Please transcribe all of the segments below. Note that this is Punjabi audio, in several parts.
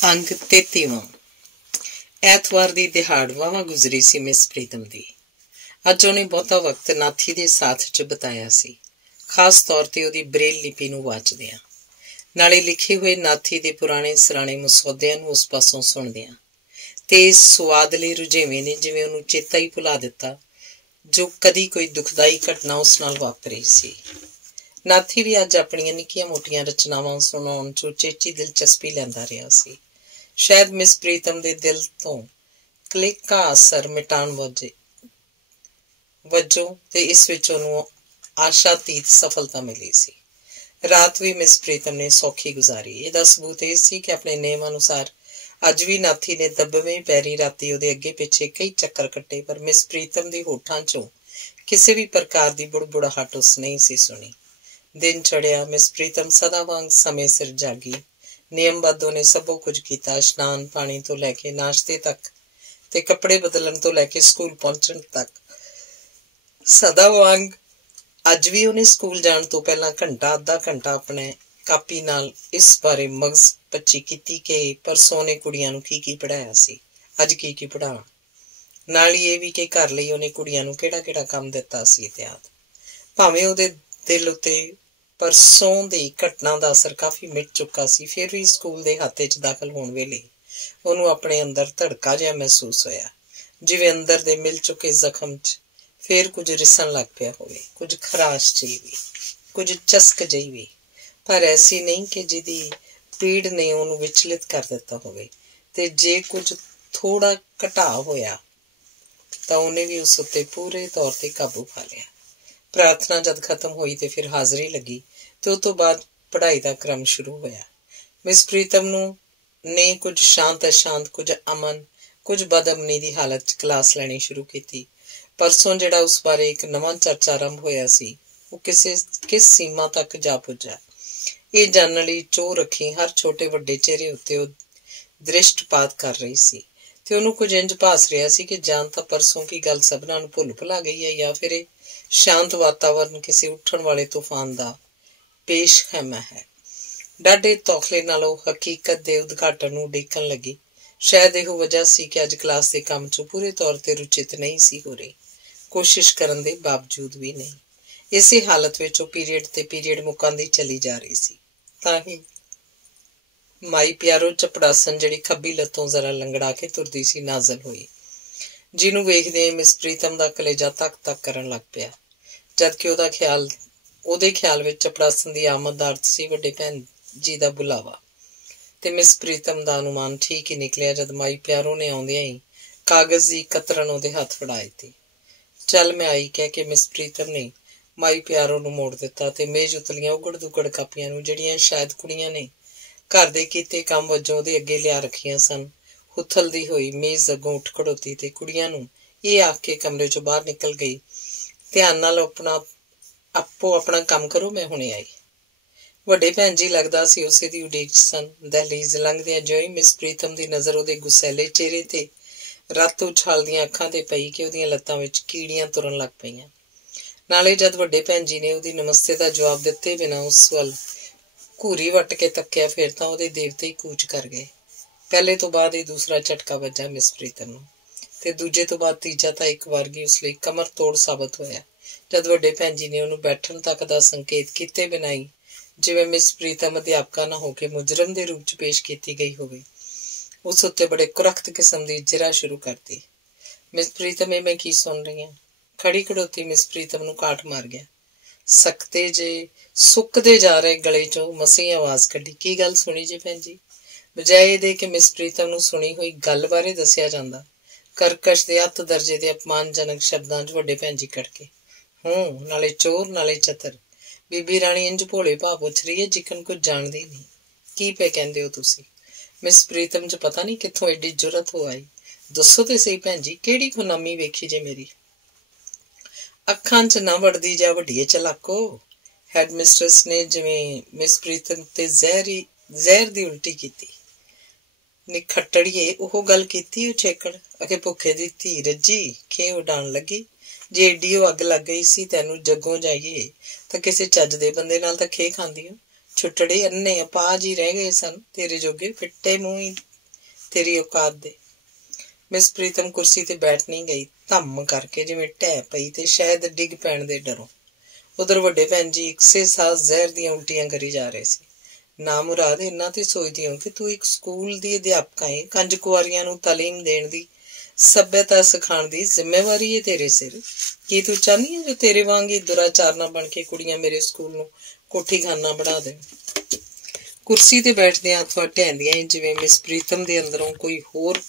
अंग 33वां। ਐਤਵਾਰ ਦੀ ਦਿਹਾੜ ਵਾਹਵਾ ਗੁਜ਼ਰੀ ਸੀ ਮਿਸ ਪ੍ਰੀਤਮ ਦੀ। ਅੱਜ ਉਹਨੇ ਬਹੁਤਾ ਵਕਤ ਨਾਥੀ ਦੇ ਸਾਥ 'ਚ ਬਿਤਾਇਆ ਸੀ, ਖਾਸ ਤੌਰ ਤੇ ਉਹਦੀ ਬਰੇਲ ਲਿਪੀ ਨੂੰ ਵਾਚਦਿਆਂ, ਨਾਲੇ ਲਿਖੇ ਹੋਏ ਨਾਥੀ ਦੇ ਪੁਰਾਣੇ ਸਰਾਣੇ ਮਸੌਦਿਆਂ ਨੂੰ ਉਸ ਪਾਸੋਂ ਸੁਣਦਿਆਂ। ਤੇ ਇਸ ਸੁਆਦਲੇ ਰੁਝੇਵੇਂ ਨੇ ਜਿਵੇਂ ਉਹਨੂੰ ਚੇਤਾ ਹੀ ਭੁਲਾ ਦਿੱਤਾ ਜੋ ਕਦੀ ਕੋਈ ਦੁਖਦਾਈ ਘਟਨਾ ਉਸ ਨਾਲ ਵਾਪਰੀ ਸੀ। ਨਾਥੀ ਵੀ ਅੱਜ ਆਪਣੀਆਂ ਨਿੱਕੀਆਂ ਮੋਟੀਆਂ ਰਚਨਾਵਾਂ ਸੁਣਾਉਣ 'ਚ ਉਚੇਚੀ ਦਿਲਚਸਪੀ ਲੈਂਦਾ ਰਿਹਾ ਸੀ। ਸ਼ਾਇਦ ਮਿਸ ਪ੍ਰੀਤਮ ਦੇ ਦਿਲ ਤੋਂ ਕਲੇਕਾ ਅਸਰ ਮਿਟਾਉਣ ਵਜੋਂ ਤੇ ਇਸ ਵਿੱਚ ਉਹਨੂੰ ਆਸ਼ਾਤੀਤ ਸਫਲਤਾ ਮਿਲੀ ਸੀ। ਰਾਤ ਵੀ ਮਿਸ ਪ੍ਰੀਤਮ ਨੇ ਸੌਖੀ ਗੁਜ਼ਾਰੀ। ਇਹਦਾ ਸਬੂਤ ਇਹ ਸੀ ਕਿ ਆਪਣੇ ਨੇਮ ਅਨੁਸਾਰ ਅੱਜ ਵੀ ਨਾਥੀ ਨੇ ਦੱਬਵੇਂ ਪੈਰੀ ਰਾਤੀ ਉਹਦੇ ਅੱਗੇ ਪਿੱਛੇ ਕਈ ਚੱਕਰ ਕੱਟੇ, ਪਰ ਮਿਸ ਪ੍ਰੀਤਮ ਦੇ ਹੋਠਾਂ 'ਚੋਂ ਕਿਸੇ ਵੀ ਪ੍ਰਕਾਰ ਦੀ ਬੁੜਬੁੜਾਹਟ ਉਸ ਨਹੀਂ ਸੀ ਸੁਣੀ। ਦਿਨ ਚੜ੍ਹਿਆ। ਮਿਸ ਪ੍ਰੀਤਮ ਸਦਾ ਵਾਂਗ ਸਮੇਂ ਸਿਰ ਜਾਗੀ। ਨਿਯਮਬੱਧ ਉਹਨੇ ਸਭੋ ਕੁਝ ਕੀਤਾ। ਇਸ਼ਨਾਨ ਪਾਣੀ ਤੋਂ ਲੈ ਕੇ ਨਾਸ਼ਤੇ ਤੱਕ ਤੇ ਕੱਪੜੇ ਬਦਲਣ ਤੋਂ ਲੈ ਕੇ ਸਕੂਲ ਪਹੁੰਚਣ ਤੱਕ। ਸਦਾ ਵਾਂਗ ਅੱਜ ਵੀ ਉਹਨੇ ਸਕੂਲ ਜਾਣ ਤੋਂ ਪਹਿਲਾਂ ਅੱਧਾ ਘੰਟਾ ਆਪਣੇ ਕਾਪੀ ਨਾਲ ਇਸ ਬਾਰੇ ਮਗਜ਼ ਪੱਚੀ ਕੀਤੀ ਕਿ ਪਰਸੋਂ ਉਹਨੇ ਕੁੜੀਆਂ ਨੂੰ ਕੀ ਪੜ੍ਹਾਇਆ ਸੀ, ਅੱਜ ਕੀ ਪੜ੍ਹਾਵਾਂ। ਨਾਲ ਹੀ ਇਹ ਵੀ ਕਿ ਘਰ ਲਈ ਉਹਨੇ ਕੁੜੀਆਂ ਨੂੰ ਕਿਹੜਾ ਕੰਮ ਦਿੱਤਾ ਸੀ ਇਤਿਆਦ। ਭਾਵੇਂ ਉਹਦੇ ਦਿਲ ਉੱਤੇ ਪਰਸੋਂ ਦੀ ਘਟਨਾ ਦਾ ਅਸਰ ਕਾਫੀ ਮਿਟ ਚੁੱਕਾ ਸੀ, ਫਿਰ ਵੀ ਸਕੂਲ ਦੇ ਖਾਤੇ 'ਚ ਦਾਖਲ ਹੋਣ ਵੇਲੇ ਉਹਨੂੰ ਆਪਣੇ ਅੰਦਰ ਧੜਕਾ ਜਿਹਾ ਮਹਿਸੂਸ ਹੋਇਆ, ਜਿਵੇਂ ਅੰਦਰ ਦੇ ਮਿਲ ਚੁੱਕੇ ਜ਼ਖਮ 'ਚ ਫਿਰ ਕੁਝ ਰਿਸਣ ਲੱਗ ਪਿਆ ਹੋਵੇ, ਕੁਝ ਖਰਾਸ਼ ਜਿਹੀ ਵੀ, ਕੁਝ ਚਸਕ ਜਿਹੀ ਵੀ, ਪਰ ਐਸੀ ਨਹੀਂ ਕਿ ਜਿਹਦੀ ਪੀੜ ਨੇ ਉਹਨੂੰ ਵਿਚਲਿਤ ਕਰ ਦਿੱਤਾ ਹੋਵੇ। ਤੇ ਜੇ ਕੁਝ ਥੋੜਾ ਘਟਾਅ ਹੋਇਆ ਤਾਂ ਉਹਨੇ ਵੀ ਉਸ ਉੱਤੇ ਪੂਰੇ ਤੌਰ ਤੇ ਕਾਬੂ ਪਾ ਲਿਆ। ਪ੍ਰਾਰਥਨਾ ਜਦ ਖਤਮ ਹੋਈ ਤੇ ਫਿਰ ਹਾਜ਼ਰੀ ਲੱਗੀ ਤੇ ਉਹ ਤੋਂ ਬਾਅਦ ਪੜ੍ਹਾਈ ਦਾ ਕ੍ਰਮ ਸ਼ੁਰੂ ਹੋਇਆ। ਮਿਸ ਪ੍ਰੀਤਮ ਨੇ ਕੁਝ ਸ਼ਾਂਤ ਅਸ਼ਾਂਤ, ਕੁਝ ਅਮਨ, ਕੁਝ ਬਦਅਮਨੀ ਦੀ ਹਾਲਤ 'ਚ ਕਲਾਸ ਲੈਣੀ ਸ਼ੁਰੂ ਕੀਤੀ। ਪਰਸੋਂ ਜਿਹੜਾ ਉਸ ਬਾਰੇ ਇੱਕ ਨਵਾਂ ਚਰਚਾ ਆਰੰਭ ਹੋਇਆ ਸੀ, ਉਹ ਕਿਸ ਸੀਮਾ ਤੱਕ ਜਾ ਪੁੱਜਾ, ਇਹ ਜਾਣਨ ਲਈ ਚੋਹ ਰੱਖੀ ਹਰ ਛੋਟੇ ਵੱਡੇ ਚਿਹਰੇ ਉੱਤੇ ਉਹ ਦ੍ਰਿਸ਼ਟਪਾਤ ਕਰ ਰਹੀ ਸੀ। ਤੇ ਉਹਨੂੰ ਕੁਝ ਇੰਝ ਭਾਸ ਰਿਹਾ ਸੀ ਕਿ ਜਾਂ ਤਾਂ ਪਰਸੋਂ ਕੀ ਗੱਲ ਸਭਨਾਂ ਨੂੰ ਭੁਲਾ ਗਈ ਹੈ, ਜਾਂ ਫਿਰ ਇਹ ਸ਼ਾਂਤ ਵਾਤਾਵਰਨ ਕਿਸੇ ਉੱਠਣ ਵਾਲੇ ਤੂਫਾਨ ਦਾ ਪੇਸ਼ਖੈਮਾ ਹੈ। ਡਾਢੇ ਤੌਖਲੇ ਨਾਲ ਉਹ ਹਕੀਕਤ ਦੇ ਉਦਘਾਟਨ ਨੂੰ ਉਡੀਕਣ ਲੱਗੀ। ਸ਼ਾਇਦ ਇਹੋ ਵਜ੍ਹਾ ਸੀ ਕਿ ਅੱਜ ਕਲਾਸ ਦੇ ਕੰਮ 'ਚੋਂ ਪੂਰੇ ਤੌਰ ਤੇ ਰੁਚਿਤ ਨਹੀਂ ਸੀ ਹੋ ਰਹੀ, ਕੋਸ਼ਿਸ਼ ਕਰਨ ਦੇ ਬਾਵਜੂਦ ਵੀ ਨਹੀਂ। ਇਸੇ ਹਾਲਤ ਵਿੱਚ ਉਹ ਪੀਰੀਅਡ ਮੁਕਾਉਂਦੀ ਚਲੀ ਜਾ ਰਹੀ ਸੀ। ਤਾਂ ਹੀ ਮਾਈ ਪਿਆਰੋ ਚਪੜਾਸਨ, ਜਿਹੜੀ ਖੱਬੀ ਲੱਤੋਂ ਜ਼ਰਾ ਲੰਗੜਾ ਕੇ ਤੁਰਦੀ ਸੀ, ਨਾਜ਼ਲ ਹੋਈ, ਜਿਹਨੂੰ ਵੇਖਦੇ ਮਿਸ ਪ੍ਰੀਤਮ ਦਾ ਕਲੇਜਾ ਤੱਕ ਕਰਨ ਲੱਗ ਪਿਆ। ਜਦਕਿ ਉਹਦੇ ਖਿਆਲ ਵਿੱਚ ਚਪੜਾਸਨ ਦੀ ਆਮਦ ਦਾ ਅਰਥ ਸੀ ਵੱਡੇ ਭੈਣ ਜੀ ਦਾ ਬੁਲਾਵਾ। ਤੇ ਮਿਸ ਪ੍ਰੀਤਮ ਦਾ ਅਨੁਮਾਨ ਠੀਕ ਹੀ ਨਿਕਲਿਆ ਜਦ ਮਾਈ ਪਿਆਰੋ ਨੇ ਆਉਂਦਿਆਂ ਹੀ ਕਾਗਜ਼ ਦੀ ਕਤਰਨ ਉਹਦੇ ਹੱਥ ਫੜਾ ਦਿੱਤੀ। ਚੱਲ ਮੈਂ ਆਈ ਕਹਿ ਕੇ ਮਿਸ ਪ੍ਰੀਤਮ ਨੇ ਮਾਈ ਪਿਆਰੋ ਨੂੰ ਮੋੜ ਦਿੱਤਾ ਤੇ ਮੇਜ਼ ਉਤਲੀਆਂ ਉਗੜ ਦੁਗੜ ਕਾਪੀਆਂ ਨੂੰ, ਜਿਹੜੀਆਂ ਸ਼ਾਇਦ ਕੁੜੀਆਂ ਨੇ ਘਰ ਦੇ ਕੀਤੇ ਕੰਮ ਵਜੋਂ ਉਹਦੇ ਅੱਗੇ ਲਿਆ ਰੱਖੀਆਂ ਸਨ, ਹੁਥਲਦੀ ਹੋਈ ਮੇਜ਼ ਅੱਗੋਂ ਉੱਠ ਖੜੋਤੀ ਤੇ ਕੁੜੀਆਂ ਨੂੰ ਇਹ ਆਖ ਕੇ ਕਮਰੇ 'ਚੋਂ ਬਾਹਰ ਨਿਕਲ ਗਈ, ਧਿਆਨ ਨਾਲ ਆਪਣਾ ਕੰਮ ਕਰੋ, ਮੈਂ ਹੁਣੇ ਆਈ। ਵੱਡੇ ਭੈਣ ਜੀ ਲੱਗਦਾ ਸੀ ਉਸੇ ਦੀ ਉਡੀਕ 'ਚ ਸਨ। ਦਹਿਲੀਜ਼ ਲੰਘਦਿਆਂ ਜਿਉਂ ਹੀ ਮਿਸ ਪ੍ਰੀਤਮ ਦੀ ਨਜ਼ਰ ਉਹਦੇ ਗੁਸੈਲੇ ਚਿਹਰੇ ਤੇ ਰੱਤ ਉਛਾਲਦੀਆਂ ਅੱਖਾਂ ਤੇ ਪਈ ਕਿ ਉਹਦੀਆਂ ਲੱਤਾਂ ਵਿੱਚ ਕੀੜੀਆਂ ਤੁਰਨ ਲੱਗ ਪਈਆਂ। ਨਾਲੇ ਜਦ ਵੱਡੇ ਭੈਣ ਜੀ ਨੇ ਉਹਦੀ ਨਮਸਤੇ ਦਾ ਜਵਾਬ ਦਿੱਤੇ ਬਿਨਾਂ ਉਸ ਵੱਲ ਘੂਰੀ ਵੱਟ ਕੇ ਤੱਕਿਆ, ਫਿਰ ਤਾਂ ਉਹਦੇ ਦੇਵਤੇ ਹੀ ਕੂਚ ਕਰ ਗਏ। ਪਹਿਲੇ ਤੋਂ ਬਾਅਦ ਇਹ ਦੂਸਰਾ ਝਟਕਾ ਵੱਜਾ ਮਿਸ ਪ੍ਰੀਤਮ ਨੂੰ, ਤੇ ਦੂਜੇ ਤੋਂ ਬਾਅਦ ਤੀਜਾ ਤਾਂ ਇੱਕ ਵਾਰਗੀ ਉਸ ਲਈ ਕਮਰ ਤੋੜ ਸਾਬਤ ਹੋਇਆ ਜਦ ਵੱਡੇ ਭੈਣ ਜੀ ਨੇ ਉਹਨੂੰ ਬੈਠਣ ਤੱਕ ਦਾ ਸੰਕੇਤ ਕੀਤੇ ਬਿਨਾਂ ਹੀ, ਜਿਵੇਂ ਮਿਸ ਪ੍ਰੀਤਮ ਅਧਿਆਪਕਾ ਨਾ ਹੋ ਕੇ ਮੁਜਰਮ ਦੇ ਰੂਪ 'ਚ ਪੇਸ਼ ਕੀਤੀ ਗਈ ਹੋਵੇ, ਉਸ ਉੱਤੇ ਬੜੇ ਕੁਰਖਤ ਕਿਸਮ ਦੀ ਜਿਰਾ ਸ਼ੁਰੂ ਕਰਤੀ। ਮਿਸ ਪ੍ਰੀਤਮ, ਇਹ ਮੈਂ ਕੀ ਸੁਣ ਰਹੀ ਹਾਂ? ਖੜੀ ਖੜੋਤੀ ਮਿਸ ਪ੍ਰੀਤਮ ਨੂੰ ਕਾਟ ਮਾਰ ਗਿਆ। ਸੁੱਕਦੇ ਜਾ ਰਹੇ ਗਲੇ 'ਚੋਂ ਮਸੀਂ ਆਵਾਜ਼ ਕੱਢੀ, ਕੀ ਗੱਲ ਸੁਣੀ ਜੀ ਭੈਣ ਜੀ? ਬਜਾਏ ਇਹਦੇ ਕਿ ਮਿਸ ਪ੍ਰੀਤਮ ਨੂੰ ਸੁਣੀ ਹੋਈ ਗੱਲ ਬਾਰੇ ਦੱਸਿਆ ਜਾਂਦਾ, ਕਰਕਸ਼ ਦੇ ਅੱਤ ਦਰਜੇ ਦੇ ਅਪਮਾਨਜਨਕ ਸ਼ਬਦਾਂ 'ਚ ਵੱਡੇ ਭੈਣ ਜੀ ਕੜਕੇ, ਨਾਲੇ ਚੋਰ ਨਾਲੇ ਚਤਰ। ਬੀਬੀ ਰਾਣੀ ਇੰਝ ਭੋਲੇ ਭਾਅ ਪੁੱਛ ਰਹੀ ਹੈ ਜਿਕਨ ਕੁਝ ਜਾਣਦੀ ਨਹੀਂ। ਕੀ ਪਏ ਕਹਿੰਦੇ ਹੋ ਤੁਸੀਂ? ਮਿਸ ਪ੍ਰੀਤਮ 'ਚ ਪਤਾ ਨਹੀਂ ਕਿੱਥੋਂ ਐਡੀ ਜੁਰਤ ਹੋ ਆਈ। ਦੱਸੋ ਤੇ ਸਹੀ ਭੈਣ ਜੀ, ਕਿਹੜੀ ਖੁਨਾਮੀ ਵੇਖੀ ਜੇ ਮੇਰੀ? ਅੱਖਾਂ 'ਚ ਨਾ ਵੜਦੀ ਜਾ ਵੱਡੀਏ ਚਲਾਕੋ। ਹੈਡ ਮਿਸਟਰਸ ਨੇ ਜਿਵੇਂ ਮਿਸ ਪ੍ਰੀਤਮ ਤੇ ਜ਼ਹਿਰ ਦੀ ਉਲਟੀ ਕੀਤੀ। ਨਿਖੱਟੜੀਏ, ਉਹ ਗੱਲ ਕੀਤੀ ਉਛੇਕੜ ਅਖੇ ਭੁੱਖੇ ਦੀ ਧੀ ਰੱਜੀ ਖੇ ਉਡਾਣ ਲੱਗੀ। ਜੇ ਏਡੀ ਉਹ ਅੱਗ ਲੱਗ ਗਈ ਸੀ ਤੈਨੂੰ ਜੱਗੋਂ ਜਾਈਏ ਤਾਂ ਕਿਸੇ ਚੱਜ ਦੇ ਬੰਦੇ ਨਾਲ ਤਾਂ ਖੇ ਖਾਂਦੀ ਹੋ। ਛੁੱਟੜੇ ਅੰਨੇ ਅਪਾਜ ਹੀ ਰਹਿ ਗਏ ਸਨ ਤੇਰੇ ਜੋਗੇ, ਫਿੱਟੇ ਮੂੰਹ ਹੀ तेरी औकात दे। मिस प्रीतम कुर्सी ते बैठ नहीं गई, धम करके जिवें ढह पई ते शायद डिग पैण दे डरों। उधर वड्डे भैन जी इकसे साथ जहर दियां उल्टियां करी जा रहे सी। ना मुराद, इन्ना ते सोचदी हूं कि तू एक स्कूल दी अध्यापका है, कंज कुआरियां नूं तालीम देण दी, सभ्यता सिखाण दी जिम्मेवारी है तेरे सिर। की तू चाहनी है जो तेरे वांग ही दुराचार ना बन के कुड़ियां मेरे स्कूल नूं कोठी खाना बना देण? कुर्सी ते बैठदियां अथवा ढहंदियां जिवें मिस प्रीतम दे अंदरों कोई होर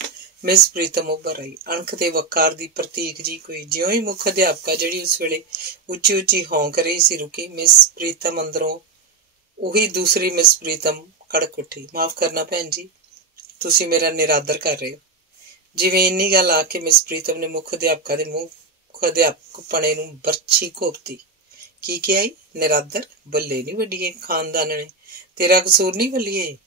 मिस प्रीतम उभर आई। अणख ते वकार दी प्रतीक जी कोई। ज्यों ही मुख अध्यापका जिहड़ी उस वेले उच्ची उच्ची हौंक रही सी रुकी, मिस प्रीतम अंदरों ਉਹੀ ਦੂਸਰੀ ਮਿਸ ਪ੍ਰੀਤਮ ਕੜਕ ਉੱਠੀ। ਮਾਫ ਕਰਨਾ ਭੈਣ ਜੀ, ਤੁਸੀਂ ਮੇਰਾ ਨਿਰਾਦਰ ਕਰ ਰਹੇ ਹੋ। ਜਿਵੇਂ ਇੰਨੀ ਗੱਲ ਆ ਕੇ ਮਿਸ ਪ੍ਰੀਤਮ ਨੇ ਮੁੱਖ ਅਧਿਆਪਕਾ ਦੇ ਮੁੱਖ ਅਧਿਆਪਕਪਣੇ ਨੂੰ ਬਰਛੀ ਘੋਪਤੀ। ਕੀ ਕਿਹਾ ਈ? ਨਿਰਾਦਰ? ਬੱਲੇ ਨੀ ਵੱਡੀਏ ਖਾਨਦਾਨ ਨੇ, ਤੇਰਾ ਕਸੂਰ ਨਹੀਂ ਬੱਲੀਏ।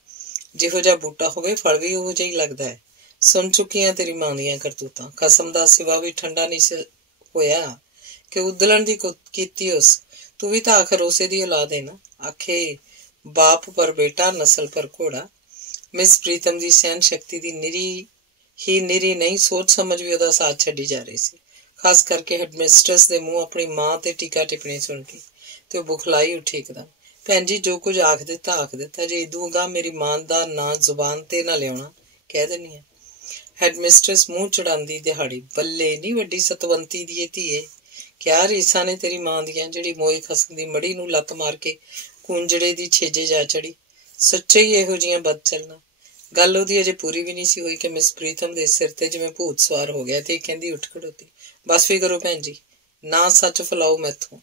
ਜਿਹੋ ਜਿਹਾ ਬੂਟਾ ਹੋਵੇ ਫਲ ਵੀ ਉਹੋ ਜਿਹਾ ਹੀ ਲੱਗਦਾ ਹੈ। ਸੁਣ ਚੁੱਕੀਆਂ ਤੇਰੀ ਮਾਂ ਦੀਆਂ ਕਰਤੂਤਾਂ। ਕਸਮ ਦਾ ਸਿਵਾ ਵੀ ਠੰਡਾ ਨਹੀਂ ਸੀ ਹੋਇਆ ਕਿ ਉਦਲਣ ਦੀ ਕੀਤੀ ਉਸ। ਤੂੰ ਵੀ ਤਾਂ ਆਖਰ ਉਸੇ ਦੀ ਔਲਾਦ ਹੈ ਨਾ। आखे बाप पर बेटा, नस्ल पर घोड़ा। मिस प्रीतम की सहन शक्ति की निरी नहीं, सोच समझ भी ਉਹਦਾ साथ ਛੱਡੀ जा रही सी। खास करके हेडमिस्ट्रेस ਦੇ ਮੂੰਹ ਆਪਣੀ ਮਾਂ ਤੇ ਟੀਕਾ ਟਿੱਪਣੀ ਸੁਣ ਕੇ ਤੇ ਉਹ ਬੁਖਲਾਈ ਉੱਠੀ ਇੱਕਦਮ। ਭੈਣ ਜੀ, ਜੋ ਕੁਝ ਆਖ ਦਿੱਤਾ, ਜੇ ਇਦੂਗਾ ਮੇਰੀ ਮਾਂ ਦਾ ਨਾਂ ਜ਼ੁਬਾਨ ਤੇ ਨਾ ਲਿਆਉਣਾ, ਕਹਿ ਦਿੰਨੀ ਆ। ਹੈਡਮਿਸਟਰਸ ਮੂੰਹ ਚੜਾਉਂਦੀ ਦਿਹਾੜੀ। ਬੱਲੇ ਨੀ ਵੱਡੀ ਸਤਵੰਤੀ ਦੀ ਧੀਏ, ਕਿਆ ਰੀਸਾਂ ਨੇ ਤੇਰੀ ਮਾਂ ਦੀਆਂ, ਜਿਹੜੀ ਮੋਏ ਖਸਮ ਦੀ ਮੜੀ ਨੂੰ ਲੱਤ ਮਾਰ ਕੇ ਕੂੰਜੜੇ ਦੀ ਛੇਜੇ ਜਾ ਚੜੀ। ਸੱਚੇ ਹੀ ਇਹੋ ਜਿਹੀਆਂ ਬਦ ਚੱਲਣਾ। ਗੱਲ ਉਹਦੀ ਅਜੇ ਪੂਰੀ ਵੀ ਨਹੀਂ ਸੀ ਹੋਈ ਕਿ ਮਿਸ ਪ੍ਰੀਤਮ ਦੇ ਸਿਰ ਤੇ ਜਿਵੇਂ ਭੂਤ ਸਵਾਰ ਹੋ ਗਿਆ ਤੇ ਕਹਿੰਦੀ ਉੱਠ ਖੜੋਤੀ, ਬਸ ਵੀ ਕਰੋ ਭੈਣ ਜੀ, ਨਾ ਸੱਚ ਫਲਾਓ ਮੈਥੋਂ।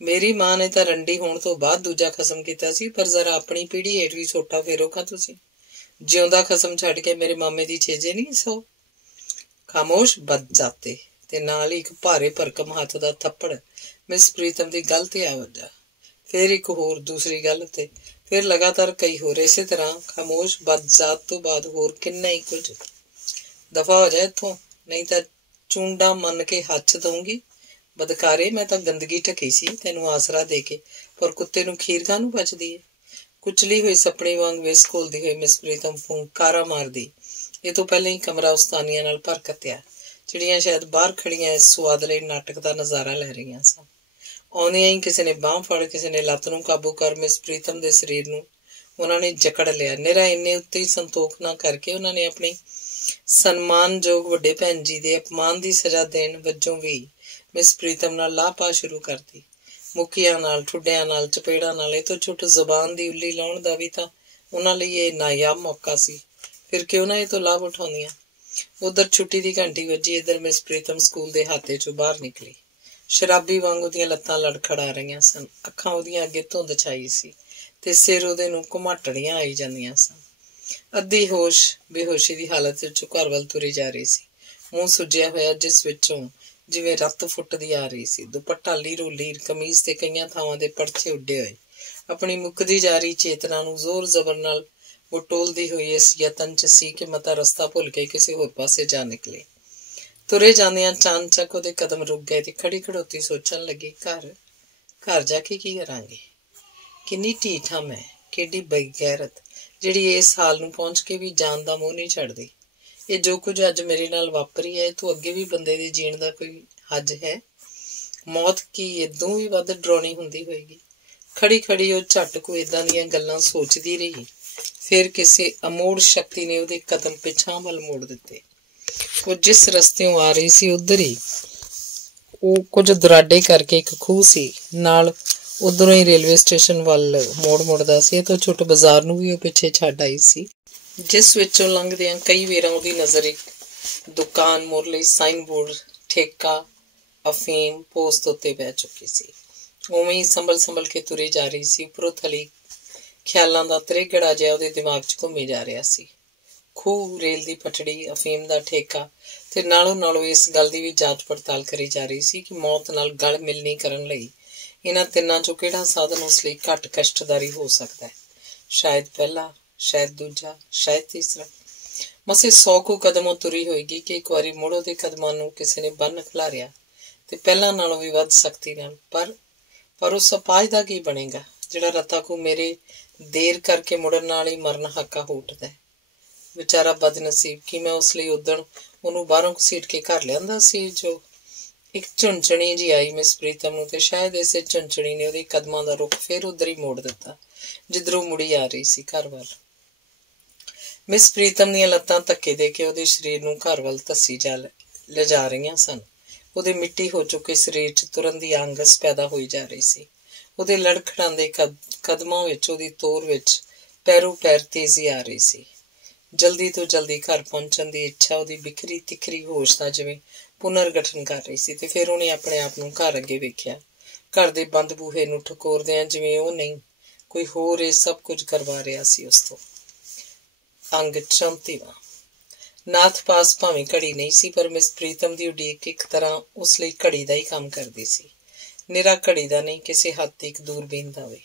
ਮੇਰੀ ਮਾਂ ਨੇ ਤਾਂ ਰੰਡੀ ਹੋਣ ਤੋਂ ਬਾਅਦ ਦੂਜਾ ਖਸਮ ਕੀਤਾ ਸੀ, ਪਰ ਜ਼ਰਾ ਆਪਣੀ ਪੀੜੀ ਹੇਠ ਵੀ ਸੋਟਾ ਫੇਰੋ ਖਾਂ ਤੁਸੀਂ। ਜਿਉਂਦਾ ਖਸਮ ਛੱਡ ਕੇ ਮੇਰੇ ਮਾਮੇ ਦੀ ਛੇਜੇ ਨਹੀਂ ਸੋ। ਖਾਮੋਸ਼ ਬਦ ਜਾਤੇ। ਤੇ ਨਾਲ ਹੀ ਇੱਕ ਭਾਰੇ ਭਰਕਮ ਹੱਥ ਦਾ ਥੱਪੜ ਮਿਸ ਪ੍ਰੀਤਮ ਦੀ ਗੱਲ ਤੇ ਆ ਵੱਜਾ। ਫਿਰ ਇੱਕ ਹੋਰ, ਦੂਸਰੀ ਗੱਲ ਤੇ ਫਿਰ ਲਗਾਤਾਰ ਕਈ ਹੋਰ। ਇਸੇ ਤਰ੍ਹਾਂ ਖਾਮੋਸ਼ ਬਦਜ਼ਾਤ ਤੋਂ ਬਾਅਦ ਹੋਰ ਕਿੰਨਾ ਹੀ ਕੁਝ। ਦਫਾ ਹੋ ਜਾ ਇੱਥੋਂ, ਨਹੀਂ ਤਾਂ ਚੂੰਡਾ ਮੰਨ ਕੇ ਹੱਥ ਦਊਂਗੀ। ਬਦਕਾਰੇ, ਮੈਂ ਤਾਂ ਗੰਦਗੀ ਢਕੀ ਸੀ ਤੈਨੂੰ ਆਸਰਾ ਦੇ ਕੇ, ਪਰ ਕੁੱਤੇ ਨੂੰ ਖੀਰ ਕਾਹਨੂੰ ਬਚਦੀ ਏ? ਕੁਚਲੀ ਹੋਈ ਸਪਣੀ ਵਾਂਗ ਵੇਸ ਘੋਲਦੀ ਹੋਈ ਮਿਸ ਪ੍ਰੀਤਮ ਫੂੰਕਾਰਾ ਮਾਰਦੀ ਇਹ ਤੋਂ ਪਹਿਲਾਂ ਹੀ ਕਮਰਾ ਉਸਤਾਨੀਆਂ ਨਾਲ ਭਰ ਕੱਤਿਆ, ਜਿਹੜੀਆਂ ਸ਼ਾਇਦ ਬਾਹਰ ਖੜੀਆਂ ਇਸ ਸੁਆਦਲੇ ਨਾਟਕ ਦਾ ਨਜ਼ਾਰਾ ਲੈ ਰਹੀਆਂ ਸਨ। ਆਉਂਦਿਆਂ ਹੀ ਕਿਸੇ ਨੇ ਬਾਂਹ ਫੜ, ਕਿਸੇ ਨੇ ਲੱਤ ਨੂੰ ਕਾਬੂ ਕਰ ਮਿਸ ਪ੍ਰੀਤਮ ਦੇ ਸਰੀਰ ਨੂੰ ਉਹਨਾਂ ਨੇ ਜਕੜ ਲਿਆ। ਨਿਰਾ ਇੰਨੇ ਉੱਤੇ ਹੀ ਸੰਤੋਖ ਨਾ ਕਰਕੇ ਉਹਨਾਂ ਨੇ ਆਪਣੀ ਸਨਮਾਨਯੋਗ ਵੱਡੇ ਭੈਣ ਜੀ ਦੇ ਅਪਮਾਨ ਦੀ ਸਜ਼ਾ ਦੇਣ ਵਜੋਂ ਵੀ ਮਿਸ ਪ੍ਰੀਤਮ ਨਾਲ ਲਾਪਾ ਸ਼ੁਰੂ ਕਰਤੀ। ਮੁੱਕੀਆਂ ਨਾਲ, ਠੁੱਡਿਆਂ ਨਾਲ, ਚਪੇੜਾਂ ਨਾਲ। ਇਹ ਤੋਂ ਛੁੱਟ ਜ਼ੁਬਾਨ ਦੀ ਉੱਲੀ ਲਾਉਣ ਦਾ ਵੀ ਤਾਂ ਉਹਨਾਂ ਲਈ ਇਹ ਨਾਯਾਬ ਮੌਕਾ ਸੀ। ਫਿਰ ਕਿਉਂ ਨਾ ਇਹ ਤੋਂ ਲਾਭ ਉਠਾਉਂਦੀਆਂ। ਉਧਰ ਛੁੱਟੀ ਦੀ ਘੰਟੀ ਵੱਜੀ, ਇੱਧਰ ਮਿਸ ਪ੍ਰੀਤਮ ਸਕੂਲ ਦੇ ਹਾਤੇ ਚੋਂ ਬਾਹਰ ਨਿਕਲੀ। ਸ਼ਰਾਬੀ ਵਾਂਗ ਉਹਦੀਆਂ ਲੱਤਾਂ ਲੜਖੜਾ ਰਹੀਆਂ ਸਨ। ਅੱਖਾਂ ਉਹਦੀਆਂ ਅੱਗੇ ਧੁੰਦ ਛਾਈ ਸੀ ਤੇ ਸਿਰ ਉਹਦੇ ਨੂੰ ਘੁਮਾਟੜੀਆਂ ਆਈ ਜਾਂਦੀਆਂ ਸਨ। ਅੱਧੀ ਹੋਸ਼ ਬੇਹੋਸ਼ੀ ਦੀ ਹਾਲਤ ਵਿੱਚ ਘਰ ਵੱਲ ਤੁਰੀ ਜਾ ਰਹੀ ਸੀ, ਮੂੰਹ ਸੁੱਜਿਆ ਹੋਇਆ ਜਿਸ ਵਿੱਚੋਂ ਜਿਵੇਂ ਰੱਤ ਫੁੱਟਦੀ ਆ ਰਹੀ ਸੀ। ਦੁਪੱਟਾ ਲੀਰੋ ਲੀਰ, ਕਮੀਜ਼ ਤੇ ਕਈਆਂ ਥਾਵਾਂ ਦੇ ਪਰਚੇ ਉੱਡੇ ਹੋਏ। ਆਪਣੀ ਮੁੱਕਦੀ ਜਾ ਰਹੀ ਚੇਤਨਾ ਨੂੰ ਜ਼ੋਰ ਜ਼ਬਰ ਨਾਲ ਉਹ ਟੋਲਦੀ ਹੋਈ ਇਸ ਯਤਨ 'ਚ ਸੀ ਕਿ ਮਤਾ ਰਸਤਾ ਭੁੱਲ ਕੇ ਕਿਸੇ ਹੋਰ ਪਾਸੇ ਜਾ ਨਿਕਲੇ। ਤੁਰੇ ਜਾਂਦਿਆਂ ਚਾਨਚੱਕ ਉਹਦੇ ਕਦਮ ਰੁਕ ਗਏ ਤੇ ਖੜੀ ਖੜੋਤੀ ਸੋਚਣ ਲੱਗੀ, ਘਰ ਜਾ ਕੇ ਕੀ ਕਰਾਂਗੇ? ਕਿੰਨੀ ਢੀਠ ਹਾਂ ਮੈਂ, ਕਿੱਡੀ ਬੇਗੈਰਤ, ਜਿਹੜੀ ਇਸ ਹਾਲ ਨੂੰ ਪਹੁੰਚ ਕੇ ਵੀ ਜਾਨ ਦਾ ਮੂੰਹ ਨਹੀਂ ਛੱਡਦੀ। ਇਹ ਜੋ ਕੁਝ ਅੱਜ ਮੇਰੇ ਨਾਲ ਵਾਪਰੀ ਹੈ, ਤੂੰ ਅੱਗੇ ਵੀ ਬੰਦੇ ਦੇ ਜੀਣ ਦਾ ਕੋਈ ਹੱਜ ਹੈ? ਮੌਤ ਕੀ ਇਦੋਂ ਵੀ ਵੱਧ ਡਰਾਉਣੀ ਹੁੰਦੀ ਹੋਏਗੀ? ਖੜੀ ਖੜੀ ਉਹ ਝੱਟ ਕੋ ਏਦਾਂ ਦੀਆਂ ਗੱਲਾਂ ਸੋਚਦੀ ਰਹੀ। ਫਿਰ ਕਿਸੇ ਅਮੋੜ ਸ਼ਕਤੀ ਨੇ ਉਹਦੇ ਕਦਮ ਪਿਛਾਂਹ ਵੱਲ ਮੋੜ ਦਿੱਤੇ। ਉਹ ਜਿਸ ਰਸਤਿਓਂ ਆ ਰਹੀ ਸੀ ਉੱਧਰ ਹੀ ਉਹ ਕੁਝ ਦੁਰਾਡੇ ਕਰਕੇ ਇੱਕ ਖੂਹ ਸੀ, ਨਾਲ ਉਧਰੋਂ ਹੀ ਰੇਲਵੇ ਸਟੇਸ਼ਨ ਵੱਲ ਮੁੜਦਾ ਸੀ। ਇਹ ਤੋਂ ਛੁੱਟ ਬਾਜ਼ਾਰ ਨੂੰ ਵੀ ਉਹ ਪਿੱਛੇ ਛੱਡ ਆਈ ਸੀ, ਜਿਸ ਵਿੱਚੋਂ ਲੰਘਦਿਆਂ ਕਈ ਵੇਰਾਂ ਉਹਦੀ ਨਜ਼ਰ ਇੱਕ ਦੁਕਾਨ ਮੁਰਲੀ ਸਾਈਨ ਬੋਰਡ ਠੇਕਾ ਅਫੀਮ ਪੋਸਟ ਉੱਤੇ ਪੈ ਚੁੱਕੀ ਸੀ। ਉਵੇਂ ਹੀ ਸੰਭਲ ਕੇ ਤੁਰੀ ਜਾ ਰਹੀ ਸੀ। ਉੱਪਰੋਂ ਥਲੀ ਖਿਆਲਾਂ ਦਾ ਤ੍ਰਿਗੜਾ ਜਿਹਾ ਉਹਦੇ ਦਿਮਾਗ 'ਚ ਘੁੰਮੀ ਜਾ ਰਿਹਾ ਸੀ। ਖੂਹ, ਰੇਲ ਦੀ ਪਟੜੀ, ਅਫੀਮ ਦਾ ਠੇਕਾ ਤੇ ਨਾਲੋਂ ਇਸ ਗੱਲ ਦੀ ਵੀ ਜਾਂਚ ਪੜਤਾਲ ਕਰੀ ਜਾ ਰਹੀ ਸੀ ਕਿ ਮੌਤ ਨਾਲ ਗਲ ਮਿਲਣੀ ਕਰਨ ਲਈ ਇਹਨਾਂ ਤਿੰਨਾਂ 'ਚੋਂ ਕਿਹੜਾ ਸਾਧਨ ਉਸ ਲਈ ਘੱਟ ਕਸ਼ਟਦਾਰੀ ਹੋ ਸਕਦਾ ਹੈ। ਸ਼ਾਇਦ ਪਹਿਲਾ, ਸ਼ਾਇਦ ਦੂਜਾ, ਸ਼ਾਇਦ ਤੀਸਰਾ। ਮਸੇ 100 ਕੁ ਕਦਮੋਂ ਤੁਰੀ ਹੋਏਗੀ ਕਿ ਇੱਕ ਵਾਰੀ ਮੁੜ ਉਹਦੇ ਕਦਮਾਂ ਨੂੰ ਕਿਸੇ ਨੇ ਬੰਨ ਖਿਲਾਰਿਆ ਤੇ ਪਹਿਲਾਂ ਨਾਲੋਂ ਵੀ ਵੱਧ ਸਖਤੀ ਨਾਲ। ਪਰ ਉਸ ਅਪਾਹਜ ਦਾ ਕੀ ਬਣੇਗਾ ਜਿਹੜਾ ਰਤਾ ਕੋ ਮੇਰੇ ਦੇਰ ਕਰਕੇ ਮੁੜਨ ਨਾਲ ਹੀ ਮਰਨ ਹਾਕਾ ਹੋ ਉੱਠਦਾ ਹੈ? ਵਿਚਾਰਾ ਬਦਨਸੀਬ ਕਿ ਮੈਂ ਉਸ ਲਈ ਉਦਣ ਉਹਨੂੰ ਬਾਹਰੋਂ ਘਸੀਟ ਕੇ ਘਰ ਲਿਆਂਦਾ ਸੀ। ਜੋ ਇੱਕ ਝੁੰਝਣੀ ਜੀ ਆਈ ਮਿਸ ਪ੍ਰੀਤਮ ਨੂੰ, ਤੇ ਸ਼ਾਇਦ ਇਸੇ ਝੁੰਝਣੀ ਨੇ ਉਹਦੇ ਕਦਮਾਂ ਦਾ ਰੁਖ ਫਿਰ ਉਧਰ ਹੀ ਮੋੜ ਦਿੱਤਾ ਜਿੱਧਰੋਂ ਮੁੜੀ ਆ ਰਹੀ ਸੀ, ਘਰ ਵੱਲ। ਮਿਸ ਪ੍ਰੀਤਮ ਦੀਆਂ ਲੱਤਾਂ ਧੱਕੇ ਦੇ ਕੇ ਉਹਦੇ ਸਰੀਰ ਨੂੰ ਘਰ ਵੱਲ ਧੱਸੀ ਲਿਜਾ ਰਹੀਆਂ ਸਨ। ਉਹਦੇ ਮਿੱਟੀ ਹੋ ਚੁੱਕੇ ਸਰੀਰ 'ਚ ਤੁਰਨ ਦੀ ਆਂਗਸ ਪੈਦਾ ਹੋਈ ਜਾ ਰਹੀ ਸੀ। ਉਹਦੇ ਲੜਖੜਾਉਂਦੇ ਕਦਮਾਂ ਵਿੱਚ, ਉਹਦੀ ਤੋਰ ਵਿੱਚ ਪੈਰੋਂ ਪੈਰ ਤੇਜ਼ੀ ਆ ਰਹੀ ਸੀ। ਜਲਦੀ ਤੋਂ ਜਲਦੀ ਘਰ ਪਹੁੰਚਣ ਦੀ ਇੱਛਾ ਉਹਦੀ ਬਿਖਰੀ ਤਿਖਰੀ ਹੋਸ਼ ਦਾ ਜਿਵੇਂ ਪੁਨਰ ਗਠਨ ਕਰ ਰਹੀ ਸੀ। ਤੇ ਫਿਰ ਉਹਨੇ ਆਪਣੇ ਆਪ ਨੂੰ ਘਰ ਅੱਗੇ ਵੇਖਿਆ, ਘਰ ਦੇ ਬੰਦ ਬੂਹੇ ਨੂੰ ਠਕੋਰਦਿਆਂ, ਜਿਵੇਂ ਉਹ ਨਹੀਂ ਕੋਈ ਹੋਰ ਇਹ ਸਭ ਕੁਝ ਕਰਵਾ ਰਿਹਾ ਸੀ ਉਸ ਤੋਂ। ਅੰਗ 34ਵਾਂ। ਨਾਥ ਪਾਸ ਭਾਵੇਂ ਘੜੀ ਨਹੀਂ ਸੀ, ਪਰ ਮਿਸ ਪ੍ਰੀਤਮ ਦੀ ਉਡੀਕ ਇੱਕ ਤਰ੍ਹਾਂ ਉਸ ਲਈ ਘੜੀ ਦਾ ਹੀ ਕੰਮ ਕਰਦੀ ਸੀ। ਨਿਰਾ ਘੜੀ ਦਾ ਨਹੀਂ, ਕਿਸੇ ਹੱਦ ਤੱਕ ਦੂਰਬੀਨ ਦਾ ਵੀ।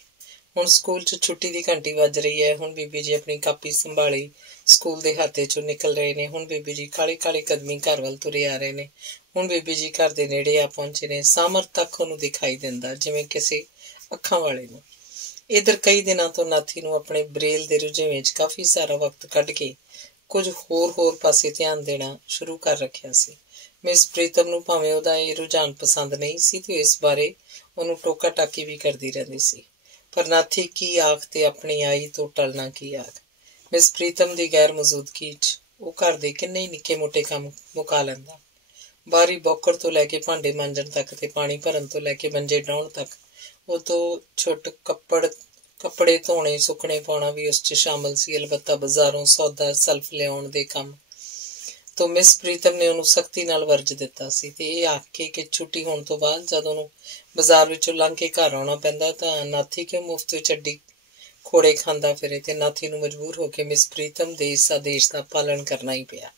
ਹੁਣ ਸਕੂਲ 'ਚ ਛੁੱਟੀ ਦੀ ਘੰਟੀ ਵੱਜ ਰਹੀ ਹੈ। ਹੁਣ ਬੀਬੀ ਜੀ ਆਪਣੀ ਕਾਪੀ ਸੰਭਾਲੀ ਸਕੂਲ ਦੇ ਹਾਤੇ 'ਚੋਂ ਨਿਕਲ ਰਹੇ ਨੇ। ਹੁਣ ਬੀਬੀ ਜੀ ਕਾਲੇ ਕਾਲੇ ਕਦਮੀ ਘਰ ਵੱਲ ਤੁਰੇ ਆ ਰਹੇ ਨੇ। ਹੁਣ ਬੀਬੀ ਜੀ ਘਰ ਦੇ ਨੇੜੇ ਆ ਪਹੁੰਚੇ ਨੇ। ਸਾਮਰ ਤੱਕ ਉਹਨੂੰ ਦਿਖਾਈ ਦਿੰਦਾ, ਜਿਵੇਂ ਕਿਸੇ ਅੱਖਾਂ ਵਾਲੇ ਨੂੰ। ਇੱਧਰ ਕਈ ਦਿਨਾਂ ਤੋਂ ਨਾਥੀ ਨੂੰ ਆਪਣੇ ਬਰੇਲ ਦੇ ਰੁਝੇਵੇਂ 'ਚ ਕਾਫੀ ਸਾਰਾ ਵਕਤ ਕੱਢ ਕੇ ਕੁਝ ਹੋਰ ਪਾਸੇ ਧਿਆਨ ਦੇਣਾ ਸ਼ੁਰੂ ਕਰ ਰੱਖਿਆ ਸੀ। ਮਿਸ ਪ੍ਰੀਤਮ ਨੂੰ ਭਾਵੇਂ ਉਹਦਾ ਇਹ ਰੁਝਾਨ ਪਸੰਦ ਨਹੀਂ ਸੀ ਤੇ ਇਸ ਬਾਰੇ ਉਹਨੂੰ ਟੋਕਾ ਟਾਕੀ ਵੀ ਕਰਦੀ ਰਹਿੰਦੀ ਸੀ। ਪਰ ਨਾਥੀ ਕੀ ਆਖ ਤੇ ਆਪਣੀ ਆਈ ਤੋਂ ਟਲਣਾ ਕੀ ਆਖ। ਮਿਸ ਪ੍ਰੀਤਮ ਦੀ ਗੈਰ ਮੌਜੂਦਗੀ 'ਚ ਉਹ ਘਰ ਦੇ ਕਿੰਨੇ ਹੀ ਨਿੱਕੇ ਮੋਟੇ ਕੰਮ ਮੁਕਾ ਲੈਂਦਾ। ਬਾਹਰੀ ਬੌਕਰ ਤੋਂ ਲੈ ਕੇ ਭਾਂਡੇ ਮਾਂਜਣ ਤੱਕ ਤੇ ਪਾਣੀ ਭਰਨ ਤੋਂ ਲੈ ਕੇ ਮੰਜੇ ਡਾਉਣ ਤੱਕ। ਉਹ ਤੋਂ ਛੁੱਟ ਕੱਪੜੇ ਧੋਣੇ ਸੁੱਕਣੇ ਪਾਉਣਾ ਵੀ ਉਸ 'ਚ ਸ਼ਾਮਲ ਸੀ। ਅਲਬੱਤਾ ਬਾਜ਼ਾਰੋਂ ਸੌਦਾ ਸਲਫ ਲਿਆਉਣ ਦੇ ਕੰਮ ਤੋਂ ਮਿਸ ਪ੍ਰੀਤਮ ਨੇ ਉਹਨੂੰ ਸਖਤੀ ਨਾਲ ਵਰਜ ਦਿੱਤਾ ਸੀ। ਤੇ ਇਹ ਆਖ ਕੇ ਕਿ ਛੁੱਟੀ ਹੋਣ ਤੋਂ ਬਾਅਦ ਜਦ ਉਹਨੂੰ ਬਾਜ਼ਾਰ ਵਿੱਚੋਂ ਲੰਘ ਕੇ ਘਰ ਆਉਣਾ ਪੈਂਦਾ ਤਾਂ ਨਾਥੀ ਕਿਉਂ ਮੁਫਤ ਵਿੱਚ ਅੱਡੀ ਖੋੜੇ ਖਾਂਦਾ ਫਿਰੇ। ਤੇ ਨਾਥੀ ਨੂੰ ਮਜਬੂਰ ਹੋ ਕੇ ਮਿਸ ਪ੍ਰੀਤਮ ਦੇ ਇਸ ਆਦੇਸ਼ ਦਾ ਪਾਲਣ ਕਰਨਾ ਹੀ ਪਿਆ।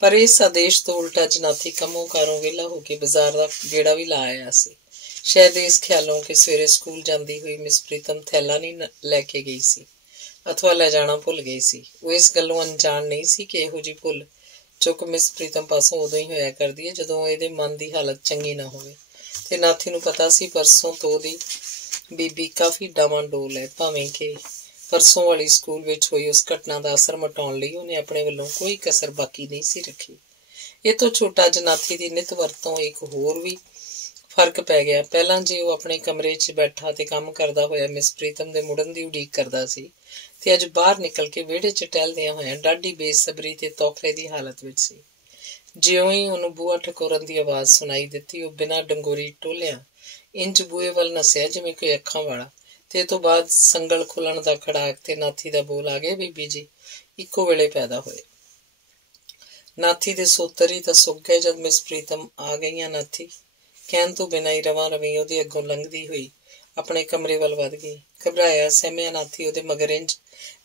ਪਰ ਇਸ ਆਦੇਸ਼ ਤੋਂ ਉਲਟਾ ਨਾਥੀ ਕੰਮੋਂ ਕਾਰੋਂ ਵਿਹਲਾ ਹੋ ਕੇ ਬਾਜ਼ਾਰ ਦਾ ਗੇੜਾ ਵੀ ਲਾ ਆਇਆ ਸੀ। ਸ਼ਾਇਦ ਇਸ ਖਿਆਲੋਂ ਕਿ ਸਵੇਰੇ ਸਕੂਲ ਜਾਂਦੀ ਹੋਈ ਮਿਸ ਪ੍ਰੀਤਮ ਥੈਲਾ ਨਹੀਂ ਲੈ ਕੇ ਗਈ ਸੀ, ਅਥਵਾ ਲੈ ਜਾਣਾ ਭੁੱਲ ਗਈ ਸੀ। ਉਹ ਇਸ ਗੱਲੋਂ ਅਣਜਾਣ ਨਹੀਂ ਸੀ ਕਿ ਇਹੋ ਜਿਹੀ ਭੁੱਲ ਚੁੱਕ ਮਿਸ ਪ੍ਰੀਤਮ ਪਾਸੋਂ ਉਦੋਂ ਹੀ ਹੋਇਆ ਕਰਦੀ ਹੈ ਜਦੋਂ ਇਹਦੇ ਮਨ ਦੀ ਹਾਲਤ ਚੰਗੀ ਨਾ ਹੋਵੇ। ਤੇ ਨਾਥੀ ਨੂੰ ਪਤਾ ਸੀ ਪਰਸੋਂ ਤੋਂ ਉਹਦੀ ਬੀਬੀ ਕਾਫੀ ਡਾਵਾਂਡੋਲ ਹੈ। ਭਾਵੇਂ ਕਿ ਪਰਸੋਂ ਵਾਲੀ ਸਕੂਲ ਵਿੱਚ ਹੋਈ ਉਸ ਘਟਨਾ ਦਾ ਅਸਰ ਮਿਟਾਉਣ ਲਈ ਉਹਨੇ ਆਪਣੇ ਵੱਲੋਂ ਕੋਈ ਕਸਰ ਬਾਕੀ ਨਹੀਂ ਸੀ ਰੱਖੀ। ਇਹ ਤੋਂ ਛੋਟਾ ਨਾਥੀ ਦੀ ਨਿਤ ਵਰਤੋਂ ਇੱਕ ਹੋਰ ਵੀ ਫਰਕ ਪੈ ਗਿਆ। ਪਹਿਲਾਂ ਜੇ ਉਹ ਆਪਣੇ ਕਮਰੇ 'ਚ ਬੈਠਾ ਤੇ ਕੰਮ ਕਰਦਾ ਹੋਇਆ ਮਿਸ ਪ੍ਰੀਤਮ ਦੇ ਮੁੜਨ ਦੀ ਉਡੀਕ ਕਰਦਾ ਸੀ, ਤੇ ਅੱਜ ਬਾਹਰ ਨਿਕਲ ਕੇ ਵਿਹੜੇ 'ਚ ਟਹਿਲਦਿਆਂ ਹੋਇਆਂ ਡਾਢੀ ਬੇਸਬਰੀ ਤੇ ਤੌਖਲੇ ਦੀ ਹਾਲਤ ਵਿੱਚ ਸੀ। ਜਿਉਂ ਹੀ ਉਹਨੂੰ ਬੂਹਾ ਠਕੋਰਨ ਦੀ ਆਵਾਜ਼ ਸੁਣਾਈ ਦਿੱਤੀ, ਉਹ ਬਿਨਾਂ ਡੰਗੋਰੀ ਟੋਲਿਆਂ ਇੰਜ ਬੂਹੇ ਵੱਲ ਨੱਸਿਆ ਜਿਵੇਂ ਕੋਈ ਅੱਖਾਂ ਵਾਲਾ। ਤੇ ਇਹ ਤੋਂ ਬਾਅਦ ਸੰਗਲ ਖੁੱਲਣ ਦਾ ਖੜਾਕ ਤੇ ਨਾਥੀ ਦਾ ਬੋਲ ਆ ਗਏ, ਬੀਬੀ ਜੀ ਇੱਕੋ ਵੇਲੇ ਪੈਦਾ ਹੋਏ। ਨਾਥੀ ਦੇ ਸੋਤਰ ਹੀ ਤਾਂ ਸੁੱਕ ਗਏ ਜਦ ਮਿਸ ਪ੍ਰੀਤਮ ਆ ਗਈਆਂ। ਨਾਥੀ ਕਹਿਣ ਤੋਂ ਬਿਨਾਂ ਹੀ ਰਵਾਂ ਰਵੀ ਉਹਦੇ ਅੱਗੋਂ ਲੰਘਦੀ ਹੋਈ ਆਪਣੇ ਕਮਰੇ ਵੱਲ ਵੱਧ ਗਈ। ਘਬਰਾਇਆ ਸਹਿਮਿਆ ਨਾਥੀ ਉਹਦੇ ਮਗਰ ਇੰਜ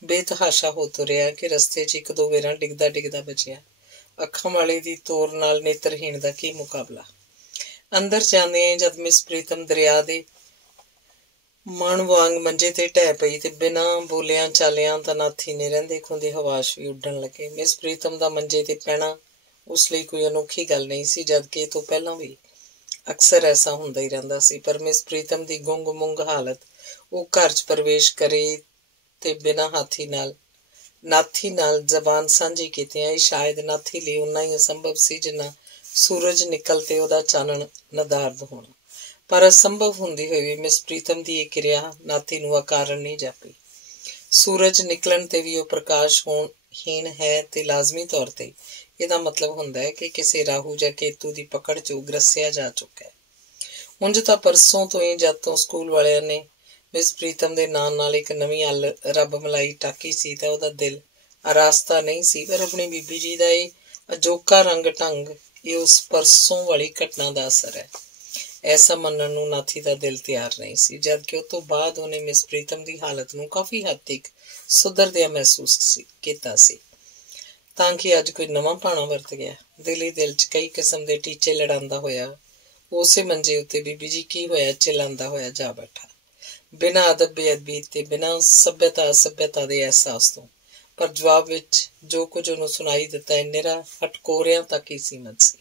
ਬੇਤਹਾਸ਼ਾ ਹੋ ਤੁਰਿਆ ਕਿ ਰਸਤੇ 'ਚ ਇੱਕ ਦੋ ਵੇਰਾਂ ਡਿੱਗਦਾ ਬਚਿਆ। ਅੱਖਾਂ ਵਾਲੇ ਦੀ ਤੋਰ ਨਾਲ ਨੇਤਰਹੀਣ ਦਾ ਕੀ ਮੁਕਾਬਲਾ। ਅੰਦਰ ਜਾਂਦਿਆਂ ਜਦ ਮਿਸ ਪ੍ਰੀਤਮ ਦਰਿਆ ਦੇ ਮਣ ਵਾਂਗ ਮੰਜੇ ਤੇ ਢਹਿ ਪਈ ਤੇ ਬਿਨਾਂ ਬੋਲਿਆਂ ਚਾਲਿਆਂ ਤਾਂ ਨਾਥੀ ਨੇ ਰਹਿੰਦੇ ਖੁੰਦੇ ਹਵਾਸ਼ ਵੀ ਉੱਡਣ ਲੱਗੇ। ਮਿਸ ਪ੍ਰੀਤਮ ਦਾ ਮੰਜੇ ਤੇ ਪੈਣਾ ਉਸ ਲਈ ਕੋਈ ਅਨੋਖੀ ਗੱਲ ਨਹੀਂ ਸੀ, ਜਦਕਿ ਇਹ ਤੋਂ ਪਹਿਲਾਂ ਵੀ ਅਕਸਰ ਐਸਾ ਹੁੰਦਾ ਹੀ ਰਹਿੰਦਾ ਸੀ। ਪਰ ਮਿਸ ਪ੍ਰੀਤਮ ਦੀ ਗੁੰਗ ਮੁੰਗ ਹਾਲਤ, ਉਹ ਘਰ 'ਚ ਪ੍ਰਵੇਸ਼ ਕਰੇ ਤੇ ਬਿਨਾਂ ਨਾਥੀ ਨਾਲ ਜ਼ਬਾਨ ਸਾਂਝੀ ਕੀਤਿਆਂ, ਇਹ ਸ਼ਾਇਦ ਨਾਥੀ ਲਈ ਓਨਾ ਹੀ ਅਸੰਭਵ ਸੀ ਜਿੰਨਾ ਸੂਰਜ ਨਿਕਲ ਤੇ ਉਹਦਾ ਚਾਨਣ ਨਦਾਰਦ ਹੋਣਾ। ਪਰ ਅਸੰਭਵ ਹੁੰਦੀ ਹੋਈ ਵੀ ਮਿਸ ਪ੍ਰੀਤਮ ਦੀ ਇਹ ਕਿਰਿਆ ਨਾਥੀ ਨੂੰ ਅਕਾਰਨ ਨਹੀਂ ਜਾਪੀ। ਸੂਰਜ ਨਿਕਲਣ ਤੇ ਵੀ ਉਹ ਪ੍ਰਕਾਸ਼ ਹੀਣ ਹੈ ਤੇ ਲਾਜ਼ਮੀ ਤੌਰ ਤੇ ਇਹਦਾ ਮਤਲਬ ਹੁੰਦਾ ਹੈ ਕਿ ਕਿਸੇ ਰਾਹੂ ਜਾਂ ਕੇਤੂ ਦੀ ਪਕੜ 'ਚੋਂ ਗ੍ਰਸਿਆ ਜਾ ਚੁੱਕਾ ਹੈ। ਉਂਝ ਤਾਂ ਪਰਸੋਂ ਤੋਂ ਹੀ ਜਦ ਤੋਂ ਸਕੂਲ ਵਾਲਿਆਂ ਨੇ ਮਿਸ ਪ੍ਰੀਤਮ ਦੇ ਨਾਂ ਨਾਲ ਇੱਕ ਨਵੀਂ ਰੱਬ ਮਲਾਈ ਟਾਕੀ ਸੀ ਤਾਂ ਉਹਦਾ ਦਿਲ ਆਰਾਸਤਾ ਨਹੀਂ ਸੀ। ਪਰ ਆਪਣੀ ਬੀਬੀ ਜੀ ਦਾ ਇਹ ਅਜੋਕਾ ਰੰਗ ਢੰਗ, ਇਹ ਉਸ ਪਰਸੋਂ ਵਾਲੀ ਘਟਨਾ ਦਾ ਅਸਰ ਹੈ, ਐਸਾ ਮੰਨਣ ਨੂੰ ਨਾਥੀ ਦਾ ਦਿਲ ਤਿਆਰ ਨਹੀਂ ਸੀ। ਜਦਕਿ ਉਹ ਤੋਂ ਬਾਅਦ ਉਹਨੇ ਮਿਸ ਪ੍ਰੀਤਮ ਦੀ ਹਾਲਤ ਨੂੰ ਕਾਫੀ ਹੱਦ ਤੱਕ ਸੁਧਰਦਿਆਂ ਮਹਿਸੂਸ ਕੀਤਾ ਸੀ, ਤਾਂ ਕਿ ਅੱਜ ਕੋਈ ਨਵਾਂ ਭਾਣਾ ਵਰਤ ਗਿਆ। ਦਿਲ 'ਚ ਕਈ ਕਿਸਮ ਦੇ ਟੀਚੇ ਲੜਾਉਂਦਾ ਹੋਇਆ ਉਸੇ ਮੰਜੇ ਉੱਤੇ ਬੀਬੀ ਜੀ ਕੀ ਹੋਇਆ ਚਿਲਾਉਂਦਾ ਹੋਇਆ ਜਾ ਬੈਠਾ, ਬਿਨਾਂ ਅਦਬ ਬੇਅਦਬੀ ਤੇ ਬਿਨਾਂ ਸੱਭਿਅਤਾ ਅਸੱਭਿਅਤਾ ਦੇ ਅਹਿਸਾਸ ਤੋਂ। ਪਰ ਜਵਾਬ ਵਿੱਚ ਜੋ ਕੁਝ ਉਹਨੂੰ ਸੁਣਾਈ ਦਿੱਤਾ ਇਹ ਨਿਰਾ ਹਟਕੋਰਿਆਂ ਤੱਕ ਹੀ ਸੀਮਤ ਸੀ।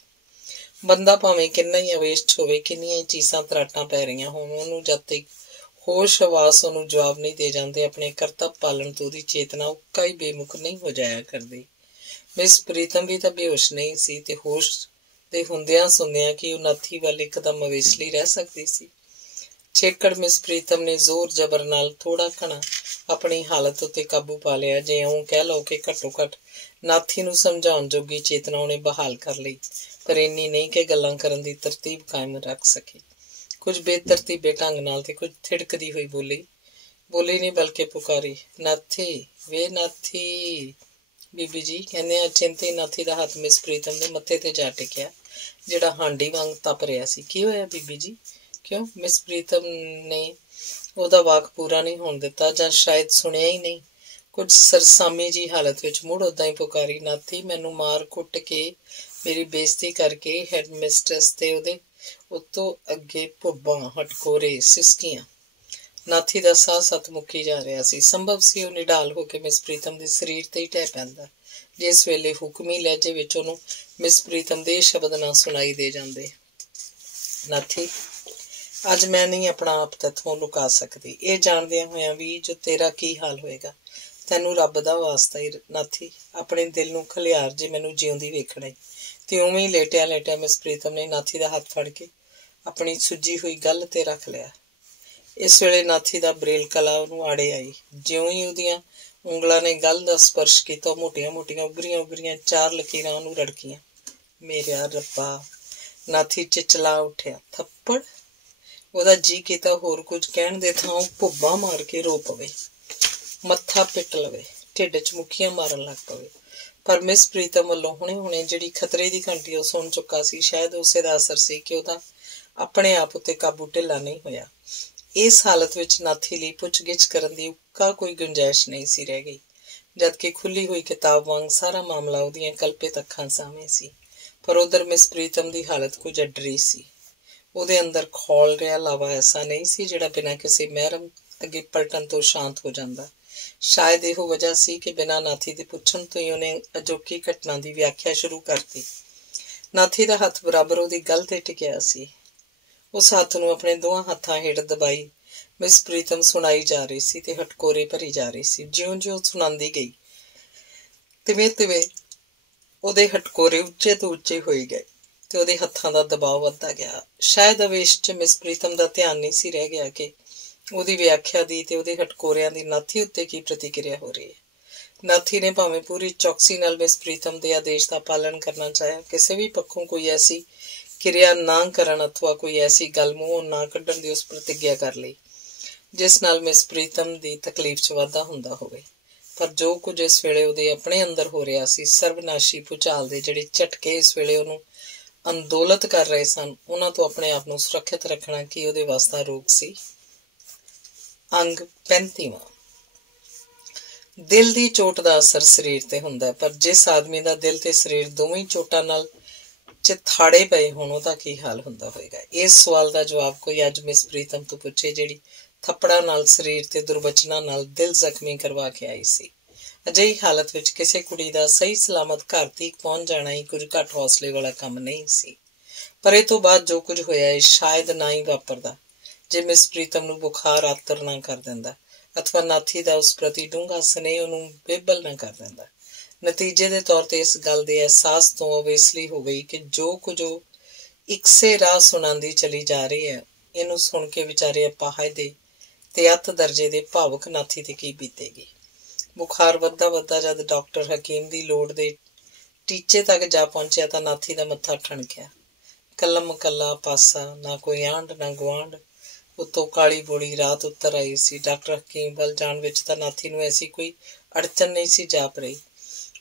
ਬੰਦਾ ਭਾਵੇਂ ਕਿੰਨਾ ਹੀ ਅਵੇਸ਼ 'ਚ ਹੋਵੇ, ਕਿੰਨੀਆਂ ਹੀ ਚੀਸਾਂ ਤਰਾਟਾਂ ਪੈ ਰਹੀਆਂ ਹੋਣ, ਉਹਨੂੰ ਜਦ ਤੱਕ ਹੋਸ਼ ਹਵਾਸ ਉਹਨੂੰ ਜਵਾਬ ਨਹੀਂ ਦੇ ਜਾਂਦੇ। ਆਪਣੇ ਕਰਤੱਵ ਪਾਲਣ ਤੋਂ ਉਹਦੀ ਚੇਤਨਾ ਉੱਕਾ ਹੀ ਬੇਮੁਖ ਨਹੀਂ ਹੋ ਜਾਇਆ ਕਰਦੀ। ਮਿਸ ਪ੍ਰੀਤਮ ਵੀ ਤਾਂ ਬੇਹੋਸ਼ ਨਹੀਂ ਸੀ ਤੇ ਹੋਸ਼ ਦੇ ਹੁੰਦਿਆਂ ਸੁਣਦਿਆਂ ਕਿ ਉਹ ਨਾਥੀ ਵੱਲ ਇੱਕਦਮ ਅਵੇਸਲੀ ਰਹਿ ਸਕਦੀ ਸੀ। ਛੇਕੜ ਮਿਸ ਪ੍ਰੀਤਮ ਨੇ ਜ਼ੋਰ ਜ਼ਬਰ ਨਾਲ ਥੋੜਾ ਘਣਾ ਆਪਣੀ ਹਾਲਤ ਉੱਤੇ ਕਾਬੂ ਪਾ ਲਿਆ। ਜੇ ਇਉਂ ਕਹਿ ਲਓ ਕਿ ਘੱਟੋ ਘੱਟ ਨਾਥੀ ਨੂੰ ਸਮਝਾਉਣ ਜੋਗੀ ਚੇਤਨਾ ਉਹਨੇ ਬਹਾਲ ਕਰ ਲਈ, ਪਰ ਇੰਨੀ ਨਹੀਂ ਕਿ ਗੱਲਾਂ ਕਰਨ ਦੀ ਤਰਤੀਬ ਕਾਇਮ ਰੱਖ ਸਕੀ। ਕੁਝ ਬੇਤਰਤੀਬੇ ਢੰਗ ਨਾਲ ਤੇ ਕੁਝ ਥਿੜਕਦੀ ਹੋਈ ਬੋਲੀ ਨਹੀਂ ਬਲਕਿ ਪੁਕਾਰੀ, ਨਾਥੀ ਵੇ ਨਾਥੀ। ਬੀਬੀ ਜੀ ਕਹਿੰਦੇ ਅਚਿੰਤੇ ਨਾਥੀ ਦਾ ਹੱਥ ਮਿਸ ਪ੍ਰੀਤਮ ਦੇ ਮੱਥੇ ਤੇ ਜਾ ਟਿਕਿਆ, ਜਿਹੜਾ ਹਾਂਡੀ ਵਾਂਗ ਤਪ ਰਿਹਾ ਸੀ। ਕੀ ਹੋਇਆ ਬੀਬੀ ਜੀ? ਕਿਉਂ? ਮਿਸ ਪ੍ਰੀਤਮ ਨੇ ਉਹਦਾ ਵਾਕ ਪੂਰਾ ਨਹੀਂ ਹੋਣ ਦਿੱਤਾ, ਜਾਂ ਸ਼ਾਇਦ ਸੁਣਿਆ ਹੀ ਨਹੀਂ। ਕੁਝ ਸਰਸਾਮੀ ਜੀ ਹਾਲਤ ਵਿੱਚ ਮੁੜ ਓਦਾਂ ਹੀ ਪੁਕਾਰੀ, ਨਾਥੀ ਮੈਨੂੰ ਮਾਰ ਕੁੱਟ ਕੇ ਮੇਰੀ ਬੇਇੱਜ਼ਤੀ ਕਰਕੇ ਹੈਡ ਮਿਸਟਰਸ ਤੇ ਉਹਦੇ ਉਤੋਂ ਅੱਗੇ ਭੁੱਬਾਂ, ਹਟਕੋਰੇ, ਸਿਸਕੀਆਂ। ਨਾਥੀ ਦਾ ਸਾਹ ਸੱਤ ਮੁੱਕੀ ਜਾ ਰਿਹਾ ਸੀ। ਸੰਭਵ ਸੀ ਉਹ ਨਿਢਾਲ ਹੋ ਕੇ ਮਿਸ ਪ੍ਰੀਤਮ ਦੇ ਸਰੀਰ ਤੇ ਹੀ ਢਹਿ ਪੈਂਦਾ, ਜਿਸ ਵੇਲੇ ਹੁਕਮੀ ਲਹਿਜੇ ਵਿੱਚ ਉਹਨੂੰ ਮਿਸ ਪ੍ਰੀਤਮ ਦੇ ਸ਼ਬਦ ਨਾ ਸੁਣਾਈ ਦੇ ਜਾਂਦੇ, ਨਾਥੀ ਅੱਜ ਮੈਂ ਨਹੀਂ ਆਪਣਾ ਆਪ ਤੈਥੋਂ ਲੁਕਾ ਸਕਦੀ। ਇਹ ਜਾਣਦਿਆਂ ਹੋਇਆਂ ਵੀ ਜੋ ਤੇਰਾ ਕੀ ਹਾਲ ਹੋਏਗਾ। ਤੈਨੂੰ ਰੱਬ ਦਾ ਵਾਸਤਾ ਹੀ ਨਾਥੀ, ਆਪਣੇ ਦਿਲ ਨੂੰ ਖਲਿਆਰ ਜੇ ਮੈਨੂੰ ਜਿਉਂਦੀ ਵੇਖਣਾ ਈ। ਤੇ ਉਵੇਂ ਹੀ ਲੇਟਿਆ ਲੇਟਿਆ ਮਿਸ ਪ੍ਰੀਤਮ ਨੇ ਨਾਥੀ ਦਾ ਹੱਥ ਫੜ ਕੇ ਆਪਣੀ ਸੁੱਜੀ ਹੋਈ ਗੱਲ ਤੇ ਰੱਖ ਲਿਆ। ਇਸ ਵੇਲੇ ਨਾਥੀ ਦਾ ਬਰੇਲ ਕਲਾ ਉਹਨੂੰ ਆੜੇ ਆਈ। ਜਿਉਂ ਹੀ ਉਹਦੀਆਂ ਉਂਗਲਾਂ ਨੇ ਗੱਲ ਦਾ ਸਪਰਸ਼ ਕੀਤਾ, ਮੋਟੀਆਂ ਮੋਟੀਆਂ ਉਭਰੀਆਂ ਚਾਰ ਲਕੀਰਾਂ ਉਹਨੂੰ ਰੜਕੀਆਂ। ਮੇਰਿਆ ਰੱਬਾ! ਨਾਥੀ ਚਿਚਲਾ ਉੱਠਿਆ। ਥੱਪੜ? ਉਹਦਾ ਜੀ ਕੀਤਾ ਹੋਰ ਕੁਝ ਕਹਿਣ ਦੇ ਥਾਂ ਉਹ ਭੁੱਬਾਂ ਮਾਰ ਕੇ ਰੋ ਪਵੇ, ਮੱਥਾ ਪਿੱਟ ਲਵੇ, ਢਿੱਡ 'ਚ ਮੁੱਕੀਆਂ ਮਾਰਨ ਲੱਗ ਪਵੇ। ਪਰ ਮਿਸ ਪ੍ਰੀਤਮ ਵੱਲੋਂ ਹੁਣੇ ਜਿਹੜੀ ਖਤਰੇ ਦੀ ਘੰਟੀ ਉਹ ਸੁਣ ਚੁੱਕਾ ਸੀ, ਸ਼ਾਇਦ ਉਸੇ ਦਾ ਅਸਰ ਸੀ ਕਿ ਉਹਦਾ ਆਪਣੇ ਆਪ ਉੱਤੇ ਕਾਬੂ ਢਿੱਲਾ ਨਹੀਂ ਹੋਇਆ। ਇਸ ਹਾਲਤ ਵਿੱਚ ਨਾਥੀ ਲਈ ਪੁੱਛ-ਗਿੱਛ ਕਰਨ ਦੀ ਉੱਕਾ ਕੋਈ ਗੁੰਜਾਇਸ਼ ਨਹੀਂ ਸੀ ਰਹਿ ਗਈ, ਜਦਕਿ ਖੁੱਲੀ ਹੋਈ ਕਿਤਾਬ ਵਾਂਗ ਸਾਰਾ ਮਾਮਲਾ ਉਹਦੀਆਂ ਕਲਪਿਤ ਅੱਖਾਂ ਸਾਹਮਣੇ ਸੀ। ਪਰ ਉਧਰ ਮਿਸ ਪ੍ਰੀਤਮ ਦੀ ਹਾਲਤ ਕੁਝ ਅੱਡਰੀ ਸੀ। ਉਹਦੇ ਅੰਦਰ ਖੌਲ ਰਿਹਾ ਲਾਵਾ ਐਸਾ ਨਹੀਂ ਸੀ ਜਿਹੜਾ ਬਿਨਾਂ ਕਿਸੇ ਮਹਿਰਮ ਅੱਗੇ ਪਲਟਣ ਤੋਂ ਸ਼ਾਂਤ ਹੋ ਜਾਂਦਾ। ਸ਼ਾਇਦ ਇਹੋ ਵਜ੍ਹਾ ਸੀ ਕਿ ਬਿਨਾਂ ਨਾਥੀ ਦੇ ਪੁੱਛਣ ਤੋਂ ਹੀ ਉਹਨੇ ਅਜੋਕੀ ਘਟਨਾ ਦੀ ਵਿਆਖਿਆ ਸ਼ੁਰੂ ਕਰਤੀ। ਨਾਥੀ ਦਾ ਹੱਥ ਬਰਾਬਰ ਉਹਦੀ ਗੱਲ ਤੇ ਟਿਕਿਆ ਸੀ। ਉਸ ਹੱਥ ਨੂੰ ਆਪਣੇ ਦੋਹਾਂ ਹੱਥਾਂ ਹੇਠ ਦਬਾਈ ਮਿਸ ਪ੍ਰੀਤਮ ਸੁਣਾਈ ਜਾ ਰਹੀ ਸੀ ਤੇ ਹਟਕੋਰੇ ਭਰੀ ਜਾ ਰਹੀ ਸੀ। ਜਿਉਂ-ਜਿਉਂ ਸੁਣਾਉਂਦੀ ਗਈ ਤਿਵੇਂ ਉਹਦੇ ਹਟਕੋਰੇ ਉੱਚੇ ਤੋਂ ਉੱਚੇ ਹੋਈ ਗਏ ਤੇ ਉਹਦੇ ਹੱਥਾਂ ਦਾ ਦਬਾਅ ਵੱਧਦਾ ਗਿਆ। ਸ਼ਾਇਦ ਅਵੇਸ਼ 'ਚ ਮਿਸ ਪ੍ਰੀਤਮ ਦਾ ਧਿਆਨ ਨਹੀਂ ਸੀ ਰਹਿ ਗਿਆ ਕਿ ਉਹਦੀ ਵਿਆਖਿਆ ਦੀ ਤੇ ਉਹਦੇ ਹਟਕੋਰਿਆਂ ਦੀ ਨਾਥੀ ਉੱਤੇ ਕੀ ਪ੍ਰਤੀਕਿਰਿਆ ਹੋ ਰਹੀ ਹੈ। ਨਾਥੀ ਨੇ ਭਾਵੇਂ ਪੂਰੀ ਚੌਕਸੀ ਨਾਲ ਮਿਸ ਪ੍ਰੀਤਮ ਦੇ ਆਦੇਸ਼ ਦਾ ਪਾਲਣ ਕਰਨਾ ਚਾਹਿਆ, ਕਿਸੇ ਵੀ ਪੱਖੋਂ ਕੋਈ ਐਸੀ ਕਿਰਿਆ ਨਾ ਕਰਨ ਅਥਵਾ ਕੋਈ ਐਸੀ ਗੱਲ ਮੂੰਹੋਂ ਨਾ ਕੱਢਣ ਦੀ ਉਸ ਪ੍ਰਤਿੱਗਿਆ ਕਰ ਲਈ ਜਿਸ ਨਾਲ ਮਿਸ ਪ੍ਰੀਤਮ ਦੀ ਤਕਲੀਫ 'ਚ ਵਾਧਾ ਹੁੰਦਾ ਹੋਵੇ। ਪਰ ਜੋ ਕੁਝ ਇਸ ਵੇਲੇ ਉਹਦੇ ਆਪਣੇ ਅੰਦਰ ਹੋ ਰਿਹਾ ਸੀ, ਸਰਵਨਾਸ਼ੀ ਭੁਚਾਲ ਦੇ ਜਿਹੜੇ ਝਟਕੇ ਇਸ ਵੇਲੇ ਉਹਨੂੰ ਅੰਦੋਲਤ ਕਰ ਰਹੇ ਸਨ, ਉਹਨਾਂ ਤੋਂ ਆਪਣੇ ਆਪ ਨੂੰ ਸੁਰੱਖਿਅਤ ਰੱਖਣਾ ਕੀ ਉਹਦੇ ਵਾਸਤਾ ਰੋਗ ਸੀ। ਅੰਗ 35ਵਾਂ। ਦਿਲ ਦੀ ਚੋਟ ਦਾ ਅਸਰ ਸਰੀਰ ਤੇ ਹੁੰਦਾ, ਪਰ ਜਿਸ ਆਦਮੀ ਦਾ ਦਿਲ ਤੇ ਸਰੀਰ ਦੋਵੇਂ ਚੋਟਾਂ ਨਾਲ ਚਿਥਾੜੇ ਪਏ ਹੋਣ ਉਹਦਾ ਕੀ ਹਾਲ ਹੁੰਦਾ ਹੋਏਗਾ। ਇਸ ਸਵਾਲ ਦਾ ਜਵਾਬ ਕੋਈ ਅੱਜ ਮਿਸ ਪ੍ਰੀਤਮ ਤੋਂ ਪੁੱਛੇ, ਜਿਹੜੀ ਥੱਪੜਾਂ ਨਾਲ ਸਰੀਰ ਤੇ ਦੁਰਬਚਨਾਂ ਨਾਲ ਦਿਲ ਜ਼ਖਮੀ ਕਰਵਾ ਕੇ ਆਈ ਸੀ। ਅਜਿਹੀ ਹਾਲਤ ਵਿੱਚ ਕਿਸੇ ਕੁੜੀ ਦਾ ਸਹੀ ਸਲਾਮਤ ਘਰ ਤੀਕ ਪਹੁੰਚ ਜਾਣਾ ਹੀ ਕੁਝ ਘੱਟ ਹੌਸਲੇ ਵਾਲਾ ਕੰਮ ਨਹੀਂ ਸੀ। ਪਰ ਇਹ ਤੋਂ ਬਾਅਦ ਜੋ ਕੁਝ ਹੋਇਆ ਇਹ ਸ਼ਾਇਦ ਨਾ ਹੀ ਵਾਪਰਦਾ ਜੇ ਮਿਸ ਪ੍ਰੀਤਮ ਨੂੰ ਬੁਖਾਰ ਆਤਰ ਨਾ ਕਰ ਦਿੰਦਾ, ਅਥਵਾ ਨਾਥੀ ਦਾ ਉਸ ਪ੍ਰਤੀ ਡੂੰਘਾ ਸਨੇਹ ਉਹਨੂੰ ਬੇਬਲ ਨਾ ਕਰ ਦਿੰਦਾ। ਨਤੀਜੇ ਦੇ ਤੌਰ ਤੇ ਇਸ ਗੱਲ ਦੇ ਅਹਿਸਾਸ ਤੋਂ ਅਵੇਸਲੀ ਹੋ ਗਈ ਕਿ ਜੋ ਕੁਝ ਉਹ ਇਕਸੇ ਰਾਹ ਸੁਣਾਉਂਦੀ ਚਲੀ ਜਾ ਰਹੀ ਹੈ, ਇਹਨੂੰ ਸੁਣ ਕੇ ਵਿਚਾਰੇ ਅਪਾਹਜ ਤੇ ਅੱਤ ਦਰਜੇ ਦੇ ਭਾਵੁਕ ਨਾਥੀ ਤੇ ਕੀ ਬੀਤੇਗੀ। ਬੁਖਾਰ ਵੱਧਦਾ ਜਦ ਡਾਕਟਰ ਹਕੀਮ ਦੀ ਲੋੜ ਦੇ ਟੀਚੇ ਤੱਕ ਜਾ ਪਹੁੰਚਿਆ ਤਾਂ ਨਾਥੀ ਦਾ ਮੱਥਾ ਠਣਕਿਆ। ਕੱਲਾ ਪਾਸਾ, ਨਾ ਕੋਈ ਆਂਢ ਨਾ ਗੁਆਂਢ, ਉੱਤੋਂ ਕਾਲੀ ਬੋਲੀ ਰਾਤ ਉੱਤਰ ਆਈ ਸੀ। ਡਾਕਟਰ ਹਕੀਮ ਵੱਲ ਜਾਣ ਵਿੱਚ ਤਾਂ ਨਾਥੀ ਨੂੰ ਐਸੀ ਕੋਈ ਅੜਚਨ ਨਹੀਂ ਸੀ ਜਾਪ ਰਹੀ।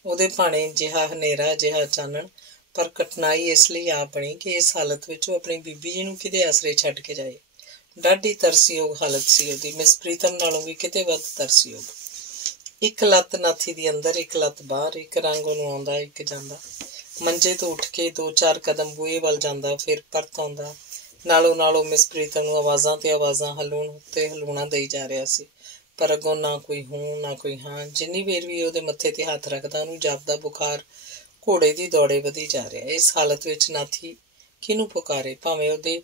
ਉਹਦੇ ਭਾਣੇ ਜਿਹਾ ਹਨੇਰਾ ਜਿਹਾ ਚਾਨਣ, ਪਰ ਕਠਿਨਾਈ ਇਸ ਲਈ ਆ ਬਣੀ ਕਿ ਇਸ ਹਾਲਤ ਵਿੱਚ ਉਹ ਆਪਣੀ ਬੀਬੀ ਜੀ ਨੂੰ ਕਿਹਦੇ ਆਸਰੇ ਛੱਡ ਕੇ ਜਾਏ। ਡਾਢੀ ਤਰਸਯੋਗ ਹਾਲਤ ਸੀ ਉਹਦੀ, ਮਿਸ ਪ੍ਰੀਤਮ ਨਾਲੋਂ ਵੀ ਕਿਤੇ ਵੱਧ ਤਰਸਯੋਗ। ਇੱਕ ਲੱਤ ਨਾਥੀ ਦੀ ਅੰਦਰ, ਇੱਕ ਲੱਤ ਬਾਹਰ, ਇੱਕ ਰੰਗ ਉਹਨੂੰ ਆਉਂਦਾ ਇੱਕ ਜਾਂਦਾ। ਮੰਜੇ ਤੋਂ ਉੱਠ ਕੇ 2-4 ਕਦਮ ਬੂਹੇ ਵੱਲ ਜਾਂਦਾ, ਫਿਰ ਪਰਤ ਆਉਂਦਾ। ਨਾਲੋਂ ਮਿਸ ਪ੍ਰੀਤਮ ਨੂੰ ਆਵਾਜ਼ਾਂ ਤੇ ਆਵਾਜ਼ਾਂ ਹਲੂਣ ਉੱਤੇ ਹਲੂਣਾ ਦੇਈ ਜਾ ਰਿਹਾ ਸੀ, ਪਰ ਅੱਗੋਂ ਨਾ ਕੋਈ ਹੂੰ ਨਾ ਕੋਈ ਹਾਂ। ਜਿੰਨੀ ਵੇਰ ਵੀ ਉਹਦੇ ਮੱਥੇ ਤੇ ਹੱਥ ਰੱਖਦਾ ਉਹਨੂੰ ਜਾਪਦਾ ਬੁਖਾਰ ਘੋੜੇ ਦੀ ਦੌੜੇ ਵਧੀ ਜਾ ਰਿਹਾ। ਇਸ ਹਾਲਤ ਵਿੱਚ ਨਾਥੀ ਕਿਹਨੂੰ ਪੁਕਾਰੇ? ਭਾਵੇਂ ਉਹਦੇ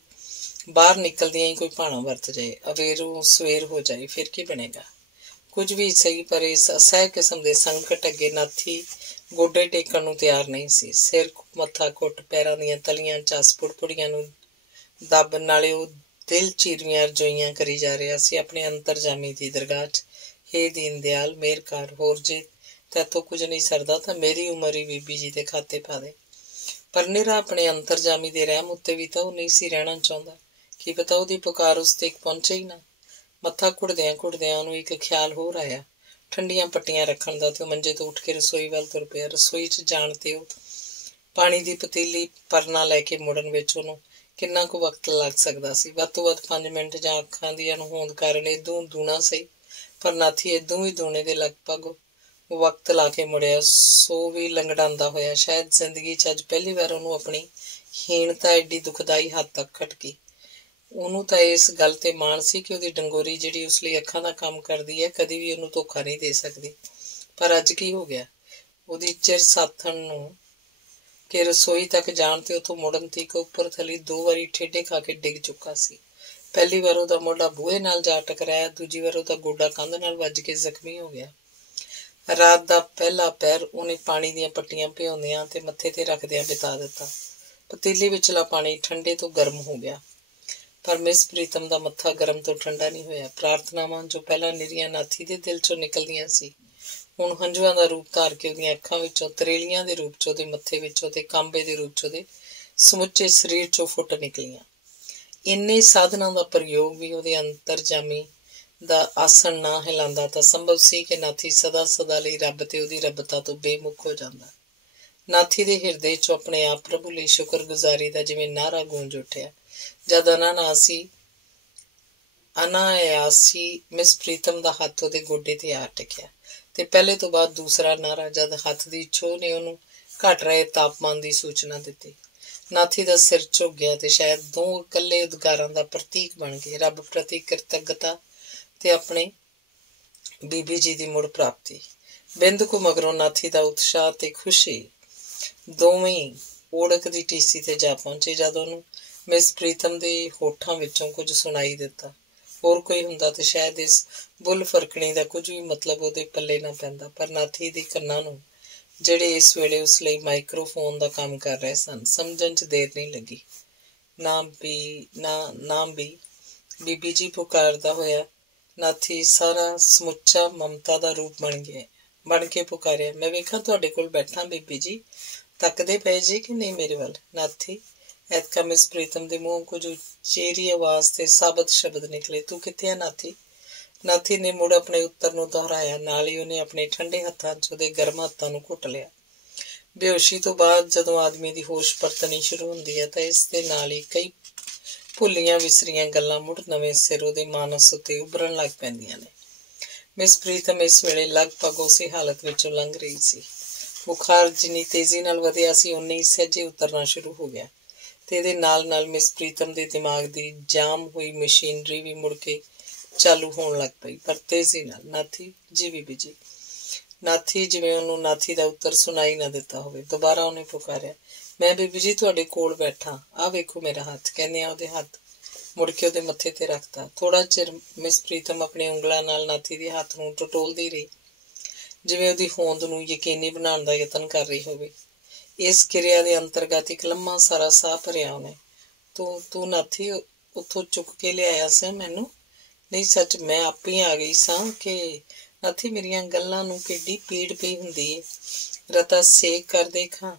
बाहर निकलदियां ही कोई भाना वरत जाए, अवेरों सवेर हो जाए, फिर की बनेगा। कुछ भी सही, पर इस असह किस्म के संकट अगे नाथी गोडे टेकण नूं तैयार नहीं सी। सिर मत्था घुट पैरां दीयां तलियां चस पुड़पुड़ियां नूं दब नाले ਉਹ दिल चीरवियां रजोइयां करी जा रहा सी अपने अंतरजामी दी दरगाह च। हे दीन दयाल मेहर कर, होर जे तैथों कुछ नहीं सरदा तां मेरी उमर ही बीबी जी दे खाते पा दे। पर निरा अपने अंतरजामी दे रहम उत्ते भी तां ਉਹ नहीं सी रहना चाहुंदा। की पता ਉਹਦੀ पुकार उस तक पहुंचे ही ना। मत्था घुटदियां घुटदियां ਉਹਨੂੰ एक ख्याल होर आया, ठंडियां पट्टियां रखण दा, ते मंजे तो उठ के रसोई ਵੱਲ ਤੁਰ ਪਿਆ। रसोई च जाण ते ਉਹ पानी दी पतीली परना लैके मुड़न विच ਉਹਨੂੰ किन्ना कुछ वक्त लग सकता सी। वध तो वध 5 मिनट जां अखां दी अणहोंद कारण इदों दूना सही, पर नाथी इदों भी दूने दे लगभग वक्त ला के मुड़िया। सो भी लंगड़ांदा होया। शायद जिंदगी च अज पहली बार ਉਹਨੂੰ अपनी हीनता एडी दुखदाई हद तक खटकी। ਉਹਨੂੰ ਤਾਂ इस गल ते माण सी कि ਉਹਦੀ डंगोरी जिहड़ी उस लई अखां दा काम करदी है कदी भी ਉਹਨੂੰ धोखा नहीं दे सकदी। पर अज की हो गया? ਉਹਦੀ चिर साथण नूं कि रसोई तक जाण ते उथों मुड़न तक उपर थली 2 वारी ठेडे खा के डिग चुका सी। पहली बार ਉਹਦਾ ਮੋਢਾ ਬੂਹੇ ਨਾਲ जा टकराया, दूजी बार ਉਹਦਾ गोडा कंध नाल ਵੱਜ के ਜ਼ਖਮੀ हो गया। रात का पहला पैर उन्हें पानी ਦੀਆਂ पट्टियां ਭਿਉਂਦਿਆਂ ਤੇ मत्थे ते रखदियां बिता दिता। पतीली विचला पानी ठंडे तो गर्म हो गया, पर मिस प्रीतम का मत्था गर्म तो ठंडा नहीं होया। प्रार्थनावां जो पहला निरियां नाथी दे दिल चों निकलदियां सी, हुण हंझुआं दा रूप धार के ਉਹਦੀਆਂ ਅੱਖਾਂ ਵਿੱਚੋਂ, ਤਰੇਲੀਆਂ ਦੇ ਰੂਪ 'ਚ ਉਹਦੇ ਮੱਥੇ ਵਿੱਚੋਂ ਤੇ ਕਾਂਬੇ ਦੇ ਰੂਪ 'ਚ ਉਹਦੇ ਸਮੁੱਚੇ ਸਰੀਰ 'ਚੋਂ ਫੁੱਟ ਨਿਕਲੀਆਂ। ਇੰਨੇ ਸਾਧਨਾਂ ਦਾ ਪ੍ਰਯੋਗ ਵੀ ਉਹਦੇ ਅੰਤਰਜਾਮੀ ਦਾ ਆਸਣ ਨਾ ਹਿਲਾਉਂਦਾ ਤਾਂ ਸੰਭਵ ਸੀ ਕਿ ਨਾਥੀ ਸਦਾ ਸਦਾ ਲਈ ਰੱਬ ਤੇ ਉਹਦੀ ਰੱਬਤਾ ਤੋਂ ਬੇਮੁਖ ਹੋ ਜਾਂਦਾ। ਨਾਥੀ ਦੇ ਹਿਰਦੇ 'ਚੋਂ ਆਪਣੇ ਆਪ ਪ੍ਰਭੂ ਲਈ ਸ਼ੁਕਰਗੁਜ਼ਾਰੀ ਦਾ ਜਿਵੇਂ ਨਾਅਰਾ ਗੂੰਜ ਉੱਠਿਆ। ਜਦ ਅਨਾਯਾਸੀ ਮਿਸ ਪ੍ਰੀਤਮ ਦਾ ਹੱਥ ਉਹਦੇ ਗੋਡੇ ਤੇ ਆ ਟਿਕਿਆ, ਤੇ ਪਹਿਲੇ ਤੋਂ ਬਾਅਦ ਦੂਸਰਾ ਨਾਅਰਾ ਜਦ ਹੱਥ ਦੀ ਛੋਹ ਨੇ ਉਹਨੂੰ ਘਟ ਰਹੇ ਤਾਪਮਾਨ ਦੀ ਸੂਚਨਾ ਦਿੱਤੀ। ਨਾਥੀ ਦਾ ਸਿਰ ਝੁਕ ਗਿਆ ਤੇ ਸ਼ਾਇਦ 2 ਇਕੱਲੇ ਉਦਗਾਰਾਂ ਦਾ ਪ੍ਰਤੀਕ ਬਣ ਗਏ, ਰੱਬ ਪ੍ਰਤੀ ਕਿਰਤੱਗਤਾ ਤੇ ਆਪਣੇ ਬੀਬੀ ਜੀ ਦੀ ਮੁੜ ਪ੍ਰਾਪਤੀ। ਬਿੰਦ ਕੁ ਮਗਰੋਂ ਨਾਥੀ ਦਾ ਉਤਸ਼ਾਹ ਤੇ ਖੁਸ਼ੀ ਦੋਵੇਂ ਓੜਕ ਦੀ ਟੀਸੀ ਤੇ ਜਾ ਪਹੁੰਚੇ ਜਦ ਉਹਨੂੰ ਮਿਸ ਪ੍ਰੀਤਮ ਦੇ ਹੋਠਾਂ ਵਿੱਚੋਂ ਕੁਝ ਸੁਣਾਈ ਦਿੱਤਾ। ਹੋਰ ਕੋਈ ਹੁੰਦਾ ਤੇ ਸ਼ਾਇਦ ਇਸ ਬੁੱਲ ਫਰਕਣੀ ਦਾ ਕੁਝ ਵੀ ਮਤਲਬ ਉਹਦੇ ਪੱਲੇ ਨਾ ਪੈਂਦਾ, ਪਰ ਨਾਥੀ ਦੇ ਕੰਨਾਂ ਨੂੰ, ਜਿਹੜੇ ਇਸ ਵੇਲੇ ਉਸ ਲਈ ਮਾਈਕਰੋਫੋਨ ਦਾ ਕੰਮ ਕਰ ਰਹੇ ਸਨ, ਸਮਝਣ 'ਚ ਦੇਰ ਨਹੀਂ ਲੱਗੀ। ਨਾਮ ਵੀ ਬੀਬੀ ਜੀ ਪੁਕਾਰਦਾ ਹੋਇਆ ਨਾਥੀ ਸਾਰਾ ਸਮੁੱਚਾ ਮਮਤਾ ਦਾ ਰੂਪ ਬਣ ਕੇ ਪੁਕਾਰਿਆ। ਮੈਂ ਵੇਖਾਂ ਤੁਹਾਡੇ ਕੋਲ ਬੈਠਾ ਬੀਬੀ ਜੀ, ਤੱਕਦੇ ਪਏ ਜੀ ਕਿ ਨਹੀਂ ਮੇਰੇ ਵੱਲ? ਨਾਥੀ। ਐਤਕਾ ਮਿਸ ਪ੍ਰੀਤਮ ਦੇ ਮੂੰਹ ਕੁਝ ਉਚੇਰੀ ਆਵਾਜ਼ ਤੇ ਸਾਬਤ ਸ਼ਬਦ ਨਿਕਲੇ। ਤੂੰ ਕਿੱਥੇ ਆ ਨਾਥੀ? ਨਾਥੀ ਨੇ ਮੁੜ ਆਪਣੇ ਉੱਤਰ ਨੂੰ ਦੁਹਰਾਇਆ, ਨਾਲ ਹੀ ਉਹਨੇ ਆਪਣੇ ਠੰਡੇ ਹੱਥਾਂ 'ਚ ਉਹਦੇ ਗਰਮ ਹੱਥਾਂ ਨੂੰ ਘੁੱਟ ਲਿਆ। ਬੇਹੋਸ਼ੀ ਤੋਂ ਬਾਅਦ ਜਦੋਂ ਆਦਮੀ ਦੀ ਹੋਸ਼ ਪਰਤਣੀ ਸ਼ੁਰੂ ਹੁੰਦੀ ਹੈ ਤਾਂ ਇਸ ਦੇ ਨਾਲ ਹੀ ਕਈ ਭੁੱਲੀਆਂ ਵਿਸਰੀਆਂ ਗੱਲਾਂ ਮੁੜ ਨਵੇਂ ਸਿਰ ਉਹਦੇ ਮਾਨਸ ਉੱਤੇ ਉਭਰਨ ਲੱਗ ਪੈਂਦੀਆਂ ਨੇ। ਮਿਸ ਪ੍ਰੀਤਮ ਇਸ ਵੇਲੇ ਲਗਭਗ ਉਸੇ ਹਾਲਤ ਵਿੱਚੋਂ ਲੰਘ ਰਹੀ ਸੀ। ਬੁਖਾਰ ਜਿੰਨੀ ਤੇਜ਼ੀ ਨਾਲ ਵਧਿਆ ਸੀ ਉਨੀ ਹੀ ਸਹਿਜੇ ਉਤਰਨਾ ਸ਼ੁਰੂ ਹੋ ਗਿਆ, ਤੇ ਇਹਦੇ ਨਾਲ ਨਾਲ ਮਿਸ ਪ੍ਰੀਤਮ ਦੇ ਦਿਮਾਗ ਦੀ ਜਾਮ ਹੋਈ ਮਸ਼ੀਨਰੀ ਵੀ ਮੁੜ ਕੇ ਚਾਲੂ ਹੋਣ ਲੱਗ ਪਈ, ਪਰ ਤੇਜ਼ੀ ਨਾਲ। ਨਾਥੀ ਜੀ ਬੀਬੀ ਜੀ। ਨਾਥੀ ਜਿਵੇਂ ਉਹਨੂੰ ਨਾਥੀ ਦਾ ਉੱਤਰ ਸੁਣਾਈ ਨਾ ਦਿੱਤਾ ਹੋਵੇ। ਦੁਬਾਰਾ ਉਹਨੇ ਪੁਕਾਰਿਆ, ਮੈਂ ਬੀਬੀ ਜੀ ਤੁਹਾਡੇ ਕੋਲ ਬੈਠਾ, ਆਹ ਵੇਖੋ ਮੇਰਾ ਹੱਥ। ਕਹਿੰਦਿਆਂ ਉਹਦੇ ਹੱਥ ਮੁੜ ਕੇ ਉਹਦੇ ਮੱਥੇ ਤੇ ਰੱਖਤਾ। ਥੋੜਾ ਚਿਰ ਮਿਸ ਪ੍ਰੀਤਮ ਆਪਣੀ ਉਂਗਲਾਂ ਨਾਲ ਨਾਥੀ ਦੇ ਹੱਥ ਨੂੰ ਟਟੋਲਦੀ ਰਹੀ, ਜਿਵੇਂ ਉਹਦੀ ਹੋਂਦ ਨੂੰ ਯਕੀਨੀ ਬਣਾਉਣ ਦਾ ਯਤਨ ਕਰ ਰਹੀ ਹੋਵੇ। ਇਸ ਕਿਰਿਆ ਦੇ ਅੰਤਰਗਤ ਇੱਕ ਲੰਮਾ ਸਾਰਾ ਸਾਹ ਭਰਿਆ ਉਹਨੇ। ਤੂੰ ਨਾਥੀ ਉੱਥੋਂ ਚੁੱਕ ਕੇ ਲਿਆਇਆ ਸੀ ਮੈਨੂੰ? ਨਹੀਂ ਸੱਚ, ਮੈਂ ਆਪੇ ਹੀ ਆ ਗਈ ਸਾਂ ਕਿ ਨਾਥੀ ਮੇਰੀਆਂ ਗੱਲਾਂ ਨੂੰ ਕਿੱਡੀ ਪੀੜ ਪਈ ਹੁੰਦੀ ਏ। ਰਤਾ ਸੇਕ ਕਰ ਦੇਖਾਂ?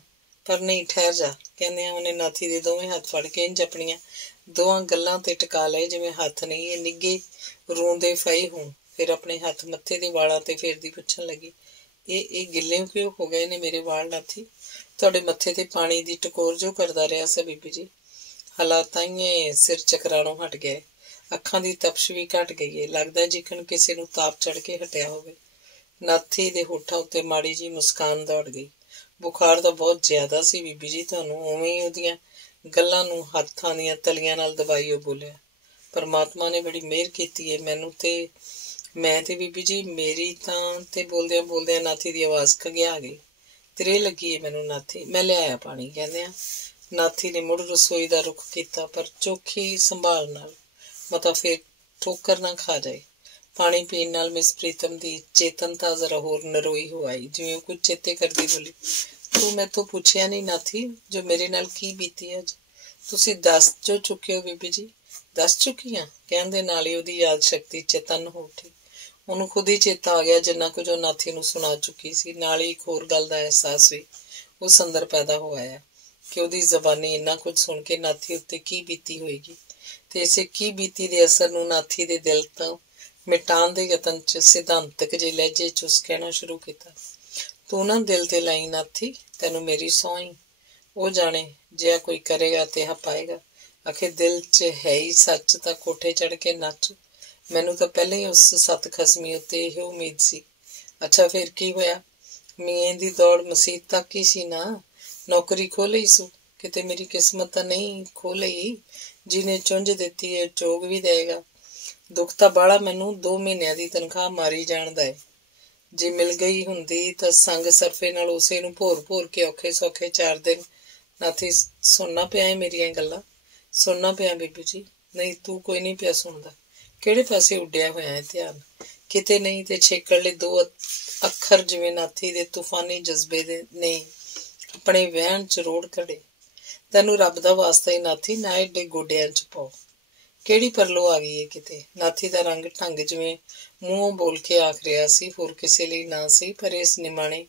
ਪਰ ਨਹੀਂ, ਠਹਿਰ ਜਾ। ਕਹਿੰਦਿਆਂ ਉਹਨੇ ਨਾਥੀ ਦੇ ਦੋਵੇਂ ਹੱਥ ਫੜ ਕੇ ਇੰਝ ਆਪਣੀਆਂ ਦੋਵਾਂ ਗੱਲਾਂ ਤੇ ਟਿਕਾ ਲਏ ਜਿਵੇਂ ਹੱਥ ਨਹੀਂ ਇਹ ਨਿੱਘੇ ਰੋਂਦੇ ਫਏ ਹੋਣ। ਫਿਰ ਆਪਣੇ ਹੱਥ ਮੱਥੇ ਦੇ ਵਾਲਾਂ ਤੇ ਫੇਰਦੀ ਪੁੱਛਣ ਲੱਗੀ, ਇਹ ਗਿੱਲੇ ਕਿਉਂ ਹੋ ਗਏ ਨੇ ਮੇਰੇ ਵਾਲ ਨਾਥੀ? ਤੁਹਾਡੇ ਮੱਥੇ ਤੇ ਪਾਣੀ ਦੀ ਟਕੋਰ ਜੋ ਕਰਦਾ ਰਿਹਾ ਸੀ ਬੀਬੀ ਜੀ। ਹਾਲਾਤਾਂ ਹੀ ਸਿਰ ਚਕਰਾਣੋਂ ਹਟ ਗਏ, ਅੱਖਾਂ ਦੀ ਤਪਸ਼ ਵੀ ਘਟ ਗਈ ਏ। ਲੱਗਦਾ ਜਿਕਣ ਕਿਸੇ ਨੂੰ ਤਾਪ ਚੜ ਕੇ ਹਟਿਆ ਹੋਵੇ। ਨਾਥੀ ਦੇ ਹੋਠਾਂ ਉੱਤੇ ਮਾੜੀ ਜੀ ਮੁਸਕਾਨ ਦੌੜ ਗਈ। ਬੁਖਾਰ ਤਾਂ ਬਹੁਤ ਜ਼ਿਆਦਾ ਸੀ ਬੀਬੀ ਜੀ ਤੁਹਾਨੂੰ? ਉਵੇਂ ਹੀ ਉਹਦੀਆਂ ਗੱਲਾਂ ਨੂੰ ਹੱਥਾਂ ਦੀਆਂ ਤਲੀਆਂ ਨਾਲ ਦਬਾਈ ਉਹ ਬੋਲਿਆ। ਪਰਮਾਤਮਾ ਨੇ ਬੜੀ ਮਿਹਰ ਕੀਤੀ ਏ ਮੈਨੂੰ ਤੇ ਮੈਂ ਤੇ ਬੀਬੀ ਜੀ ਮੇਰੀ ਤਾਂ। ਤੇ ਬੋਲਦਿਆਂ ਬੋਲਦਿਆਂ ਨਾਥੀ ਦੀ ਆਵਾਜ਼ ਘਗਿਆ ਗਈ। ਤ੍ਰੇ ਲੱਗੀ ਏ ਮੈਨੂੰ ਨਾਥੀ, ਮੈਂ ਲਿਆਇਆ ਪਾਣੀ। ਕਹਿੰਦਿਆਂ ਨਾਥੀ ਨੇ ਮੁੜ ਰਸੋਈ ਦਾ ਰੁਖ ਕੀਤਾ, ਪਰ ਚੋਖੀ ਸੰਭਾਲ ਨਾਲ, ਮਤਾ ਫਿਰ ਠੋਕਰ ਨਾ ਖਾ ਜਾਏ। ਪਾਣੀ ਪੀਣ ਨਾਲ ਮਿਸ ਪ੍ਰੀਤਮ ਦੀ ਚੇਤਨਤਾ ਜ਼ਰਾ ਹੋਰ ਨਰੋਈ ਹੋ ਆਈ, ਜਿਵੇਂ ਉਹ ਕੁਝ ਚੇਤੇ ਕਰਦੀ ਬੋਲੀ, ਤੂੰ ਮੈਥੋਂ ਪੁੱਛਿਆ ਨਹੀਂ ਨਾਥੀ, ਜੋ ਮੇਰੇ ਨਾਲ ਕੀ ਬੀਤੀ ਅੱਜ? ਤੁਸੀਂ ਦੱਸ ਜੋ ਚੁੱਕੇ ਹੋ ਬੀਬੀ ਜੀ। ਦੱਸ ਚੁੱਕੀ ਹਾਂ, ਕਹਿਣ ਦੇ ਨਾਲ ਹੀ ਉਹਦੀ ਯਾਦ ਸ਼ਕਤੀ ਚੇਤੰਨ ਹੋ ਉੱਠੀ। ਉਹਨੂੰ ਖੁਦ ਹੀ ਚੇਤਾ ਆ ਗਿਆ ਜਿੰਨਾ ਕੁਝ ਉਹ ਨਾਥੀ ਨੂੰ ਸੁਣਾ ਚੁੱਕੀ ਸੀ। ਨਾਲ ਹੀ ਇੱਕ ਹੋਰ ਗੱਲ ਦਾ ਅਹਿਸਾਸ ਵੀ ਉਸ ਅੰਦਰ ਪੈਦਾ ਹੋ ਆਇਆ ਕਿ ਉਹਦੀ ਜ਼ਬਾਨੀ ਇੰਨਾ ਕੁਝ ਸੁਣ ਕੇ ਨਾਥੀ ਉੱਤੇ ਕੀ ਬੀਤੀ ਹੋਏਗੀ, ਤੇ ਇਸੇ ਕੀ ਬੀਤੀ ਦੇ ਅਸਰ ਨੂੰ ਨਾਥੀ ਦੇ ਦਿਲ ਤੋਂ ਮਿਟਾਉਣ ਦੇ ਯਤਨ 'ਚ ਸਿਧਾਂਤਕ ਜਿਹੇ ਲਹਿਜੇ 'ਚ ਉਸ ਕਹਿਣਾ ਸ਼ੁਰੂ ਕੀਤਾ, ਤੂੰ ਨਾ ਦਿਲ ਤੇ ਲਾਈ ਨਾਥੀ, ਤੈਨੂੰ ਮੇਰੀ ਸਹੁੰ, ਉਹ ਜਾਣੇ ਜੇ ਕੋਈ ਕਰੇਗਾ ਤੇ ਪਾਏਗਾ। ਆਖੇ ਦਿਲ 'ਚ ਹੈ ਹੀ ਸੱਚ ਤਾਂ ਕੋਠੇ ਚੜ੍ਹ ਕੇ ਨੱਚ। ਮੈਨੂੰ ਤਾਂ ਪਹਿਲਾਂ ਹੀ ਉਸ ਸੱਤ ਖਸਮੀ ਉੱਤੇ ਇਹ ਉਮੀਦ ਸੀ। ਅੱਛਾ ਫਿਰ ਕੀ ਹੋਇਆ? ਮੀਆਂ ਦੀ ਦੌੜ ਮਸੀਤ ਤੱਕ ਹੀ ਸੀ ਨਾ। ਨੌਕਰੀ ਖੋਹ ਲਈ ਸੂ, ਕਿਤੇ ਮੇਰੀ ਕਿਸਮਤ ਤਾਂ ਨਹੀਂ ਖੋਹ ਲਈ, ਜਿਹਨੇ ਚੁੰਝ ਦਿੱਤੀ ਹੈ ਚੋਗ ਵੀ ਦੇਗਾ। ਦੁੱਖ ਤਾਂ ਬਾਹਲਾ ਮੈਨੂੰ 2 ਮਹੀਨਿਆਂ ਦੀ ਤਨਖਾਹ ਮਾਰੀ ਜਾਣਦਾ ਹੈ। ਜੇ ਮਿਲ ਗਈ ਹੁੰਦੀ ਤਾਂ ਸੰਗ ਸਰਫੇ ਨਾਲ ਉਸੇ ਨੂੰ ਭੋਰ ਕੇ ਔਖੇ ਸੌਖੇ 4 ਦਿਨ। ਨਾਥੀ ਸੁਣਨਾ ਪਿਆ ਹੈ ਮੇਰੀਆਂ ਗੱਲਾਂ? ਸੁਣਨਾ ਪਿਆ ਬੀਬੀ ਜੀ। ਨਹੀਂ ਤੂੰ ਕੋਈ ਨਹੀਂ ਪਿਆ ਸੁਣਦਾ। ਕਿਹੜੇ ਪਾਸੇ ਉੱਡਿਆ ਹੋਇਆ ਹੈ ਧਿਆਨ? ਕਿਤੇ ਨਹੀਂ ਤੇ ਛੇਕੜ ਲਈ 2 ਅੱਖਰ ਜਿਵੇਂ ਨਾਥੀ ਦੇ ਤੂਫਾਨੀ ਜਜ਼ਬੇ ਦੇ ਨੇ ਆਪਣੇ ਵਹਿਣ 'ਚ ਰੋੜ ਘੜੇ। ਤੈਨੂੰ ਰੱਬ ਦਾ ਵਾਸਤਾ ਹੀ ਨਾਥੀ, ਨਾ ਏਡੇ ਗੋਡਿਆਂ 'ਚ ਪਾਓ। ਕਿਹੜੀ ਪਰਲੋ ਆ ਗਈ ਹੈ ਕਿਤੇ? ਨਾਥੀ ਦਾ ਰੰਗ ਢੰਗ ਜਿਵੇਂ ਮੂੰਹੋਂ ਬੋਲ ਕੇ ਆਖ ਰਿਹਾ ਸੀ, ਹੋਰ ਕਿਸੇ ਲਈ ਨਾ ਸੀ, ਪਰ ਇਸ ਨਿਮਾਣੇ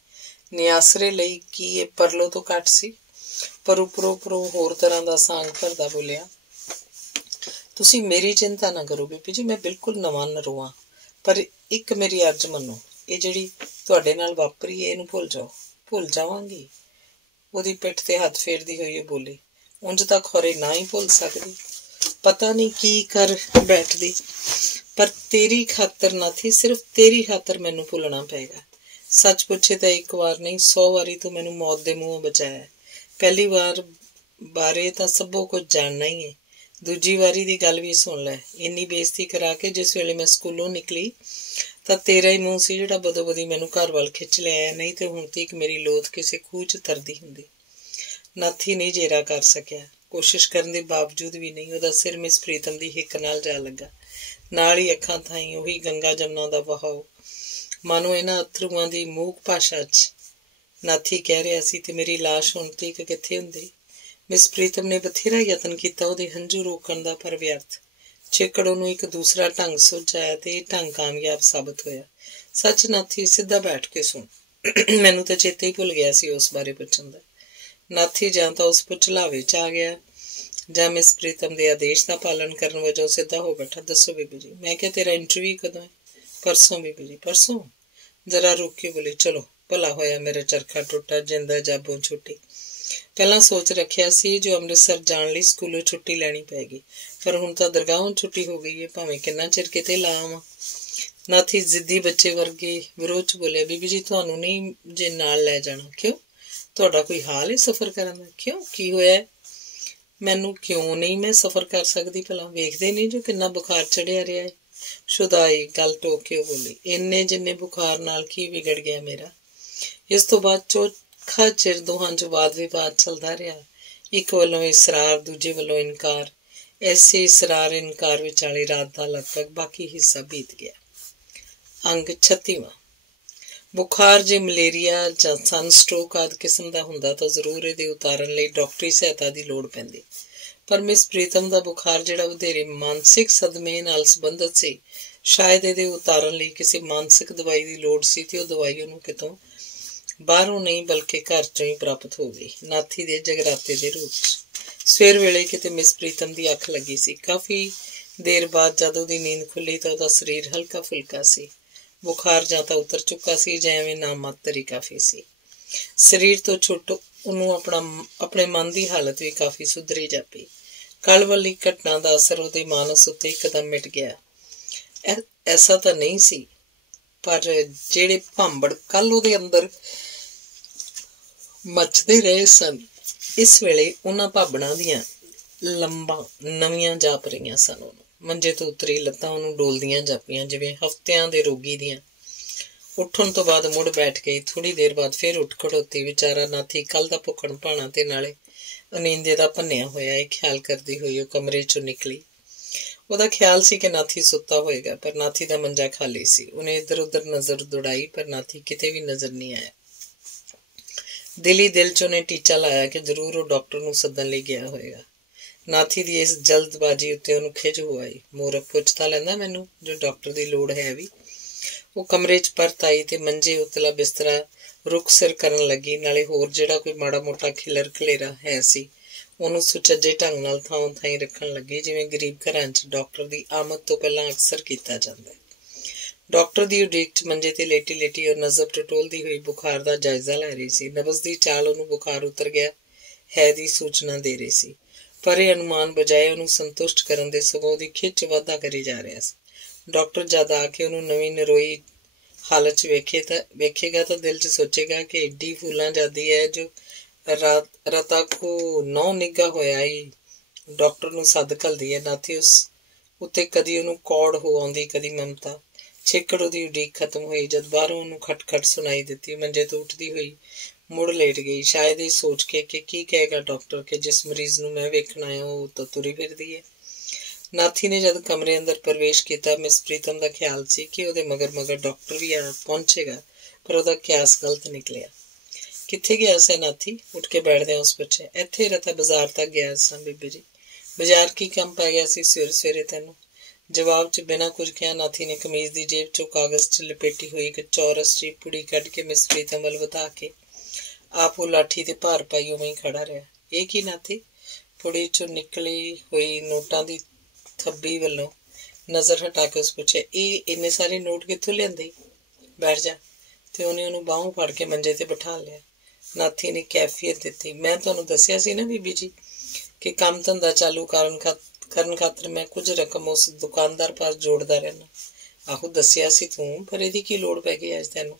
ਨਿਆਸਰੇ ਲਈ ਕੀ ਇਹ ਪਰਲੋ ਤੋਂ ਘੱਟ ਸੀ? ਪਰ ਉੱਪਰੋਂ ਹੋਰ ਤਰ੍ਹਾਂ ਦਾ ਸਾਂਗ ਭਰਦਾ ਬੋਲਿਆ, ਤੁਸੀਂ ਮੇਰੀ ਚਿੰਤਾ ਨਾ ਕਰੋ ਬੀਬੀ ਜੀ, ਮੈਂ ਬਿਲਕੁਲ ਨਵਾਂ ਨਰੋਆਂ, ਪਰ ਇੱਕ ਮੇਰੀ ਅਰਜ਼ ਮੰਨੋ, ਇਹ ਜਿਹੜੀ ਤੁਹਾਡੇ ਨਾਲ ਵਾਪਰੀ ਹੈ ਇਹਨੂੰ ਭੁੱਲ ਜਾਓ। ਭੁੱਲ ਜਾਵਾਂਗੀ? ਉਹਦੀ ਪਿੱਠ ਤੇ ਹੱਥ ਫੇਰਦੀ ਹੋਈ ਉਹ ਬੋਲੀ, ਉਂਝ ਤਾਂ ਖੌਰੇ ਨਾ ਹੀ ਭੁੱਲ ਸਕਦੀ, ਪਤਾ ਨਹੀਂ ਕੀ ਕਰ ਬੈਠਦੀ, ਪਰ ਤੇਰੀ ਖਾਤਰ ਨਾਥੀ, ਸਿਰਫ ਤੇਰੀ ਖਾਤਰ ਮੈਨੂੰ ਭੁੱਲਣਾ ਪਏਗਾ। ਸੱਚ ਪੁੱਛੇ ਤਾਂ ਇੱਕ ਵਾਰ ਨਹੀਂ 100 ਵਾਰੀ ਤੂੰ ਮੈਨੂੰ ਮੌਤ ਦੇ ਮੂੰਹੋਂ ਬਚਾਇਆ। ਪਹਿਲੀ ਵਾਰ ਬਾਰੇ ਤਾਂ ਸਭੋ ਕੁਝ ਜਾਣਨਾ ਹੀ ਹੈ, ਦੂਜੀ ਵਾਰੀ ਦੀ ਗੱਲ ਵੀ ਸੁਣ ਲੈ। ਇੰਨੀ ਬੇਇੱਜ਼ਤੀ ਕਰਾ ਕੇ ਜਿਸ ਵੇਲੇ ਮੈਂ ਸਕੂਲੋਂ ਨਿਕਲੀ ਤਾਂ ਤੇਰਾ ਹੀ ਮੂੰਹ ਸੀ ਜਿਹੜਾ ਬਦੋ ਬਦੀ ਮੈਨੂੰ ਘਰ ਵੱਲ ਖਿੱਚ ਲਿਆਇਆ, ਨਹੀਂ ਤੇ ਹੁਣ ਤੀਕ ਮੇਰੀ ਲੋਥ ਕਿਸੇ ਖੂਹ 'ਚ ਤਰਦੀ ਹੁੰਦੀ। ਨਾਥੀ ਨਹੀਂ ਜੇਰਾ ਕਰ ਸਕਿਆ, ਕੋਸ਼ਿਸ਼ ਕਰਨ ਦੇ ਬਾਵਜੂਦ ਵੀ ਨਹੀਂ। ਉਹਦਾ ਸਿਰ ਮਿਸ ਪ੍ਰੀਤਮ ਦੀ ਹਿੱਕ ਨਾਲ ਜਾ ਲੱਗਾ, ਨਾਲ ਹੀ ਅੱਖਾਂ ਥਾਈਂ ਉਹੀ ਗੰਗਾ ਜਮਨਾ ਦਾ ਵਹਾਓ, ਮਾਨੋ ਇਹਨਾਂ ਅਥਰੂਆਂ ਦੀ ਮੂਕ ਭਾਸ਼ਾ 'ਚ ਨਾਥੀ ਕਹਿ ਰਿਹਾ ਸੀ, ਤੇ ਮੇਰੀ ਲਾਸ਼ ਹੁਣ ਤੀਕ ਕਿੱਥੇ ਹੁੰਦੀ? ਮਿਸ ਪ੍ਰੀਤਮ ਨੇ ਬਥੇਰਾ ਯਤਨ ਕੀਤਾ ਉਹਦੇ ਹੰਝੂ ਰੋਕਣ ਦਾ, ਪਰ ਵਿਅਰਥ। ਛੇਕੜ ਉਹਨੂੰ ਇੱਕ ਦੂਸਰਾ ਢੰਗ ਸੁੱਝ ਆਇਆ ਤੇ ਇਹ ਢੰਗ ਕਾਮਯਾਬ ਸਾਬਤ ਹੋਇਆ। ਸੱਚ ਨਾਥੀ, ਸਿੱਧਾ ਬੈਠ ਕੇ ਸੁਣ। ਮੈਨੂੰ ਤਾਂ ਚੇਤੇ ਹੀ ਭੁੱਲ ਗਿਆ ਸੀ ਉਸ ਬਾਰੇ ਪੁੱਛਣ ਦਾ। ਨਾਥੀ ਜਾਂ ਤਾਂ ਉਸ ਪੁਚਲਾਵੇ 'ਚ ਆ ਗਿਆ ਜਾਂ ਮਿਸ ਪ੍ਰੀਤਮ ਦੇ ਆਦੇਸ਼ ਦਾ ਪਾਲਣ ਕਰਨ ਵਜੋਂ ਸਿੱਧਾ ਹੋ ਬੈਠਾ। ਦੱਸੋ ਬੀਬੀ ਜੀ। ਮੈਂ ਕਿਹਾ ਤੇਰਾ ਇੰਟਰਵਿਊ ਕਦੋਂ ਹੈ? ਪਰਸੋਂ ਬੀਬੀ ਜੀ। ਪਰਸੋਂ? ਜ਼ਰਾ ਰੁਕ ਕੇ ਬੋਲੀ, ਚਲੋ ਭਲਾ ਹੋਇਆ ਮੇਰਾ ਚਰਖਾ ਟੁੱਟਾ, ਜਿੰਦਾ ਜਾਬੋਂ ਛੁੱਟੀ। ਪਹਿਲਾਂ ਸੋਚ ਰੱਖਿਆ ਸੀ ਜੋ ਅੰਮ੍ਰਿਤਸਰ ਜਾਣ ਲਈ ਸਕੂਲੋਂ ਛੁੱਟੀ ਲੈਣੀ ਪਏਗੀ, ਪਰ ਹੁਣ ਤਾਂ ਦਰਗਾਹੋਂ ਛੁੱਟੀ ਹੋ ਗਈ ਹੈ, ਭਾਵੇਂ ਕਿੰਨਾ ਚਿਰ ਕਿਤੇ ਲਾ ਆਵਾਂ। ਨਾਥੀ ਜ਼ਿੱਦੀ ਬੱਚੇ ਵਰਗੇ ਵਿਰੋਧ 'ਚ ਬੋਲਿਆ, ਬੀਬੀ ਜੀ ਤੁਹਾਨੂੰ ਨਹੀਂ ਜੇ ਨਾਲ ਲੈ ਜਾਣਾ? ਕਿਉਂ? ਤੁਹਾਡਾ ਕੋਈ ਹਾਲ ਹੈ ਸਫ਼ਰ ਕਰਨ ਦਾ? ਕਿਉਂ, ਕੀ ਹੋਇਆ? ਮੈਨੂੰ ਕਿਉਂ ਨਹੀਂ ਮੈਂ ਸਫ਼ਰ ਕਰ ਸਕਦੀ ਭਲਾ? ਵੇਖਦੇ ਨਹੀਂ ਜੋ ਕਿੰਨਾ ਬੁਖਾਰ ਚੜਿਆ ਰਿਹਾ ਹੈ। ਸ਼ੁਦਾਈ ਗੱਲ ਟੋਕ ਕੇ ਬੋਲੀ, ਇੰਨੇ ਜਿੰਨੇ ਬੁਖਾਰ ਨਾਲ ਕੀ ਵਿਗੜ ਗਿਆ ਮੇਰਾ? ਇਸ ਤੋਂ ਬਾਅਦ ਚੋਖਾ ਚਿਰ ਦੋਹਾਂ 'ਚ ਵਾਦ ਵਿਵਾਦ ਚੱਲਦਾ ਰਿਹਾ। ਇੱਕ ਵੱਲੋਂ ਇਸਰਾਰ, ਦੂਜੇ ਵੱਲੋਂ ਇਨਕਾਰ। ਐਸੇ ਇਸਰਾਰ ਇਨਕਾਰ ਵਿਚਾਲੇ ਰਾਤ ਦਾ ਲਗਭਗ ਬਾਕੀ ਹਿੱਸਾ ਬੀਤ ਗਿਆ। ਅੰਗ 36ਵਾਂ। ਬੁਖਾਰ ਜੇ ਮਲੇਰੀਆ ਜਾਂ ਸਨਸਟ੍ਰੋਕ ਆਦਿ ਕਿਸਮ ਦਾ ਹੁੰਦਾ ਤਾਂ ਜ਼ਰੂਰ ਇਹਦੇ ਉਤਾਰਨ ਲਈ ਡਾਕਟਰੀ ਸਹਾਇਤਾ ਦੀ ਲੋੜ ਪੈਂਦੀ, ਪਰ ਮਿਸ ਪ੍ਰੀਤਮ ਦਾ ਬੁਖਾਰ ਜਿਹੜਾ ਵਧੇਰੇ ਮਾਨਸਿਕ ਸਦਮੇ ਨਾਲ ਸੰਬੰਧਿਤ ਸੀ, ਸ਼ਾਇਦ ਇਹਦੇ ਉਤਾਰਨ ਲਈ ਕਿਸੇ ਮਾਨਸਿਕ ਦਵਾਈ ਦੀ ਲੋੜ ਸੀ, ਤੇ ਉਹ ਦਵਾਈ ਉਹਨੂੰ ਕਿਤੋਂ ਬਾਹਰੋਂ ਨਹੀਂ ਬਲਕਿ ਘਰ 'ਚੋਂ ਹੀ ਪ੍ਰਾਪਤ ਹੋ ਗਈ, ਨਾਥੀ ਦੇ ਜਗਰਾਤੇ ਦੇ ਰੂਪ 'ਚ। ਸਵੇਰ ਵੇਲੇ ਕਿਤੇ ਮਿਸ ਪ੍ਰੀਤਮ ਦੀ ਅੱਖ ਲੱਗੀ ਸੀ। ਕਾਫੀ ਦੇਰ ਬਾਅਦ ਜਦ ਉਹਦੀ ਨੀਂਦ ਖੁੱਲੀ ਤਾਂ ਉਹਦਾ ਸਰੀਰ ਹਲਕਾ ਫੁਲਕਾ ਸੀ। ਬੁਖਾਰ ਜਾਂ ਤਾਂ ਉਤਰ ਚੁੱਕਾ ਸੀ ਜਾਂ ਐਵੇਂ ਨਾਮਾਤਰ ਹੀ ਕਾਫੀ ਸੀ। ਸਰੀਰ ਤੋਂ ਛੁੱਟ ਉਹਨੂੰ ਆਪਣੇ ਮਨ ਦੀ ਹਾਲਤ ਵੀ ਕਾਫੀ ਸੁਧਰੀ ਜਾਪੀ। ਕੱਲ੍ਹ ਵਾਲੀ ਘਟਨਾ ਦਾ ਅਸਰ ਉਹਦੇ ਮਾਨਸ ਉੱਤੇ ਇੱਕਦਮ ਮਿਟ ਗਿਆ। ਐਸਾ ਤਾਂ ਨਹੀਂ ਸੀ, ਪਰ ਜਿਹੜੇ ਭਾਂਬੜ ਕੱਲ੍ਹ ਉਹਦੇ ਅੰਦਰ ਮੱਚਦੇ ਰਹੇ ਸਨ, ਇਸ ਵੇਲੇ ਉਹਨਾਂ ਭਾਬੜਾਂ ਦੀਆਂ ਲੰਬਾਂ ਨਵੀਆਂ ਜਾਪ ਰਹੀਆਂ ਸਨ। ਉਹਨੂੰ ਮੰਜੇ ਤੋਂ ਉਤਰੀ ਲੱਤਾਂ ਉਹਨੂੰ ਡੋਲਦੀਆਂ ਜਾਪੀਆਂ, ਜਿਵੇਂ ਹਫ਼ਤਿਆਂ ਦੇ ਰੋਗੀ ਦੀਆਂ। ਉੱਠਣ ਤੋਂ ਬਾਅਦ ਮੁੜ ਬੈਠ ਗਈ। ਥੋੜ੍ਹੀ ਦੇਰ ਬਾਅਦ ਫਿਰ ਉੱਠ ਖੜੋਤੀ। ਵਿਚਾਰਾ ਨਾਥੀ ਕੱਲ੍ਹ ਦਾ ਭੁੱਖਣ ਭਾਣਾ ਤੇ ਨਾਲੇ ਅਨੀਂਦੇ ਦਾ ਭੰਨਿਆ ਹੋਇਆ ਇਹ ਖਿਆਲ ਕਰਦੀ ਹੋਈ ਉਹ ਕਮਰੇ ਚੋਂ ਨਿਕਲੀ। ਉਹਦਾ ਖਿਆਲ ਸੀ ਕਿ ਨਾਥੀ ਸੁੱਤਾ ਹੋਏਗਾ, ਪਰ ਨਾਥੀ ਦਾ ਮੰਜਾ ਖਾਲੀ ਸੀ। ਉਹਨੇ ਇੱਧਰ ਉੱਧਰ ਨਜ਼ਰ ਦੌੜਾਈ, ਪਰ ਨਾਥੀ ਕਿਤੇ ਵੀ ਨਜ਼ਰ ਨਹੀਂ ਆਇਆ। ਦਿਲ ਹੀ ਦਿਲ 'ਚ ਉਹਨੇ ਟੀਚਾ ਲਾਇਆ ਕਿ ਜ਼ਰੂਰ ਉਹ ਡਾਕਟਰ ਨੂੰ ਸੱਦਣ ਲਈ ਗਿਆ ਹੋਏਗਾ। ਨਾਥੀ ਦੀ ਇਸ ਜਲਦਬਾਜ਼ੀ ਉੱਤੇ ਉਹਨੂੰ ਖਿਝ ਹੋ ਆਈ। ਮੂਰਖ ਪੁੱਛ ਤਾਂ ਲੈਂਦਾ ਮੈਨੂੰ ਜੋ ਡਾਕਟਰ ਦੀ ਲੋੜ ਹੈ ਵੀ। ਉਹ ਕਮਰੇ 'ਚ ਪਰਤ ਆਈ ਤੇ ਮੰਜੇ ਉਤਲਾ ਬਿਸਤਰਾ ਰੁੱਖ ਸਿਰ ਕਰਨ ਲੱਗੀ। ਨਾਲੇ ਹੋਰ ਜਿਹੜਾ ਕੋਈ ਮਾੜਾ ਮੋਟਾ ਖਿਲਰ ਖਲੇਰਾ ਹੈ ਸੀ ਉਹਨੂੰ ਸੁਚੱਜੇ ਢੰਗ ਨਾਲ ਥਾਂ ਥਾਈਂ ਰੱਖਣ ਲੱਗੀ, ਜਿਵੇਂ ਗਰੀਬ ਘਰਾਂ 'ਚ ਡਾਕਟਰ ਦੀ ਆਮਦ ਤੋਂ ਪਹਿਲਾਂ ਅਕਸਰ ਕੀਤਾ ਜਾਂਦਾ। ਡਾਕਟਰ ਦੀ ਉਡੀਕ 'ਚ ਮੰਜੇ ਤੇ ਲੇਟੀ ਲੇਟੀ ਉਹ ਨਜ਼ਰ ਟਟੋਲਦੀ ਹੋਈ ਬੁਖਾਰ ਦਾ ਜਾਇਜ਼ਾ ਲੈ ਰਹੀ ਸੀ। ਨਬਜ਼ ਦੀ ਚਾਲ ਉਹਨੂੰ ਬੁਖਾਰ ਉਤਰ ਗਿਆ ਹੈ ਦੀ ਸੂਚਨਾ ਦੇ ਰਹੀ ਸੀ, ਪਰ ਇਹ ਅਨੁਮਾਨ ਬਜਾਏ ਉਹਨੂੰ ਸੰਤੁਸ਼ਟ ਕਰਨ ਦੇ ਸਗੋਂ ਉਹਦੀ ਖਿੱਚ ਵਾਧਾ ਕਰੀ ਜਾ ਰਿਹਾ ਸੀ। ਡਾਕਟਰ ਜਦ ਆ ਕੇ ਉਹਨੂੰ ਨਵੀਂ ਨਰੋਈ ਹਾਲਤ 'ਚ ਵੇਖੇਗਾ ਤਾਂ ਦਿਲ 'ਚ ਸੋਚੇਗਾ ਕਿ ਏਡੀ ਫੁੱਲਾਂ ਜਾਂਦੀ ਹੈ ਜੋ ਰਤਾ ਕੋ ਨੌ ਨਿੱਘਾ ਹੋਇਆ ਹੀ ਡਾਕਟਰ ਨੂੰ ਸੱਦ ਘੱਲਦੀ ਹੈ। ਨਾਥੀ ਉਸ ਉੱਤੇ ਕਦੀ ਉਹਨੂੰ ਕੌੜ ਹੋ ਆਉਂਦੀ, ਕਦੀ ਮਮਤਾ। ਛੇਕੜ ਉਹਦੀ ਉਡੀਕ ਖਤਮ ਹੋਈ ਜਦ ਬਾਹਰੋਂ ਉਹਨੂੰ ਖਟਖਟ ਸੁਣਾਈ ਦਿੱਤੀ। ਮੰਜੇ ਤੋਂ ਉੱਠਦੀ ਹੋਈ ਮੁੜ ਲੇਟ ਗਈ, ਸ਼ਾਇਦ ਇਹ ਸੋਚ ਕੇ ਕਿ ਕੀ ਕਹੇਗਾ ਡਾਕਟਰ ਕਿ ਜਿਸ ਮਰੀਜ਼ ਨੂੰ ਮੈਂ ਵੇਖਣ ਆਇਆ ਉਹ ਤਾਂ ਤੁਰੀ ਫਿਰਦੀ ਹੈ। ਨਾਥੀ ਨੇ ਜਦ ਕਮਰੇ ਅੰਦਰ ਪ੍ਰਵੇਸ਼ ਕੀਤਾ, ਮਿਸ ਪ੍ਰੀਤਮ ਦਾ ਖਿਆਲ ਸੀ ਕਿ ਉਹਦੇ ਮਗਰ ਮਗਰ ਡਾਕਟਰ ਵੀ ਆ ਪਹੁੰਚੇਗਾ, ਪਰ ਉਹਦਾ ਕਿਆਸ ਗਲਤ ਨਿਕਲਿਆ। ਕਿੱਥੇ ਗਿਆ ਸੈਂ ਨਾਥੀ? ਉੱਠ ਕੇ ਬੈਠਦਿਆਂ ਉਸ ਪੁੱਛਿਆ। ਇੱਥੇ ਰਤਾ ਬਾਜ਼ਾਰ ਤੱਕ ਗਿਆ ਸਾਂ ਬੀਬੀ ਜੀ। ਬਾਜ਼ਾਰ ਕੀ ਕੰਮ ਪੈ ਗਿਆ ਸੀ ਸਵੇਰੇ ਸਵੇਰੇ ਤੈਨੂੰ? ਜਵਾਬ 'ਚ ਬਿਨਾਂ ਕੁਝ ਕਿਹਾ ਨਾਥੀ ਨੇ ਕਮੀਜ਼ ਦੀ ਜੇਬ 'ਚੋਂ ਕਾਗਜ਼ 'ਚ ਲਪੇਟੀ ਹੋਈ ਇੱਕ ਚੌਰਸ ਜਿਹੀ ਪੁੜੀ ਕੱਢ ਕੇ ਮਿਸ ਪ੍ਰੀਤਮ ਵੱਲ ਵਧਾ ਕੇ ਆਪ ਉਹ ਲਾਠੀ ਤੇ ਭਾਰ ਪਾਈ ਉਵੇਂ ਹੀ ਖੜਾ ਰਿਹਾ। ਇਹ ਕੀ ਨਾਥੀ? ਪੁੜੀ 'ਚੋਂ ਨਿਕਲੀ ਹੋਈ ਨੋਟਾਂ ਦੀ ਥੱਬੀ ਵੱਲੋਂ ਨਜ਼ਰ ਹਟਾ ਕੇ ਉਸ ਪੁੱਛਿਆ, ਇਹ ਇੰਨੇ ਸਾਰੇ ਨੋਟ ਕਿੱਥੋਂ ਲਿਆਂਦੇ? ਬੈਠ ਜਾ। ਤੇ ਉਹਨੇ ਉਹਨੂੰ ਬਾਹੋਂ ਫੜ ਕੇ ਮੰਜੇ ਤੇ ਬਿਠਾ ਲਿਆ। ਨਾਥੀ ਨੇ ਕੈਫੀਅਤ ਦਿੱਤੀ, ਮੈਂ ਤੁਹਾਨੂੰ ਦੱਸਿਆ ਸੀ ਨਾ ਬੀਬੀ ਜੀ ਕਿ ਕੰਮ ਧੰਦਾ ਚਾਲੂ ਕਰਨ ਖਾਤਰ ਮੈਂ ਕੁਝ ਰਕਮ ਉਸ ਦੁਕਾਨਦਾਰ ਪਾਸ ਜੋੜਦਾ ਰਹਿਣਾ। ਆਹੋ ਦੱਸਿਆ ਸੀ ਤੂੰ, ਪਰ ਇਹਦੀ ਕੀ ਲੋੜ ਪੈ ਗਈ ਅੱਜ ਤੈਨੂੰ?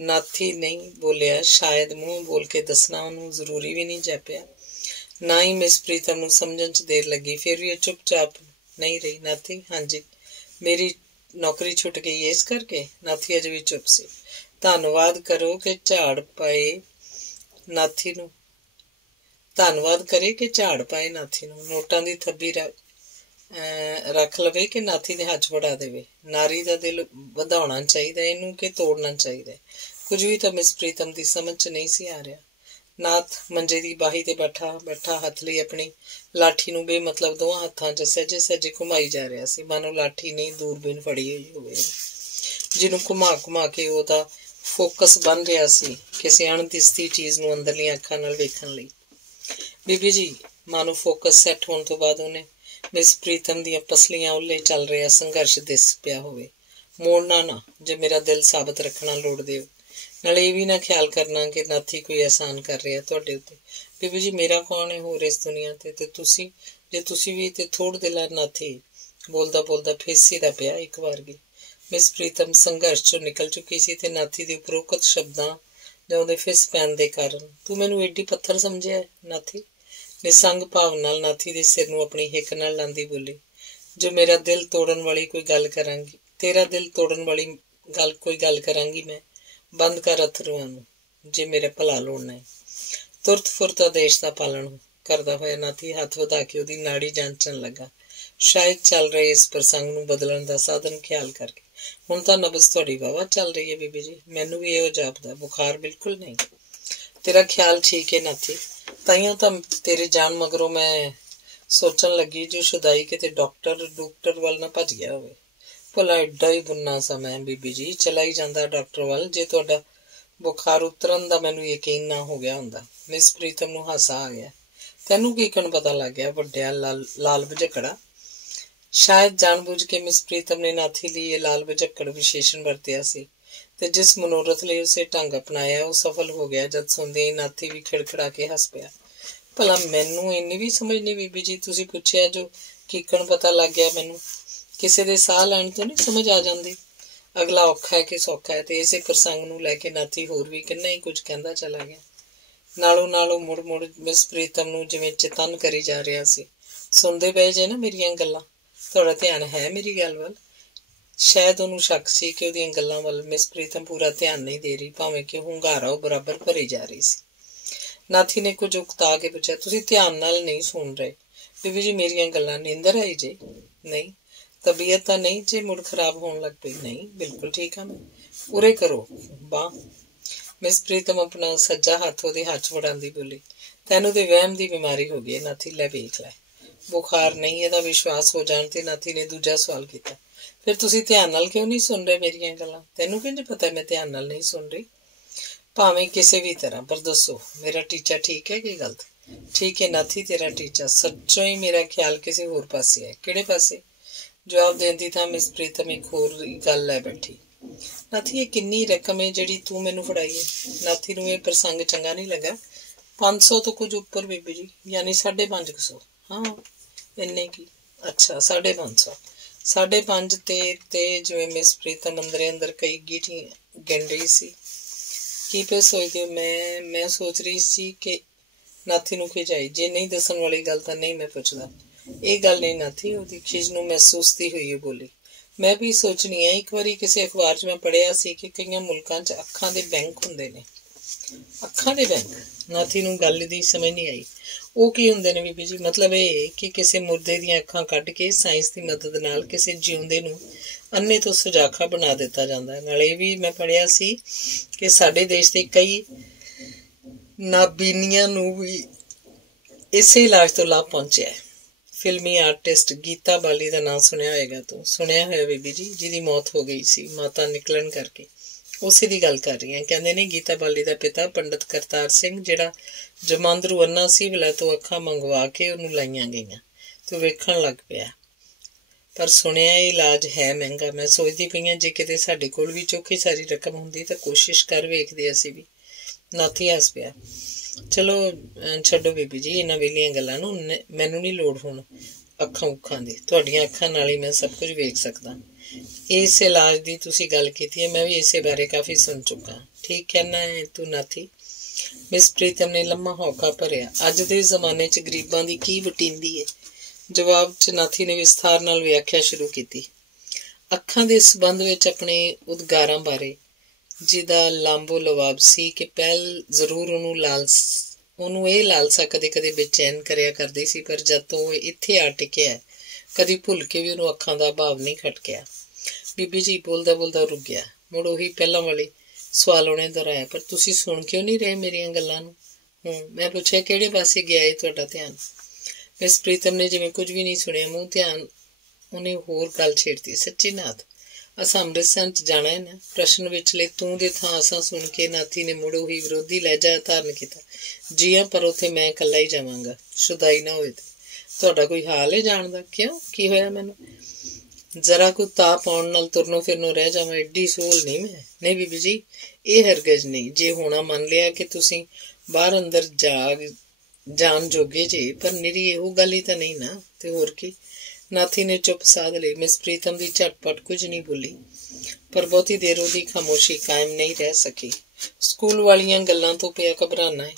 ਨਾਥੀ ਨਹੀਂ ਬੋਲਿਆ। ਸ਼ਾਇਦ ਮੂੰਹ ਬੋਲ ਕੇ ਦੱਸਣਾ ਉਹਨੂੰ ਜ਼ਰੂਰੀ ਵੀ ਨਹੀਂ ਜਾਪਿਆ। ਨਾ ਹੀ ਮਿਸ ਪ੍ਰੀਤਮ ਨੂੰ ਸਮਝਣ 'ਚ ਦੇਰ ਲੱਗੀ, ਫਿਰ ਵੀ ਉਹ ਚੁੱਪਚਾਪ ਨਹੀਂ ਰਹੀ। ਨਾਥੀ, ਹਾਂਜੀ, ਮੇਰੀ ਨੌਕਰੀ ਛੁੱਟ ਗਈ ਇਸ ਕਰਕੇ? ਨਾਥੀ ਅਜੇ ਵੀ ਚੁੱਪ ਸੀ। ਧੰਨਵਾਦ ਕਰੋ ਕਿ ਝਾੜ ਪਾਏ ਨਾਥੀ ਨੂੰ। ਧੰਨਵਾਦ ਕਰੇ ਕਿ ਝਾੜ ਪਾਏ ਨਾਥੀ ਨੂੰ। ਨੋਟਾਂ ਦੀ ਥੱਬੀ ਰੱਖ ਲਵੇ ਕਿ ਨਾਥੀ ਦੇ ਹੱਥ ਫੜਾ ਦੇਵੇ। ਨਾਰੀ ਦਾ ਦਿਲ ਵਧਾਉਣਾ ਚਾਹੀਦਾ ਇਹਨੂੰ ਕਿ ਤੋੜਨਾ ਚਾਹੀਦਾ? ਕੁਝ ਵੀ ਤਾਂ ਮਿਸ ਪ੍ਰੀਤਮ ਦੀ ਸਮਝ 'ਚ ਨਹੀਂ ਸੀ ਆ ਰਿਹਾ। ਨਾਥ ਮੰਜੇ ਦੀ ਬਾਹੀ ਤੇ ਬੈਠਾ ਹੱਥ ਲਈ ਆਪਣੀ ਲਾਠੀ ਨੂੰ ਬੇਮਤਲਬ ਦੋਹਾਂ ਹੱਥਾਂ 'ਚ ਸਹਿਜੇ ਸਹਿਜੇ ਘੁਮਾਈ ਜਾ ਰਿਹਾ ਸੀ, ਮਾਨੋ ਲਾਠੀ ਨਹੀਂ ਦੂਰਬੀਨ ਫੜੀ ਹੋਈ ਹੋਵੇ ਜਿਹਨੂੰ ਘੁਮਾ ਘੁਮਾ ਕੇ ਉਹਦਾ ਫੋਕਸ ਬਣ ਰਿਹਾ ਸੀ ਕਿਸੇ ਅਣਦਿਸਦੀ ਚੀਜ਼ ਨੂੰ ਅੰਦਰਲੀਆਂ ਅੱਖਾਂ ਨਾਲ ਵੇਖਣ ਲਈ। ਬੀਬੀ ਜੀ, ਮਾਨੋ ਫੋਕਸ ਸੈੱਟ ਹੋਣ ਤੋਂ ਬਾਅਦ ਉਹਨੇ ਮਿਸ ਪ੍ਰੀਤਮ ਦੀਆਂ ਪਸਲੀਆਂ ਉੱਲੇ ਚੱਲ ਰਿਹਾ ਸੰਘਰਸ਼ ਦਿਸ ਪਿਆ ਹੋਵੇ। ਮੋੜਨਾ ਨਾ ਜੇ ਮੇਰਾ ਦਿਲ ਸਾਬਤ ਰੱਖਣਾ ਲੋੜਦੇ ਹੋ। ਨਾਲੇ ਇਹ ਵੀ ਨਾ ਖਿਆਲ ਕਰਨਾ ਕਿ ਨਾਥੀ ਕੋਈ ਅਹਿਸਾਨ ਕਰ ਰਿਹਾ ਤੁਹਾਡੇ ਉੱਤੇ। ਬੀਬੀ ਜੀ, ਮੇਰਾ ਕੌਣ ਹੈ ਹੋਰ ਇਸ ਦੁਨੀਆ ਤੇ ਤੁਸੀਂ, ਜੇ ਤੁਸੀਂ ਵੀ ਤੇ ਥੋੜ ਦਿਲਾ। ਨਾਥੀ ਬੋਲਦਾ ਬੋਲਦਾ ਫੇਸੀ ਦਾ ਪਿਆ ਇੱਕ ਵਾਰ ਵੀ। ਮਿਸ ਪ੍ਰੀਤਮ ਸੰਘਰਸ਼ 'ਚੋਂ ਨਿਕਲ ਚੁੱਕੀ ਸੀ ਤੇ ਨਾਥੀ ਦੇ ਉਪਰੋਕਤ ਸ਼ਬਦਾਂ ਜਾਂ ਉਹਦੇ ਫਿਸ ਪੈਣ ਦੇ ਕਾਰਨ, ਤੂੰ ਮੈਨੂੰ ਏਡੀ ਪੱਥਰ ਸਮਝਿਆ ਨਾਥੀ? ਨਿਸੰਗ ਭਾਵ ਨਾਲ ਨਾਥੀ ਦੇ ਸਿਰ ਨੂੰ ਆਪਣੀ ਹਿੱਕ ਨਾਲ ਲਾਂਦੀ ਬੋਲੀ, ਜੋ ਮੇਰਾ ਦਿਲ ਤੋੜਨ ਵਾਲੀ ਕੋਈ ਗੱਲ ਕਰਾਂਗੀ, ਤੇਰਾ ਦਿਲ ਤੋੜਨ ਵਾਲੀ ਕੋਈ ਗੱਲ ਕਰਾਂਗੀ ਮੈਂ। ਬੰਦ ਕਰ ਅਥਰੂਆਂ ਨੂੰ ਜੇ ਮੇਰੇ ਭਲਾ ਲੋੜਨਾ ਹੈ। ਤੁਰਤ ਫੁਰਤ ਆਦੇਸ਼ ਦਾ ਪਾਲਣ ਕਰਦਾ ਹੋਇਆ ਨਾਥੀ ਹੱਥ ਵਧਾ ਕੇ ਉਹਦੀ ਨਾੜੀ ਜਾਂਚਣ ਲੱਗਾ, ਸ਼ਾਇਦ ਚੱਲ ਰਹੇ ਇਸ ਪ੍ਰਸੰਗ ਨੂੰ ਬਦਲਣ ਦਾ ਸਾਧਨ ਖਿਆਲ ਕਰਕੇ। ਹੁਣ ਤਾਂ ਨਬਜ਼ ਤੁਹਾਡੀ ਵਾਹਵਾ ਚੱਲ ਰਹੀ ਹੈ ਬੀਬੀ ਜੀ, ਮੈਨੂੰ ਵੀ ਇਹੋ ਜਾਪਦਾ। ਬੁਖਾਰ ਬਿਲਕੁਲ ਨਹੀਂ। ਤੇਰਾ ਖਿਆਲ ਠੀਕ ਹੈ ਨਾਥੀ, ਤਾਈਓ ਤਾਂ ਤੇਰੇ ਜਾਣ ਮਗਰੋਂ ਮੈਂ ਸੋਚਣ ਲੱਗੀ ਜੋ ਸ਼ੁਦਾਈ ਕਿਤੇ ਡਾਕਟਰ ਵੱਲ ਨਾ ਭੱਜ ਗਿਆ ਹੋਵੇ। ਭਲਾ ਏਡਾ ਹੀ ਬੁੰਨਾ ਸਮਾਂ ਬੀਬੀ ਜੀ, ਚਲਾ ਹੀ ਜਾਂਦਾ ਡਾਕਟਰ ਵੱਲ ਜੇ ਤੁਹਾਡਾ ਬੁਖਾਰ ਉਤਰਨ ਦਾ ਮੈਨੂੰ ਯਕੀਨ ਨਾ ਹੋ ਗਿਆ ਹੁੰਦਾ। ਮਿਸ ਪ੍ਰੀਤਮ ਨੂੰ ਹਾਸਾ ਆ ਗਿਆ। ਤੈਨੂੰ ਕੀ ਪਤਾ ਲੱਗ ਗਿਆ ਵੱਡਿਆ ਲਾਲ ਬਝਕੜਾ? ਸ਼ਾਇਦ ਜਾਣਬੁੱਝ ਕੇ ਮਿਸ ਪ੍ਰੀਤਮ ਨੇ ਨਾਥੀ ਲਈ ਇਹ ਲਾਲ ਬਝਕੜ ਵਿਸ਼ੇਸ਼ਣ ਵਰਤਿਆ ਸੀ ਤੇ ਜਿਸ ਮਨੋਰਥ ਲਈ ਉਸੇ ਢੰਗ ਅਪਣਾਇਆ ਉਹ ਸਫਲ ਹੋ ਗਿਆ। ਜਦ ਸੁਣਦੇ ਹੀ ਨਾਥੀ ਵੀ ਖਿੜਖਿੜਾ ਕੇ ਹੱਸ ਪਿਆ। ਭਲਾ ਮੈਨੂੰ ਇੰਨੀ ਵੀ ਸਮਝ ਨਹੀਂ ਬੀਬੀ ਜੀ, ਤੁਸੀਂ ਪੁੱਛਿਆ ਜੋ ਕੀਕਣ ਪਤਾ ਲੱਗ ਗਿਆ ਮੈਨੂੰ? ਕਿਸੇ ਦੇ ਸਾਹ ਲੈਣ ਤੋਂ ਨਹੀਂ ਸਮਝ ਆ ਜਾਂਦੀ ਅਗਲਾ ਔਖਾ ਹੈ ਕਿ ਸੌਖਾ ਹੈ। ਤੇ ਇਸੇ ਪ੍ਰਸੰਗ ਨੂੰ ਲੈ ਕੇ ਨਾਥੀ ਹੋਰ ਵੀ ਕਿੰਨਾ ਹੀ ਕੁਝ ਕਹਿੰਦਾ ਚਲਾ ਗਿਆ। ਨਾਲੋਂ ਮੁੜ ਮਿਸ ਪ੍ਰੀਤਮ ਨੂੰ ਜਿਵੇਂ ਚਿਤਨ ਕਰੀ ਜਾ ਰਿਹਾ ਸੀ। ਸੁਣਦੇ ਪਏ ਜੇ ਨਾ ਮੇਰੀਆਂ ਗੱਲਾਂ? ਤੁਹਾਡਾ ਧਿਆਨ ਹੈ ਮੇਰੀ ਗੱਲ ਵੱਲ? ਸ਼ਾਇਦ ਉਹਨੂੰ ਸ਼ੱਕ ਸੀ ਕਿ ਉਹਦੀਆਂ ਗੱਲਾਂ ਵੱਲ ਮਿਸ ਪ੍ਰੀਤਮ ਪੂਰਾ ਧਿਆਨ ਨਹੀਂ ਦੇ ਰਹੀ, ਭਾਵੇਂ ਕਿ ਹੁੰਗਾਰਾ ਉਹ ਬਰਾਬਰ ਭਰੀ ਜਾ ਰਹੀ ਸੀ। नाथी ने कुछ उकता के पूछा, तुसी ध्यान नाल नहीं सुन रहे। बीबी जी मेरिया गल्लां नींदर आई जे? नहीं। तबीयत तो नहीं जे मुड़ खराब होने लग पई? नहीं, बिल्कुल ठीक हाँ मैं। पूरे करो बांह। मिस प्रीतम अपना सज्जा हाथ ओहदे हाथ च फड़ांदी बोली, तैनू ते वहम दी बीमारी हो गई है नाथी, लै वेख लै। बुखार नहीं, ਇਹਦਾ विश्वास हो जाण ते नाथी ने दूजा सवाल किया, फिर तुसी ध्यान नाल क्यों नहीं सुन रहे मेरिया गल्लां? तैनू किंज पता मैं ध्यान नाल नहीं सुन रही? भावें किसी भी तरह, पर दसो मेरा टीचा ठीक है कि गलत? ठीक है नाथी, तेरा टीचा सच्चों ही मेरा ख्याल किसी होर पासे है। किहड़े पासे? जवाब देंदी था मिस प्रीतम एक होर गल लै बैठी। नाथी ये किन्नी रकम है जिहड़ी तू मैनू फड़ाई है? नाथी नूं यह प्रसंग चंगा नहीं लगा। 500 तो कुछ उपर बीबी जी, यानी 550। हाँ इन्ने की? अच्छा 550। 5.5 ते जिवें मिस प्रीतम अंदरे अंदर कई गीठी गिन रही सी। की पे सोचदे हो? मैं सोच रही सी कि नाथी नूं खिजाई, जे नहीं दसन वाली गल तां नहीं मैं पुछदा। ये गल नहीं नाथी, ओहदी खिज नूं महसूसदी होई बोली, मैं भी सोचनी है। एक बारी किसी अखबार च मैं पढ़िया सी कि कई मुल्कां च अखां दे बैंक हुंदे ने। अखां दे बैंक? नाथी नूं गल दी समझ नहीं आई। ਉਹ ਕੀ ਹੁੰਦੇ ਨੇ ਬੀਬੀ ਜੀ? मतलब ਇਹ ਕਿ ਕਿਸੇ ਮੁਰਦੇ ਦੀਆਂ ਅੱਖਾਂ ਕੱਢ ਕੇ ਸਾਇੰਸ ਦੀ ਮਦਦ ਨਾਲ ਕਿਸੇ ਜਿਉਂਦੇ ਨੂੰ ਅੰਨੇ ਤੋਂ ਸੁਜਾਖਾ ਬਣਾ ਦਿੱਤਾ ਜਾਂਦਾ ਹੈ। ਨਾਲੇ ਇਹ ਵੀ ਮੈਂ ਪੜ੍ਹਿਆ ਸੀ ਕਿ ਸਾਡੇ ਦੇਸ਼ ਦੇ ਕਈ ਨਾਬੀਨੀਆਂ ਨੂੰ ਵੀ ਇਸੇ ਇਲਾਜ ਤੋਂ ਲਾਭ ਪਹੁੰਚਿਆ ਹੈ। फिल्मी आर्टिस्ट गीता बाली का नाम सुनिया होएगा? तू सुनिया होया बीबी जी, जिहदी मौत हो गई सी माता निकलन करके, उसे दी गल कर रही हैं। कहंदे ने गीता बाली का पिता पंडित करतार सिंह जिहड़ा जमांदरू अन्ना सी, वलै तो अखां मंगवा के उहनूं लाईआं गईआं तो वेखण लग पिया। पर सुनिया इलाज है महंगा। मैं सोचदी पई आं जे किते साडे कोल भी चौखी सारी रकम हुंदी तां कोशिश कर वेखदे असीं भी। नाथी हस पिया। चलो छड्डो बीबी जी इन्हां वेलियां गल्लां नूं, मैनूं नहीं लोड़ हुण अखां उखां दी। तुहाडीआं अखां नाल ही मैं सब कुछ वेख सकदा। इस इलाज की तुसीं गल कीती है, मैं भी इसे बारे काफ़ी सुन चुका। ठीक कहना है तू नाथी? मिस प्रीतम ने लम्मा हौका भरिया। अज दे जमाने च गरीबां दी की वटींदी है? जवाब च नाथी ने विस्तार नाल व्याख्या शुरू की। अखां दे संबंध विच अपने उद्गारां बारे, जिहदा लांबो लवाब सी कि पहल जरूर ਉਹਨੂੰ ਇਹ ਲਾਲਸਾ ਕਦੇ ਕਦੇ ਬੇਚੈਨ ਕਰਿਆ ਕਰਦੀ ਸੀ, ਪਰ ਜਦ ਤੋਂ ਉਹ ਇੱਥੇ ਆ ਟਿਕਿਆ ਕਦੀ ਭੁੱਲ ਕੇ ਵੀ ਉਹਨੂੰ ਅੱਖਾਂ ਦਾ ਭਾਵ ਨਹੀਂ ਖਟਕਿਆ। ਬੀਬੀ ਜੀ ਬੋਲਦਾ ਬੋਲਦਾ ਰੁਕ ਗਿਆ। ਮੁੜ ਉਹੀ ਪਹਿਲਾਂ ਵਾਲੀ ਸਵਾਲ ਉਹਨੇ ਦੁਹਰਾਇਆ, ਪਰ ਤੁਸੀਂ ਸੁਣ ਕਿਉਂ ਨਹੀਂ ਰਹੇ ਮੇਰੀਆਂ ਗੱਲਾਂ ਨੂੰ? ਮੈਂ ਪੁੱਛਿਆ, ਕਿਹੜੇ ਪਾਸੇ ਗਿਆ ਏ ਤੁਹਾਡਾ ਧਿਆਨ? ਮਿਸ ਪ੍ਰੀਤਮ ਨੇ ਜਿਵੇਂ ਕੁਝ ਵੀ ਨਹੀਂ ਸੁਣਿਆ ਮੂੰਹ ਧਿਆਨ ਉਹਨੇ ਹੋਰ ਗੱਲ ਛੇੜਤੀ। ਸੱਚੀ ਨਾਥ, ਅਸਾਂ ਅੰਮ੍ਰਿਤਸਰ ਚ ਜਾਣਾ ਹੈ ਨਾ? ਪ੍ਰਸ਼ਨ ਵਿਚਲੇ ਤੂੰ ਦੇ ਥਾਂ ਅਸਾਂ ਸੁਣ ਕੇ ਨਾਥੀ ਨੇ ਮੁੜ ਉਹੀ ਵਿਰੋਧੀ ਲਹਿਜਾ ਧਾਰਨ ਕੀਤਾ। ਜੀ ਹਾਂ, ਪਰ ਉੱਥੇ ਮੈਂ ਇਕੱਲਾ ਹੀ ਜਾਵਾਂਗਾ, ਸ਼ੁਦਾਈ ਨਾ ਹੋਵੇ ਤੇ। ਤੁਹਾਡਾ ਕੋਈ ਹਾਲ ਹੈ ਜਾਣ ਦਾ? ਕਿਉਂ, ਕੀ ਹੋਇਆ ਮੈਨੂੰ? ਜ਼ਰਾ ਕੁ ਤਾਪ ਆਉਣ ਨਾਲ ਤੁਰਨੋਂ ਫਿਰਨੋਂ ਰਹਿ ਜਾਵਾਂ, ਐਡੀ ਸੋਹਲ ਨਹੀਂ ਮੈਂ। ਨਹੀਂ ਬੀਬੀ ਜੀ, ਇਹ ਹਰਗਜ਼ ਨਹੀਂ। ਜੇ ਹੋਣਾ ਮੰਨ ਲਿਆ ਕਿ ਤੁਸੀਂ ਬਾਹਰ ਅੰਦਰ ਜਾਣ ਜੋਗੇ ਜੇ, ਪਰ ਨਿਰੀ ਇਹੋ ਗੱਲ ਹੀ ਤਾਂ ਨਹੀਂ ਨਾ। ਤੇ ਹੋਰ ਕੀ? ਨਾਥੀ ਨੇ ਚੁੱਪ ਸਾਧ ਲਈ। ਮਿਸ ਪ੍ਰੀਤਮ ਦੀ ਝਟਪਟ ਕੁਝ ਨਹੀਂ ਬੋਲੀ, ਪਰ ਬਹੁਤੀ ਦੇਰ ਉਹਦੀ ਖਾਮੋਸ਼ੀ ਕਾਇਮ ਨਹੀਂ ਰਹਿ ਸਕੀ। ਸਕੂਲ ਵਾਲੀਆਂ ਗੱਲਾਂ ਤੋਂ ਪਿਆ ਘਬਰਾਨਾ ਹੈ?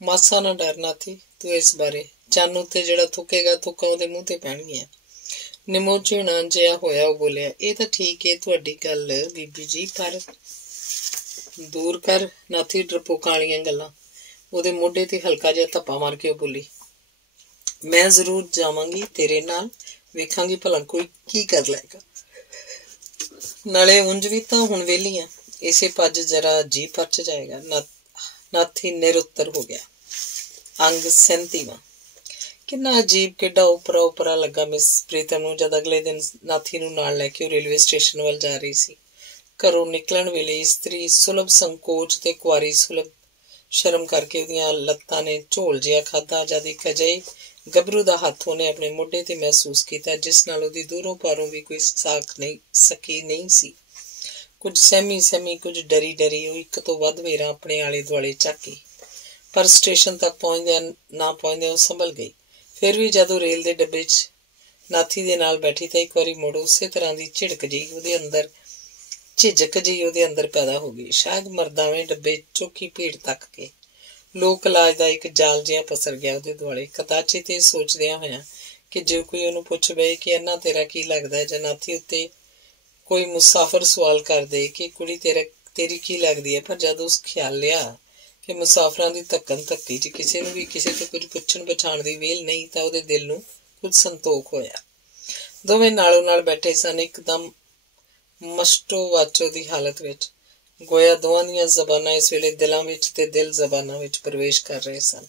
ਮਾਸਾ ਨਾ ਡਰ ਨਾਥੀ, ਤੂੰ ਇਸ ਬਾਰੇ ਚੰਨ ਉੱਤੇ ਜਿਹੜਾ ਥੁੱਕੇਗਾ ਥੁੱਕਾਂ ਉਹਦੇ ਮੂੰਹ ਤੇ ਪੈਣਗੀਆਂ। ਨਿਮੋ ਝੀਣਾ ਜਿਹਾ ਹੋਇਆ ਉਹ ਬੋਲਿਆ, ਇਹ ਤਾਂ ਠੀਕ ਹੈ ਤੁਹਾਡੀ ਗੱਲ ਬੀਬੀ ਜੀ, ਪਰ ਦੂਰ ਕਰ ਨਾਥੀ ਡਰਪੋਕਾਂ ਵਾਲੀਆਂ ਗੱਲਾਂ। ਉਹਦੇ ਮੋਢੇ ਤੇ ਹਲਕਾ ਜਿਹਾ ਧੱਪਾ ਮਾਰ ਕੇ ਉਹ ਬੋਲੀ, ਮੈਂ ਜ਼ਰੂਰ ਜਾਵਾਂਗੀ ਤੇਰੇ ਨਾਲ, ਵੇਖਾਂਗੀ ਭਲਾ ਕੋਈ ਕੀ ਕਰ ਲਏਗਾ। ਨਾਲੇ ਉਂਝ ਵੀ ਤਾਂ ਹੁਣ ਵਿਹਲੀ ਆ, ਇਸੇ ਭੱਜ ਜਰਾ ਜੀ ਪਰਚ ਜਾਏਗਾ। ਨਾਥੀ ਨਿਰੁੱਤਰ ਹੋ ਗਿਆ। ਅੰਗ 37ਵਾਂ। ਕਿੰਨਾ ਅਜੀਬ, ਕਿੱਡਾ ਉਪਰਾ ਉਪਰਾ ਲੱਗਾ ਮਿਸ ਪ੍ਰੀਤਮ ਨੂੰ ਜਦ ਅਗਲੇ ਦਿਨ ਨਾਥੀ ਨੂੰ ਨਾਲ ਲੈ ਕੇ ਉਹ ਰੇਲਵੇ ਸਟੇਸ਼ਨ ਵੱਲ ਜਾ ਰਹੀ ਸੀ। ਘਰੋਂ ਨਿਕਲਣ ਵੇਲੇ ਇਸਤਰੀ ਸੁਲਭ ਸੰਕੋਚ ਤੇ ਕੁਆਰੀ ਸੁਲਭ ਸ਼ਰਮ ਕਰਕੇ ਉਹਦੀਆਂ ਲੱਤਾਂ ਨੇ ਝੋਲ ਜਿਹਾ ਖਾਧਾ, ਜਦ ਇੱਕ ਅਜਿਹੇ ਗੱਭਰੂ ਦਾ ਹੱਥ ਉਹਨੇ ਆਪਣੇ ਮੋਢੇ ਤੇ ਮਹਿਸੂਸ ਕੀਤਾ ਜਿਸ ਨਾਲ ਉਹਦੀ ਦੂਰੋਂ ਪਾਰੋਂ ਵੀ ਕੋਈ ਸਾਖ ਨਹੀਂ ਸਕੀ ਨਹੀਂ ਸੀ। ਕੁਝ ਸਹਿਮੀ ਕੁਝ ਡਰੀ ਉਹ ਇੱਕ ਤੋਂ ਵੱਧ ਵੇਰਾਂ ਆਪਣੇ ਆਲੇ ਦੁਆਲੇ ਝਾਕੀ, ਪਰ ਸਟੇਸ਼ਨ ਤੱਕ ਪਹੁੰਚਦਿਆਂ ਉਹ ਸੰਭਲ ਗਈ। ਫਿਰ ਵੀ ਜਦੋਂ ਰੇਲ ਦੇ ਡੱਬੇ 'ਚ ਨਾਥੀ ਦੇ ਨਾਲ ਬੈਠੀ ਤਾਂ ਇੱਕ ਵਾਰੀ ਮੁੜ ਉਸੇ ਤਰ੍ਹਾਂ ਦੀ ਝਿਝਕ ਜਿਹੀ ਉਹਦੇ ਅੰਦਰ ਪੈਦਾ ਹੋ ਗਈ। ਸ਼ਾਇਦ ਮਰਦਾਵੇਂ ਡੱਬੇ ਚੌਕੀ ਭੀੜ ਤੱਕ ਕੇ ਲੋਕ ਇਲਾਜ ਦਾ ਇੱਕ ਜਾਲ ਜਿਹਾ ਪਸਰ ਗਿਆ ਉਹਦੇ ਦੁਆਲੇ। ਕਦਾਚਿਤ ਇਹ ਸੋਚਦਿਆਂ ਹੋਇਆਂ ਕਿ ਜੇ ਕੋਈ ਉਹਨੂੰ ਪੁੱਛ ਬਏ ਕਿ ਇਹਨਾਂ ਤੇਰਾ ਕੀ ਲੱਗਦਾ ਹੈ, ਜਾਂ ਨਾਥੀ ਉੱਤੇ ਕੋਈ ਮੁਸਾਫਰ ਸਵਾਲ ਕਰ ਦੇ ਕਿ ਕੁੜੀ ਤੇਰੀ ਕੀ ਲੱਗਦੀ ਹੈ, ਪਰ ਜਦ ਉਸ ਖਿਆਲ ਲਿਆ कि मुसाफिरां दी धक्कन धक्की च किसी नूं भी किसी तो कुछ पुछण पछाण दी वेल नहीं तां उहदे दिल नूं कुछ संतोख होया। दोवें नालों नाल बैठे सन, एकदम मस्टो वाचो दी हालत विच। गोया दोवां दीयां ज़बानां इस वेले दिलां विच ते दिल ज़बानां विच प्रवेश कर रहे सन,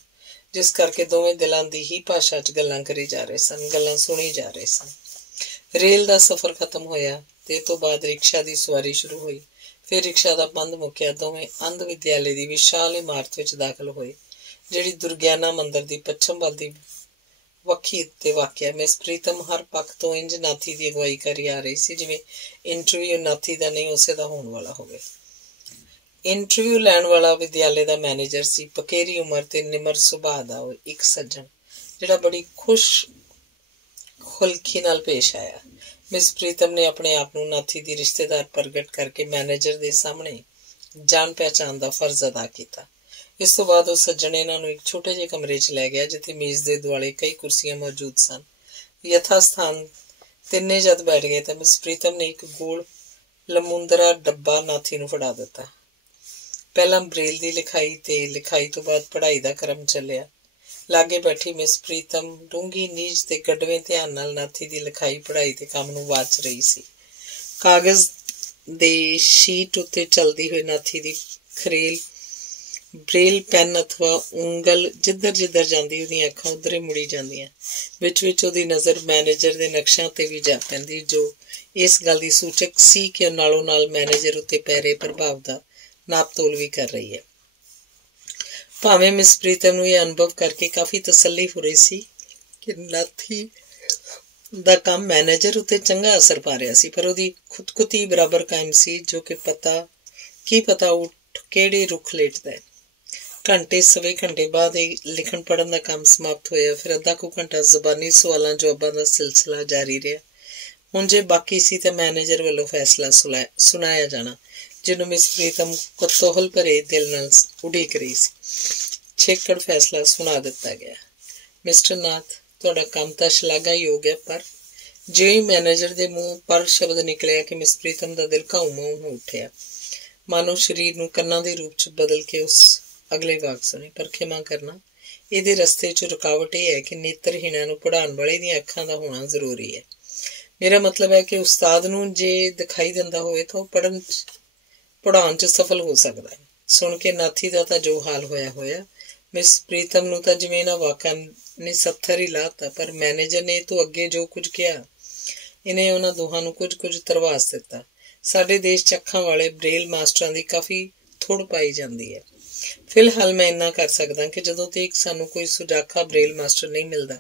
जिस करके दोवें दिलां दी ही भाशा च गल्लां करी जा रहे सन, गल्लां सुनी जा रहे सन। रेल दा सफर खत्म होया ते तो बाद रिक्शा दी सवारी शुरू हुई। फिर रिक्शा दा बंद मुक्या। दोवें अंध विद्यालय दी विशाल इमारत विच दाखल होए, जिहड़ी दुर्गियाना मंदिर दी पच्छम वल दी वक्खी ते वाकिया। मिस प्रीतम हर पक्ष तो इंज नाथी दी अगवाई करी आ रही सी जिवें इंटरव्यू नाथी दा नहीं उसे दा होण वाला होवे। इंटरव्यू लैण वाला विद्यालय दा मैनेजर सी, पकेरी उमर ते निमर सुभाਅ दा एक सज्जन, जिहड़ा बड़ी खुश खुलखी नाल पेश आया। मिस प्रीतम ने अपने आप नूं नाथी दी रिश्तेदार प्रगट करके मैनेजर दे सामने जान पहचान दा फर्ज अदा किया। इस तो बाद उस सज्जन इन्हां नूं एक छोटे ਜਿਹੇ कमरे च लै गया, जिथे मेज दे दुआले कई कुर्सियां मौजूद सन। यथा स्थान तिन्ने जद बैठ गए तो मिस प्रीतम ने एक गोल लमुंदरा डब्बा नाथी नूं फड़ा दिता। पहला ब्रेल दी लिखाई ते लिखाई तो बाद पढ़ाई दा क्रम चलिया। लागे बैठी मिस प्रीतम डूंगी नीज ते गडवें ध्यान नाल नाथी दी लिखाई पढ़ाई ते काम नूं वाच रही सी। कागज दे शीट उत्ते चलदी हुई नाथी दी खरेल ब्रेल पैन अथवा ਉਂਗਲ जिधर जिधर जांदी ਉਹਦੀਆਂ ਅੱਖਾਂ ਉਧਰ ਹੀ ਮੁੜੀ ਜਾਂਦੀਆਂ। ਵਿੱਚ ਉਹਦੀ ਨਜ਼ਰ ਮੈਨੇਜਰ ਦੇ ਨਕਸ਼ਿਆਂ ਤੇ ਵੀ ਜਾ ਪੈਂਦੀ, ਜੋ ਇਸ ਗੱਲ ਦੀ ਸੂਚਕ ਸੀ ਕਿ ਨਾਲੋਂ ਨਾਲ ਮੈਨੇਜਰ ਉੱਤੇ ਪੈ ਰਹੇ ਪ੍ਰਭਾਵ ਦਾ ਨਾਪ ਤੋਲ ਵੀ ਕਰ ਰਹੀ ਹੈ। ਭਾਵੇਂ ਮਿਸ ਪ੍ਰੀਤਮ ਨੂੰ ਇਹ ਅਨੁਭਵ ਕਰਕੇ ਕਾਫੀ ਤਸੱਲੀ ਹੋ ਰਹੀ ਸੀ ਕਿ ਨਾਥੀ ਦਾ ਕੰਮ ਮੈਨੇਜਰ ਉੱਤੇ ਚੰਗਾ ਅਸਰ ਪਾ ਰਿਹਾ ਸੀ, ਪਰ ਉਹਦੀ ਖੁਦਕੁਤੀ ਬਰਾਬਰ ਕਾਇਮ ਸੀ, ਜੋ ਕਿ ਪਤਾ ਉੱਠ ਕਿਹੜੇ ਰੁੱਖ ਲੇਟਦਾ ਹੈ। घंटे सवे घंटे बाद लिखण पढ़न का काम समाप्त होया। फिर अद्धा कु घंटा जबानी सवालों जवाबां का सिलसिला जारी रहा। हुण जे बाकी सी तो मैनेजर वालों फैसला सुनाया जाना, जिन्होंने मिस प्रीतम कौतूहल भरे दिल नाल उड़ीक रही सी। छेकड़ फैसला सुना दिता गया। मिस्टर नाथ, तुहाडा काम तां शलाघायोग है, पर जे ही मैनेजर के मूँह पर शब्द निकलिया कि मिस प्रीतम का दिल घाऊ माऊ हो उठिया, मानो शरीर नूं कन्नां दे रूप च बदल के उस अगले वाक सुने। पर खिमा करना, इहदे रस्ते च रुकावट यह है कि नेत्रहीनां नूं पढ़ाउण वाले दी अखां दा होना जरूरी है। मेरा मतलब है कि उस्ताद नूं जे दिखाई दिंदा होवे तां पढ़ाउण च सफल हो सकदा है। सुन के नाथी दा तां जो हाल होया मिस प्रीतम नूं तां जिवें इन्हां वाकां ने सत्थर ही लाता, पर मैनेजर ने तो अगे जो कुछ किया इन्हें उन्हां दोहां नूं कुछ तरवास दिता। साडे देश च अखां वाले ब्रेल मास्टरां दी काफ़ी थुड़ पाई जाती है। फिलहाल मैं इन्ना कर सकदा कि जदों तक सानू कोई सुजाखा ब्रेल मास्टर नहीं मिलता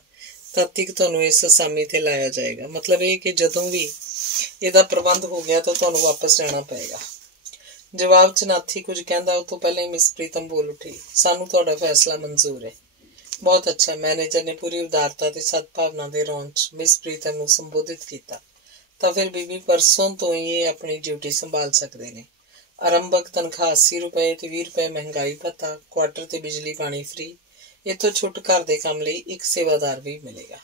तद तक तुहानू इस असामी ते लाया जाएगा। मतलब ये कि जदों भी इहदा प्रबंध हो गया तो तुहानू वापस जाना पएगा। जवाब च नाथी कुछ कहंदा उस तो पहले ही मिस प्रीतम बोल उठी, सानू तुहाडा फैसला मंजूर है। बहुत अच्छा। मैनेजर ने पूरी उदारता ते सद्भावना दे रौं च मिस प्रीतम नू संबोधित किया। तां फिर बीबी परसों तो ही अपनी ड्यूटी संभाल सकते हैं। आरंभक तनख्वाह 80 रुपए ते 20 रुपए महंगाई भत्ता, क्वार्टर ते बिजली पानी फ्री। इतों छुट घर के काम लिए एक सेवादार भी मिलेगा।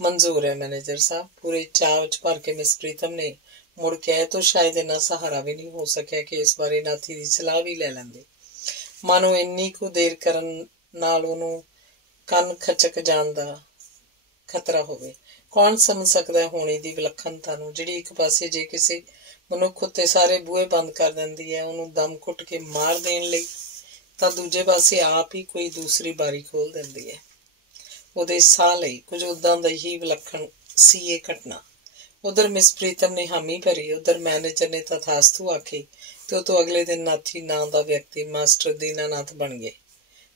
मंजूर है मैनेजर साहब, पूरे चाव च भर के मिस प्रीतम ने मुड़ के तो शायद इन्ना सहारा भी नहीं हो सकिया कि इस बारे नाथी की सलाह भी ले लेंदे। मानो इन्नी को देर करन नाल उहनूं कन खचक जाण दा खतरा होवे। कौन समझ सकता है होनी दी विलखणता नूं, जिहड़ी एक पासे जे किसी मनुख उत्ते सारे बूहे बंद कर देंदी है, उन्होंने दम घुट के मार देने लई, तां दूजे पासे आप ही कोई दूसरी बारी खोल देंदी है। उहदे साह लई कुछ उदां दा ही विलखण सी ये घटना। उधर मिस प्रीतम ने हामी भरी, उधर मैनेजर ने तथास्तु आखी, तो अगले दिन नाथी नां दा व्यक्ति मास्टर दीनानाथ बन गए।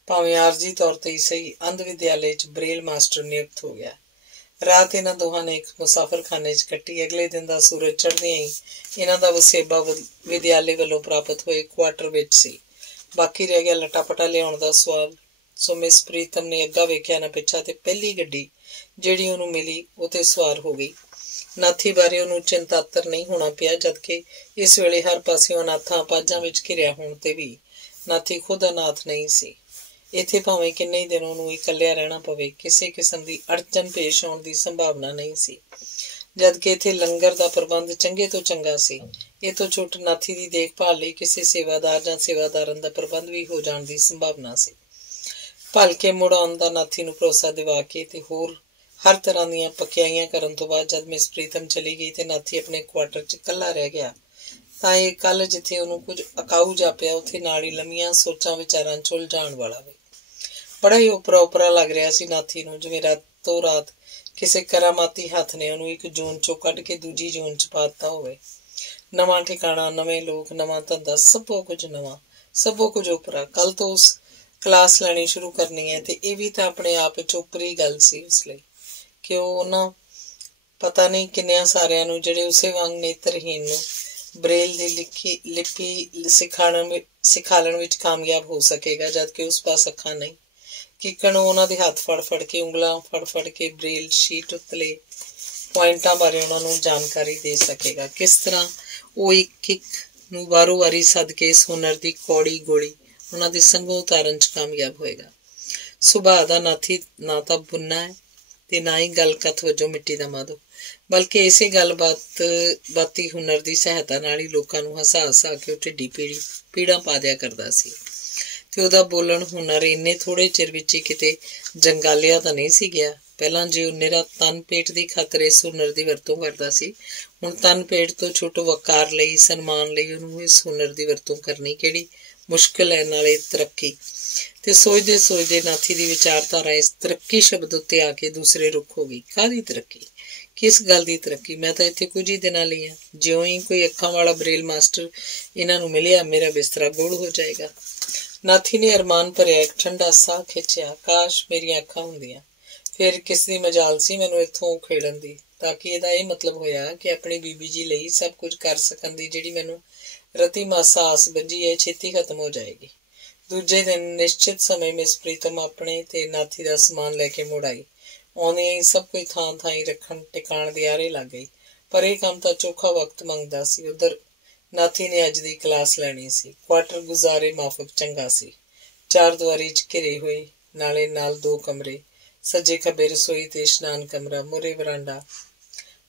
भावें आरजी तौर ते ही सही, अंध विद्यालय च ब्रेल मास्टर नियुक्त हो गया। रात इन्हां दोहां ने एक मुसाफिर खाने च कट्टी। अगले दिन का सूरज चढ़दे ही इन्हां दा वसेबा विद्यालय वालों प्राप्त होए क्वार्टर विच सी। बाकी रह गया लटापटा लियाउण दा सवाल। सो मिस प्रीतम ने अग्गा वेख्या ना पिछा ते पहली गड्डी जिहड़ी उहनूं मिली उते सवार हो गई। नाथी बारे उहनूं चिंतातर नहीं होना पिया, जबकि इस वेले हर पासियों अनाथां अपाजां विच घिरिया होण ते भी नाथी खुद अनाथ नहीं सी। इत्थे भावें किन्ने दिन उहनूं इकल्लिया रहना पवे, किसी किस्म की अड़चन पेश आउण की संभावना नहीं सी। जबकि इत्थे लंगर का प्रबंध चंगे तो चंगा सी। ਇਹ ਤੋਂ ਛੁੱਟ ਨਾਥੀ ਦੀ ਦੇਖਭਾਲ ਲਈ ਕਿਸੇ ਸੇਵਾਦਾਰ ਜਾਂ ਸੇਵਾਦਾਰਨ ਦਾ ਪ੍ਰਬੰਧ ਵੀ ਹੋ ਜਾਣ ਦੀ ਸੰਭਾਵਨਾ ਸੀ। ਭਲਕੇ ਮੁੜ ਆਉਣ ਦਾ ਨਾਥੀ ਨੂੰ ਭਰੋਸਾ ਦਿਵਾ ਕੇ ਤੇ ਹੋਰ ਹਰ ਤਰ੍ਹਾਂ ਦੀਆਂ ਪਕਿਆਈਆਂ ਕਰਨ ਤੋਂ ਬਾਅਦ ਜਦ ਮਿਸ ਪ੍ਰੀਤਮ ਚਲੀ ਗਈ ਤੇ ਨਾਥੀ ਆਪਣੇ ਕੁਆਟਰ 'ਚ ਇਕੱਲਾ ਰਹਿ ਗਿਆ ਤਾਂ ਇਹ ਕੱਲ ਜਿੱਥੇ ਉਹਨੂੰ ਕੁਝ ਅਕਾਊ ਜਾਪਿਆ ਉੱਥੇ ਨਾਲ ਹੀ ਲੰਮੀਆਂ ਸੋਚਾਂ ਵਿਚਾਰਾਂ 'ਚ ਉਲਝਾਉਣ ਵਾਲਾ ਵੀ ਬੜਾ ਹੀ ਉਪਰਾ ਲੱਗ ਰਿਹਾ ਸੀ ਨਾਥੀ ਨੂੰ, ਜਿਵੇਂ ਰਾਤੋਂ ਰਾਤ ਕਿਸੇ ਕਰਾਮਾਤੀ ਹੱਥ ਨੇ ਉਹਨੂੰ ਇੱਕ ਜੂਨ 'ਚੋਂ ਕੱਢ ਕੇ ਦੂਜੀ ਜੂਨ 'ਚ ਪਾ ਦਿੱਤਾ ਹੋਵੇ। ਨਵਾਂ ਠਿਕਾਣਾ, ਨਵੇਂ ਲੋਕ, ਨਵਾਂ ਧੰਦਾ, ਸਭੋ ਕੁਝ ਨਵਾਂ, ਸਭੋ ਕੁਝ ਉਪਰਾ। ਕੱਲ ਤੋਂ ਉਸ ਕਲਾਸ ਲੈਣੀ ਸ਼ੁਰੂ ਕਰਨੀ ਹੈ ਤੇ ਇਹ ਵੀ ਤਾਂ ਆਪਣੇ ਆਪ ਵਿੱਚ ਉਪਰੀ ਗੱਲ ਸੀ ਉਸ ਲਈ ਕਿ ਉਹ ਉਹਨਾਂ ਪਤਾ ਨਹੀਂ ਕਿੰਨਿਆਂ ਸਾਰਿਆਂ ਨੂੰ ਜਿਹੜੇ ਉਸੇ ਵਾਂਗ ਨੇਤਰਹੀਣ ਨੂੰ ਬਰੇਲ ਦੀ ਲਿਪੀ ਸਿਖਾਲਣ ਵਿੱਚ ਕਾਮਯਾਬ ਹੋ ਸਕੇਗਾ, ਜਦਕਿ ਉਸ ਪਾਸ ਅੱਖਾਂ ਨਹੀਂ। ਕਿਕਣ ਉਹਨਾਂ ਦੇ ਹੱਥ ਫੜ ਕੇ, ਉਂਗਲਾਂ ਫੜ ਕੇ ਬਰੇਲ ਸ਼ੀਟ ਉੱਤਲੇ ਪੁਆਇੰਟਾਂ ਬਾਰੇ ਉਹਨਾਂ ਨੂੰ ਜਾਣਕਾਰੀ ਦੇ ਸਕੇਗਾ। ਕਿਸ ਤਰ੍ਹਾਂ ਉਹ ਇੱਕ ਨੂੰ ਵਾਰੋ ਵਾਰੀ ਸੱਦ ਕੇ ਇਸ ਹੁਨਰ ਦੀ ਕੌੜੀ ਗੋਲੀ ਉਹਨਾਂ ਦੇ ਸੰਗੋਂ ਉਤਾਰਨ 'ਚ ਕਾਮਯਾਬ ਹੋਏਗਾ। ਸੁਭਾਅ ਦਾ ਨਾਥੀ ਨਾ ਤਾਂ ਬੁੰਨਾ ਹੈ ਤੇ ਨਾ ਹੀ ਗੱਲ ਕਥ ਵਜੋਂ ਮਿੱਟੀ ਦਾ ਮਾਧੋ, ਬਲਕਿ ਇਸੇ ਬਾਤੀ ਹੁਨਰ ਦੀ ਸਹਾਇਤਾ ਨਾਲ ਹੀ ਲੋਕਾਂ ਨੂੰ ਹਸਾ ਕੇ ਉਹ ਢਿੱਡੀ ਪੀੜਾਂ ਪਾ ਦਿਆ ਕਰਦਾ ਸੀ। ਤੇ ਉਹਦਾ ਬੋਲਣ ਹੁਨਰ ਇੰਨੇ ਥੋੜੇ ਚਿਰ ਵਿੱਚ ਹੀ ਕਿਤੇ ਜੰਗਾਲਿਆ ਤਾਂ ਨਹੀਂ ਸੀ ਗਿਆ। ਪਹਿਲਾਂ ਜੇ ਉਹ ਨਿਰਾ ਤਨ ਪੇਟ ਦੀ ਖਾਤਰ ਇਸ ਹੁਨਰ ਦੀ ਵਰਤੋਂ ਕਰਦਾ ਸੀ, ਹੁਣ ਤਨ ਪੇਟ ਤੋਂ ਛੁੱਟ ਵਕਾਰ ਲਈ, ਸਨਮਾਨ ਲਈ ਉਹਨੂੰ ਇਸ ਹੁਨਰ ਦੀ ਵਰਤੋਂ ਕਰਨੀ ਕਿਹੜੀ ਮੁਸ਼ਕਿਲ ਹੈ, ਨਾਲੇ ਤਰੱਕੀ। ਤੇ ਸੋਚਦੇ ਨਾਥੀ ਦੀ ਵਿਚਾਰਧਾਰਾ ਇਸ ਤਰੱਕੀ ਸ਼ਬਦ ਉੱਤੇ ਆ ਕੇ ਦੂਸਰੇ ਰੁੱਖ ਹੋ ਗਈ। ਕਾਹਦੀ ਤਰੱਕੀ? ਕਿਸ ਗੱਲ ਦੀ ਤਰੱਕੀ? ਮੈਂ ਤਾਂ ਇੱਥੇ ਕੁਝ ਹੀ ਦਿਨਾਂ ਲਈ ਹਾਂ। ਜਿਉਂ ਹੀ ਕੋਈ ਅੱਖਾਂ ਵਾਲਾ ਬਰੇਲ ਮਾਸਟਰ ਇਹਨਾਂ ਨੂੰ ਮਿਲਿਆ, ਮੇਰਾ ਬਿਸਤਰਾ ਗੋਲ ਹੋ ਜਾਏਗਾ। ਨਾਥੀ ਨੇ ਅਰਮਾਨ ਭਰਿਆ ਇੱਕ ਠੰਡਾ ਸਾਹ ਖਿੱਚਿਆ। ਕਾਸ਼ ਮੇਰੀਆਂ ਅੱਖਾਂ ਹੁੰਦੀਆਂ, ਫਿਰ ਕਿਸ ਦੀ ਮਜਾਲ ਸੀ ਮੈਨੂੰ ਇੱਥੋਂ ਉਖੇੜਨ ਦੀ। ਤਾਂ ਕਿ ਇਹਦਾ ਇਹ ਮਤਲਬ ਹੋਇਆ ਕਿ ਆਪਣੀ ਬੀਬੀ ਜੀ ਲਈ ਸਭ ਕੁਝ ਕਰ ਸਕਣ ਦੀ ਜਿਹੜੀ ਮੈਨੂੰ ਰਤੀ ਮਾਸਾ ਆਸ ਬੱਝੀ ਹੈ, ਛੇਤੀ ਖਤਮ ਹੋ ਜਾਏਗੀ। ਦੂਜੇ ਦਿਨ ਨਿਸ਼ਚਿਤ ਸਮੇਂ ਮਿਸ ਪ੍ਰੀਤਮ ਆਪਣੇ ਤੇ ਨਾਥੀ ਦਾ ਸਮਾਨ ਲੈ ਕੇ ਮੁੜ ਆਈ। ਆਉਂਦਿਆਂ ਹੀ ਸਭ ਕੁਝ ਥਾਂ ਹੀ ਰੱਖਣ ਟਿਕਾਣ ਦੇ ਆਰੇ ਲੱਗ ਗਈ। ਪਰ ਇਹ ਕੰਮ ਤਾਂ ਚੋਖਾ ਵਕਤ ਮੰਗਦਾ ਸੀ। ਉਧਰ ਨਾਥੀ ਨੇ ਅੱਜ ਦੀ ਕਲਾਸ ਲੈਣੀ ਸੀ। ਕੁਆਟਰ ਗੁਜ਼ਾਰੇ ਮਾਫਕ ਚੰਗਾ ਸੀ। 4 ਦੀਵਾਰੀ 'ਚ ਘਿਰੇ ਹੋਏ, ਨਾਲੇ ਨਾਲ 2 ਕਮਰੇ, ਸੱਜੇ ਖੱਬੇ ਰਸੋਈ ਤੇ ਇਸ਼ਨਾਨ ਕਮਰਾ, ਮੂਹਰੇ ਵਰਾਂਡਾ।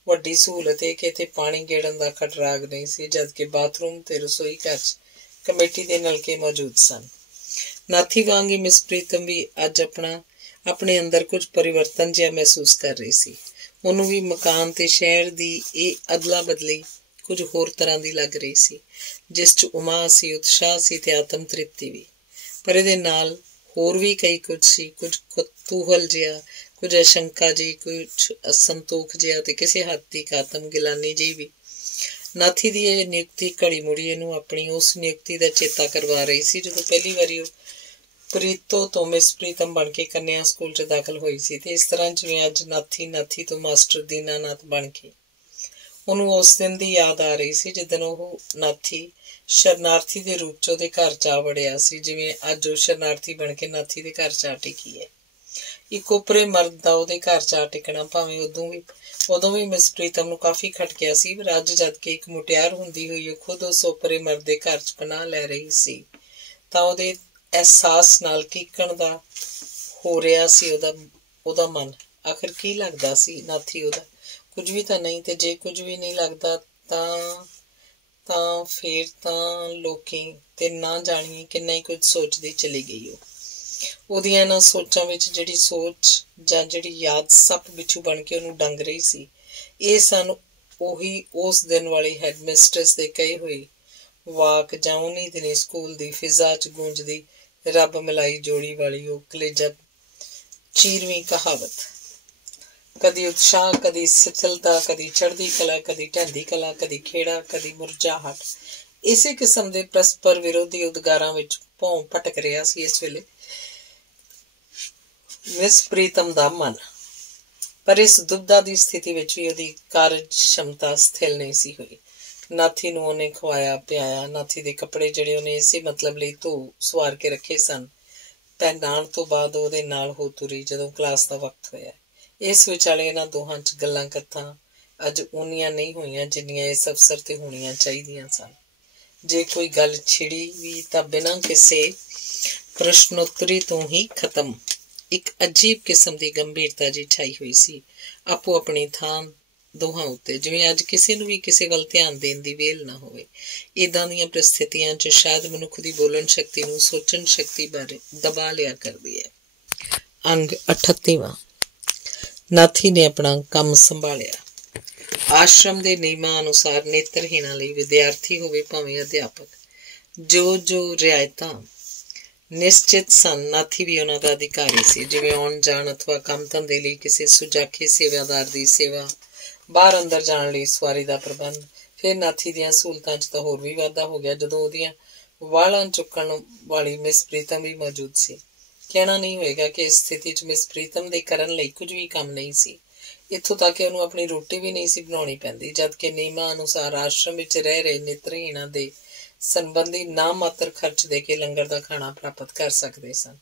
ਵੱਡੀ ਸਹੂਲਤ ਇਹ ਕਿ ਇੱਥੇ ਪਾਣੀ ਗੇੜਨ ਦਾ ਖਟਰਾਗ ਨਹੀਂ ਸੀ, ਜਦਕਿ ਬਾਥਰੂਮ ਤੇ ਰਸੋਈ ਘਰ 'ਚ ਕਮੇਟੀ ਦੇ ਨਲਕੇ ਮੌਜੂਦ ਸਨ। ਨਾਥੀ ਵਾਂਗ ਹੀ ਮਿਸ ਪ੍ਰੀਤਮ ਵੀ ਅੱਜ ਆਪਣੇ ਅੰਦਰ ਕੁਝ ਪਰਿਵਰਤਨ ਜਿਹਾ ਮਹਿਸੂਸ ਕਰ ਰਹੀ ਸੀ। ਉਹਨੂੰ ਵੀ ਮਕਾਨ ਤੇ ਸ਼ਹਿਰ ਦੀ ਇਹ ਅਦਲਾ ਬਦਲੀ ਕੁਝ ਹੋਰ ਤਰ੍ਹਾਂ ਦੀ ਲੱਗ ਰਹੀ ਸੀ, ਜਿਸ 'ਚ ਉਮਾ ਸੀ, ਉਤਸ਼ਾਹ ਸੀ ਤੇ ਆਤਮ ਤ੍ਰਿਪਤੀ ਵੀ। ਪਰ ਇਹਦੇ ਨਾਲ ਹੋਰ ਵੀ ਕਈ ਕੁਝ ਸੀ, ਕੁਝ ਕੌਤੂਹਲ ਜਿਹਾ, ਕੁਝ ਅਸ਼ੰਕਾ ਜਿਹੀ, ਕੁਝ ਅਸੰਤੋਖ ਜਿਹਾ ਤੇ ਕਿਸੇ ਹੱਦ ਤੱਕ ਆਤਮ ਗਿਲਾਨੀ ਜਿਹੀ ਵੀ। ਨਾਥੀ ਦੀ ਇਹ ਨਿਯੁਕਤੀ ਘੜੀ ਮੁੜੀ ਇਹਨੂੰ ਆਪਣੀ ਉਸ ਨਿਯੁਕਤੀ ਦਾ ਚੇਤਾ ਕਰਵਾ ਰਹੀ ਸੀ ਜਦੋਂ ਪਹਿਲੀ ਵਾਰੀ ਉਹ ਪ੍ਰੀਤੋ ਤੋਂ ਮਿਸ ਪ੍ਰੀਤਮ ਬਣ ਕੇ ਕੰਨਿਆ ਸਕੂਲ 'ਚ ਦਾਖਲ ਹੋਈ ਸੀ। ਤੇ ਇਸ ਤਰ੍ਹਾਂ ਜਿਵੇਂ ਅੱਜ ਨਾਥੀ ਤੋਂ ਮਾਸਟਰ ਦੀਨਾਨਾਥ ਬਣ ਕੇ ਉਹਨੂੰ ਉਸ ਦਿਨ ਦੀ ਯਾਦ ਆ ਰਹੀ ਸੀ ਜਿੱਦਣ ਉਹ ਨਾਥੀ ਸ਼ਰਨਾਰਥੀ ਦੇ ਰੂਪ 'ਚ ਉਹਦੇ ਘਰ 'ਚ ਆ ਵੜਿਆ ਸੀ, ਜਿਵੇਂ ਅੱਜ ਉਹ ਸ਼ਰਨਾਰਥੀ ਬਣ ਕੇ ਨਾਥੀ ਦੇ ਘਰ 'ਚ ਆ ਟਿਕੀ ਹੈ। ਇੱਕ ਉਪਰੇ ਮਰਦ ਦਾ ਉਹਦੇ ਘਰ 'ਚ ਆ ਟਿਕਣਾ ਭਾਵੇਂ ਉਦੋਂ ਵੀ ਮਿਸ ਪ੍ਰੀਤਮ ਨੂੰ ਕਾਫੀ ਖਟਕਿਆ ਸੀ, ਪਰ ਅੱਜ ਜਦ ਕਿ ਇੱਕ ਮੁਟਿਆਰ ਹੁੰਦੀ ਹੋਈ ਉਹ ਖੁਦ ਉਸ ਉਪਰੇ ਮਰਦ ਦੇ ਘਰ 'ਚ ਪਨਾਹ ਲੈ ਰਹੀ ਸੀ ਤਾਂ ਉਹਦੇ ਅਹਿਸਾਸ ਨਾਲ ਕੀਕਣ ਦਾ ਹੋ ਰਿਹਾ ਸੀ ਉਹਦਾ ਮਨ। ਆਖਿਰ ਕੀ ਲੱਗਦਾ ਸੀ ਨਾਥੀ ਉਹਦਾ? ਕੁਝ ਵੀ ਤਾਂ ਨਹੀਂ। ਤੇ ਜੇ ਕੁਝ ਵੀ ਨਹੀਂ ਲੱਗਦਾ ਤਾਂ ਫੇਰ ਤਾਂ ਲੋਕੀ ਤੇ ਨਾ ਜਾਣੀਏ ਕਿੰਨਾ ਹੀ ਕੁਝ ਸੋਚਦੀ ਚਲੀ ਗਈ। ਉਹਦੀਆਂ ਇਹਨਾਂ ਸੋਚਾਂ ਵਿੱਚ ਜਿਹੜੀ ਸੋਚ ਜਾਂ ਜਿਹੜੀ ਯਾਦ ਸੱਪ ਬਿੱਛੂ ਬਣ ਕੇ ਉਹਨੂੰ ਡੰਗ ਰਹੀ ਸੀ, ਇਹ ਸਨ ਉਹੀ ਉਸ ਦਿਨ ਵਾਲੀ ਹੈਡਮਿਸਟਰਸ ਦੇ ਕਹੇ ਹੋਏ ਵਾਕ, ਜਾਂ ਉਨੀ ਦਿਨੀ ਸਕੂਲ ਦੀ ਫਿਜ਼ਾ 'ਚ ਗੂੰਜਦੀ ਰੱਬ ਮਿਲਾਈ ਜੋੜੀ ਵਾਲੀ ਉਹ ਕਲੇਜਾ ਚੀਰਵੀਂ ਕਹਾਵਤ। ਕਦੀ ਉਤਸ਼ਾਹ, ਕਦੀ ਸਿਥਲਤਾ, ਕਦੀ ਚੜ੍ਹਦੀ ਕਲਾ, ਕਦੀ ਢਹਿੰਦੀ ਕਲਾ, ਕਦੀ ਖੇੜਾ, ਕਦੀ ਮੁਰਝਾਹਟ। ਇਸੇ ਕਿਸਮ ਦੇ ਪਰਸਪਰ ਵਿਰੋਧੀ ਉਦਗਾਰਾਂ ਵਿੱਚ ਭੌਂ ਭਟਕ ਰਿਹਾ ਸੀ ਇਸ ਵੇਲੇ ਮਿਸ ਪ੍ਰੀਤਮ ਦਾ ਮਨ। ਪਰ ਇਸ ਦੁਬਦਾ ਦੀ ਸਥਿਤੀ ਵਿੱਚ ਵੀ ਉਹਦੀ ਕਾਰਜ ਸ਼ਮਤਾ ਸਥਿਰ ਨਹੀਂ ਸੀ ਹੋਈ। ਨਾਥੀ ਨੂੰ ਉਹਨੇ ਖਵਾਇਆ ਪਿਆਇਆ। ਨਾਥੀ ਦੇ ਕੱਪੜੇ ਜਿਹੜੇ ਉਹਨੇ ਇਸੇ ਮਤਲਬ ਲਈ ਧੋ ਸਵਾਰ ਕੇ ਰੱਖੇ ਸਨ, ਪਹਿਨਾਉਣ ਤੋਂ ਬਾਅਦ ਉਹਦੇ ਨਾਲ ਹੋ ਤੁਰੀ ਜਦੋਂ ਕਲਾਸ ਦਾ ਵਕਤ ਹੋਇਆ। ਇਸ ਵਿਚਾਲੇ ਇਹਨਾਂ ਦੋਹਾਂ 'ਚ ਗੱਲਾਂ ਕਥਾਂ ਅੱਜ ਓਨੀਆਂ ਨਹੀਂ ਹੋਈਆਂ ਜਿੰਨੀਆਂ ਇਸ ਅਵਸਰ ਤੇ ਹੋਣੀਆਂ ਚਾਹੀਦੀਆਂ ਸਨ। ਜੇ ਕੋਈ ਗੱਲ ਛਿੜੀ ਵੀ ਤਾਂ ਬਿਨਾਂ ਕਿਸੇ ਪ੍ਰਸ਼ਨੋਤਰੀ ਤੋਂ ਹੀ ਖਤਮ। ਇੱਕ ਅਜੀਬ ਕਿਸਮ ਦੀ ਗੰਭੀਰਤਾ ਜਿਹੀ ਛਾਈ ਹੋਈ ਸੀ। ਆਪੋ ਆਪਣੀ ਥਾਂ ਦੋਹਾਂ ਉੱਤੇ, ਜਿਵੇਂ ਅੱਜ ਕਿਸੇ ਨੂੰ ਵੀ ਕਿਸੇ ਵੱਲ ਧਿਆਨ ਦੇਣ ਦੀ ਵੇਲ ਨਾ ਹੋਵੇ। ਇੱਦਾਂ ਦੀਆਂ ਪ੍ਰਸਥਿਤੀਆਂ 'ਚ ਸ਼ਾਇਦ ਮਨੁੱਖ ਦੀ ਬੋਲਣ ਸ਼ਕਤੀ ਨੂੰ ਸੋਚਣ ਸ਼ਕਤੀ ਬਾਰੇ ਦਬਾ ਲਿਆ ਕਰਦੀ ਹੈ। ਅੰਗ 38ਵਾਂ। ਨਾਥੀ ਨੇ ਆਪਣਾ ਕੰਮ ਸੰਭਾਲਿਆ। ਆਸ਼ਰਮ ਦੇ ਨਿਯਮਾਂ ਅਨੁਸਾਰ ਨੇਤਰਹੀਣਾਂ ਲਈ ਵਿਦਿਆਰਥੀ ਹੋਵੇ ਭਾਵੇਂ ਅਧਿਆਪਕ, ਜੋ ਰਿਆਇਤਾਂ ਨਿਸ਼ਚਿਤ ਸਨ, ਨਾਥੀ ਵੀ ਉਹਨਾਂ ਦਾ ਅਧਿਕਾਰੀ ਸੀ। ਜਿਵੇਂ ਆਉਣ ਜਾਣ ਅਥਵਾ ਕੰਮ ਧੰਦੇ ਲਈ ਕਿਸੇ ਸੁਜਾਖੀ ਸੇਵਾਦਾਰ ਦੀ ਸੇਵਾ, ਬਾਹਰ ਅੰਦਰ ਜਾਣ ਲਈ ਸਵਾਰੀ ਦਾ ਪ੍ਰਬੰਧ। ਫਿਰ ਨਾਥੀ ਦੀਆਂ ਸਹੂਲਤਾਂ 'ਚ ਤਾਂ ਹੋਰ ਵੀ ਵਾਧਾ ਹੋ ਗਿਆ ਜਦੋਂ ਉਹਦੀਆਂ ਵਾਲਾਂ ਚੁੱਕਣ ਵਾਲੀ ਮਿਸ ਪ੍ਰੀਤਮ ਵੀ ਮੌਜੂਦ ਸੀ। ਕਹਿਣਾ ਨਹੀਂ ਹੋਏਗਾ ਕਿ ਇਸ ਸਥਿਤੀ 'ਚ ਮਿਸ ਪ੍ਰੀਤਮ ਦੇ ਕਰਨ ਲਈ ਕੁਝ ਵੀ ਕੰਮ ਨਹੀਂ ਸੀ। ਇੱਥੋਂ ਤੱਕ ਕਿ ਉਹਨੂੰ ਆਪਣੀ ਰੋਟੀ ਵੀ ਨਹੀਂ ਸੀ ਬਣਾਉਣੀ ਪੈਂਦੀ, ਜਦਕਿ ਨਿਯਮਾਂ ਅਨੁਸਾਰ ਆਸ਼ਰਮ ਵਿੱਚ ਰਹਿ ਰਹੇ ਨੇਤਰਹੀਣਾਂ ਦੇ ਸੰਬੰਧੀ ਨਾ ਮਾਤਰ ਖਰਚ ਦੇ ਕੇ ਲੰਗਰ ਦਾ ਖਾਣਾ ਪ੍ਰਾਪਤ ਕਰ ਸਕਦੇ ਸਨ।